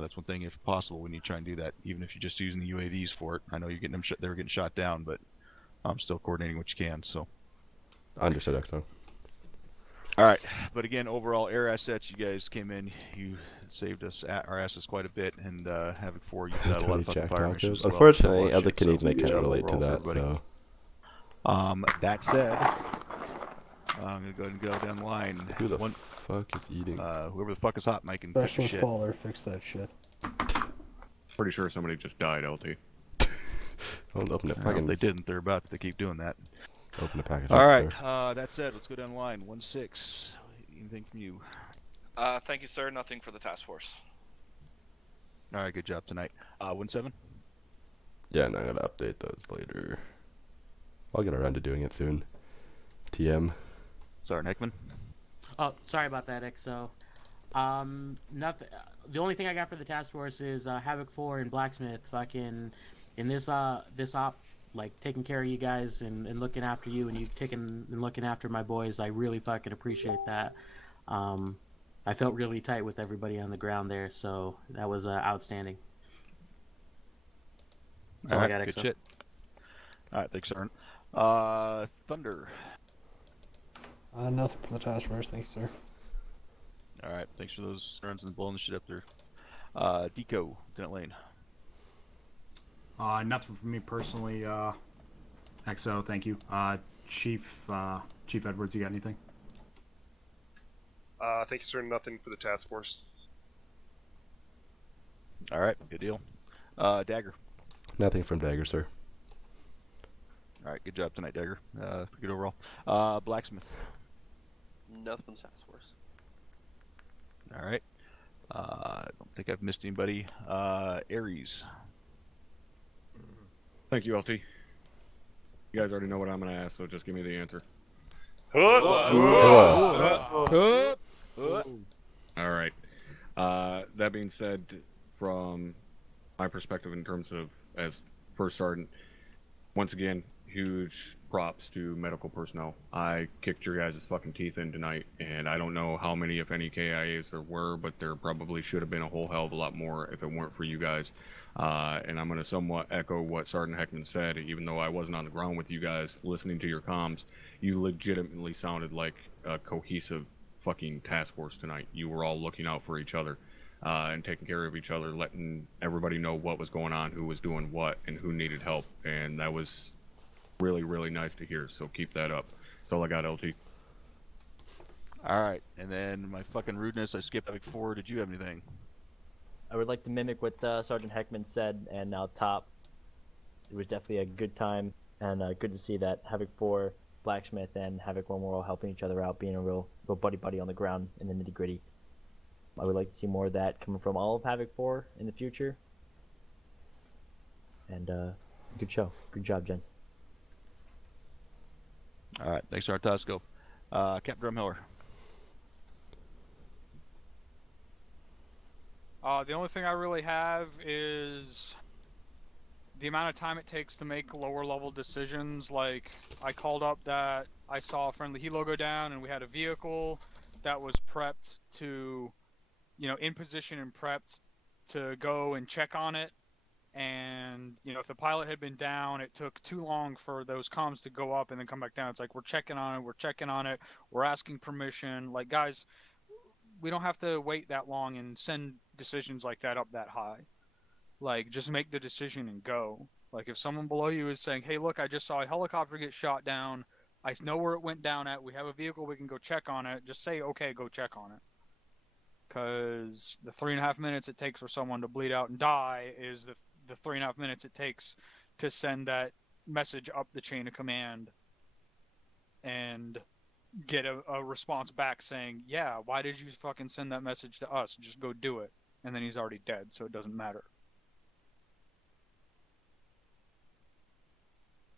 that's one thing, if possible, we need to try and do that, even if you're just using the UAVs for it. I know you're getting them they were getting shot down, but I'm still coordinating what you can, so. Understood, XO. Alright, but again, overall air assets, you guys came in, you saved us our asses quite a bit, and Havoc 4, you got a lot of fucking fire missions as well. Unfortunately, as a Canadian, I can't relate to that, so. That said, I'm gonna go ahead and go down the line. Who the fuck is eating? Whoever the fuck is hot, Mike, and Special Faller, fix that shit. Pretty sure somebody just died, LT. Don't open a Well, fucking. they didn't. They're about to keep doing that. Open a package. All right. That said, let's go down the line. 1-6. Anything from you? Thank you, sir. Nothing for the task force. All right. Good job tonight. 1-7. Yeah, and I'm gonna update those later. I'll get around to doing it soon. TM. Sergeant Heckman. Oh, sorry about that, XO. Nothing. The only thing I got for the task force is Havoc 4 and Blacksmith. Fucking in this op, like taking care of you guys and looking after you, and you taking and looking after my boys. I really fucking appreciate that. I felt really tight with everybody on the ground there, so that was outstanding. That's all I got, good XO. shit. All right, thanks, Sergeant. Thunder. Nothing for the task force, thank you, sir. All right, thanks for those runs and blowing the shit up there. Deco, Lieutenant Lane. Nothing for me personally. XO, thank you. Chief Edwards, you got anything? Thank you, sir. Nothing for the task force. All right, good deal. Dagger. Nothing from Dagger, sir. All right, good job tonight, Dagger. Good overall. Blacksmith. Nothing from the task force. All right. I don't think I've missed anybody. Ares. Thank you, LT. You guys already know what I'm gonna ask, so just give me the answer. All right. That being said, from my perspective in terms of as first sergeant, once again, huge props to medical personnel. I kicked your guys' fucking teeth in tonight, and I don't know how many, if any, KIAs there were, but there probably should have been a whole hell of a lot more if it weren't for you guys. And I'm going to somewhat echo what Sergeant Heckman said, even though I wasn't on the ground with you guys, listening to your comms, you legitimately sounded like a cohesive fucking task force tonight. You were all looking out for each other. And taking care of each other, letting everybody know what was going on, who was doing what, and who needed help. And that was really, really nice to hear, so keep that up. That's all I got, LT. Alright, and then my fucking rudeness, I skipped Havoc 4. Did you have anything? I would like to mimic what Sergeant Heckman said, and now top. It was definitely a good time, and good to see that Havoc 4, Blacksmith, and Havoc 1 were all helping each other out, being a real buddy-buddy on the ground in the nitty-gritty. I would like to see more of that coming from all of Havoc 4 in the future. And good show. Good job, gents. Alright, thanks, Artasco. Captain Drumheller. The only thing I really have is the amount of time it takes to make lower level decisions. Like, I called up that I saw a friendly helo go down and we had a vehicle that was prepped to, in position and prepped to go and check on it. And, if the pilot had been down, it took too long for those comms to go up and then come back down. It's like, we're checking on it, we're asking permission. Like, guys, we don't have to wait that long and send decisions like that up that high. Like, just make the decision and go. Like, if someone below you is saying, hey, look, I just saw a helicopter get shot down, I know where it went down at, we have a vehicle, we can go check on it, just say, okay, go check on it. Because the 3.5 minutes it takes for someone to bleed out and die is the 3.5 minutes it takes to send that message up the chain of command and get a response back saying, yeah, why did you fucking send that message to us? Just go do it. And then he's already dead, so it doesn't matter.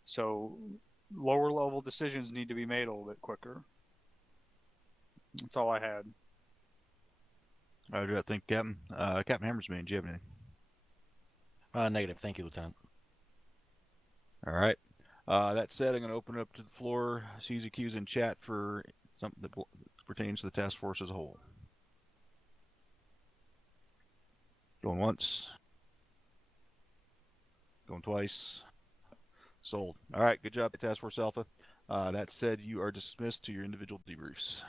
So lower level decisions need to be made a little bit quicker. That's all I had. Roger that. Thank you, Captain. Captain Hammersman, do you have anything? Negative. Thank you, Lieutenant. All right. That said, I'm going to open it up to the floor, C's, Q's, and chat for something that pertains to the task force as a whole. Going once. Going twice. Sold. All right. Good job, Task Force Alpha. That said, you are dismissed to your individual debriefs.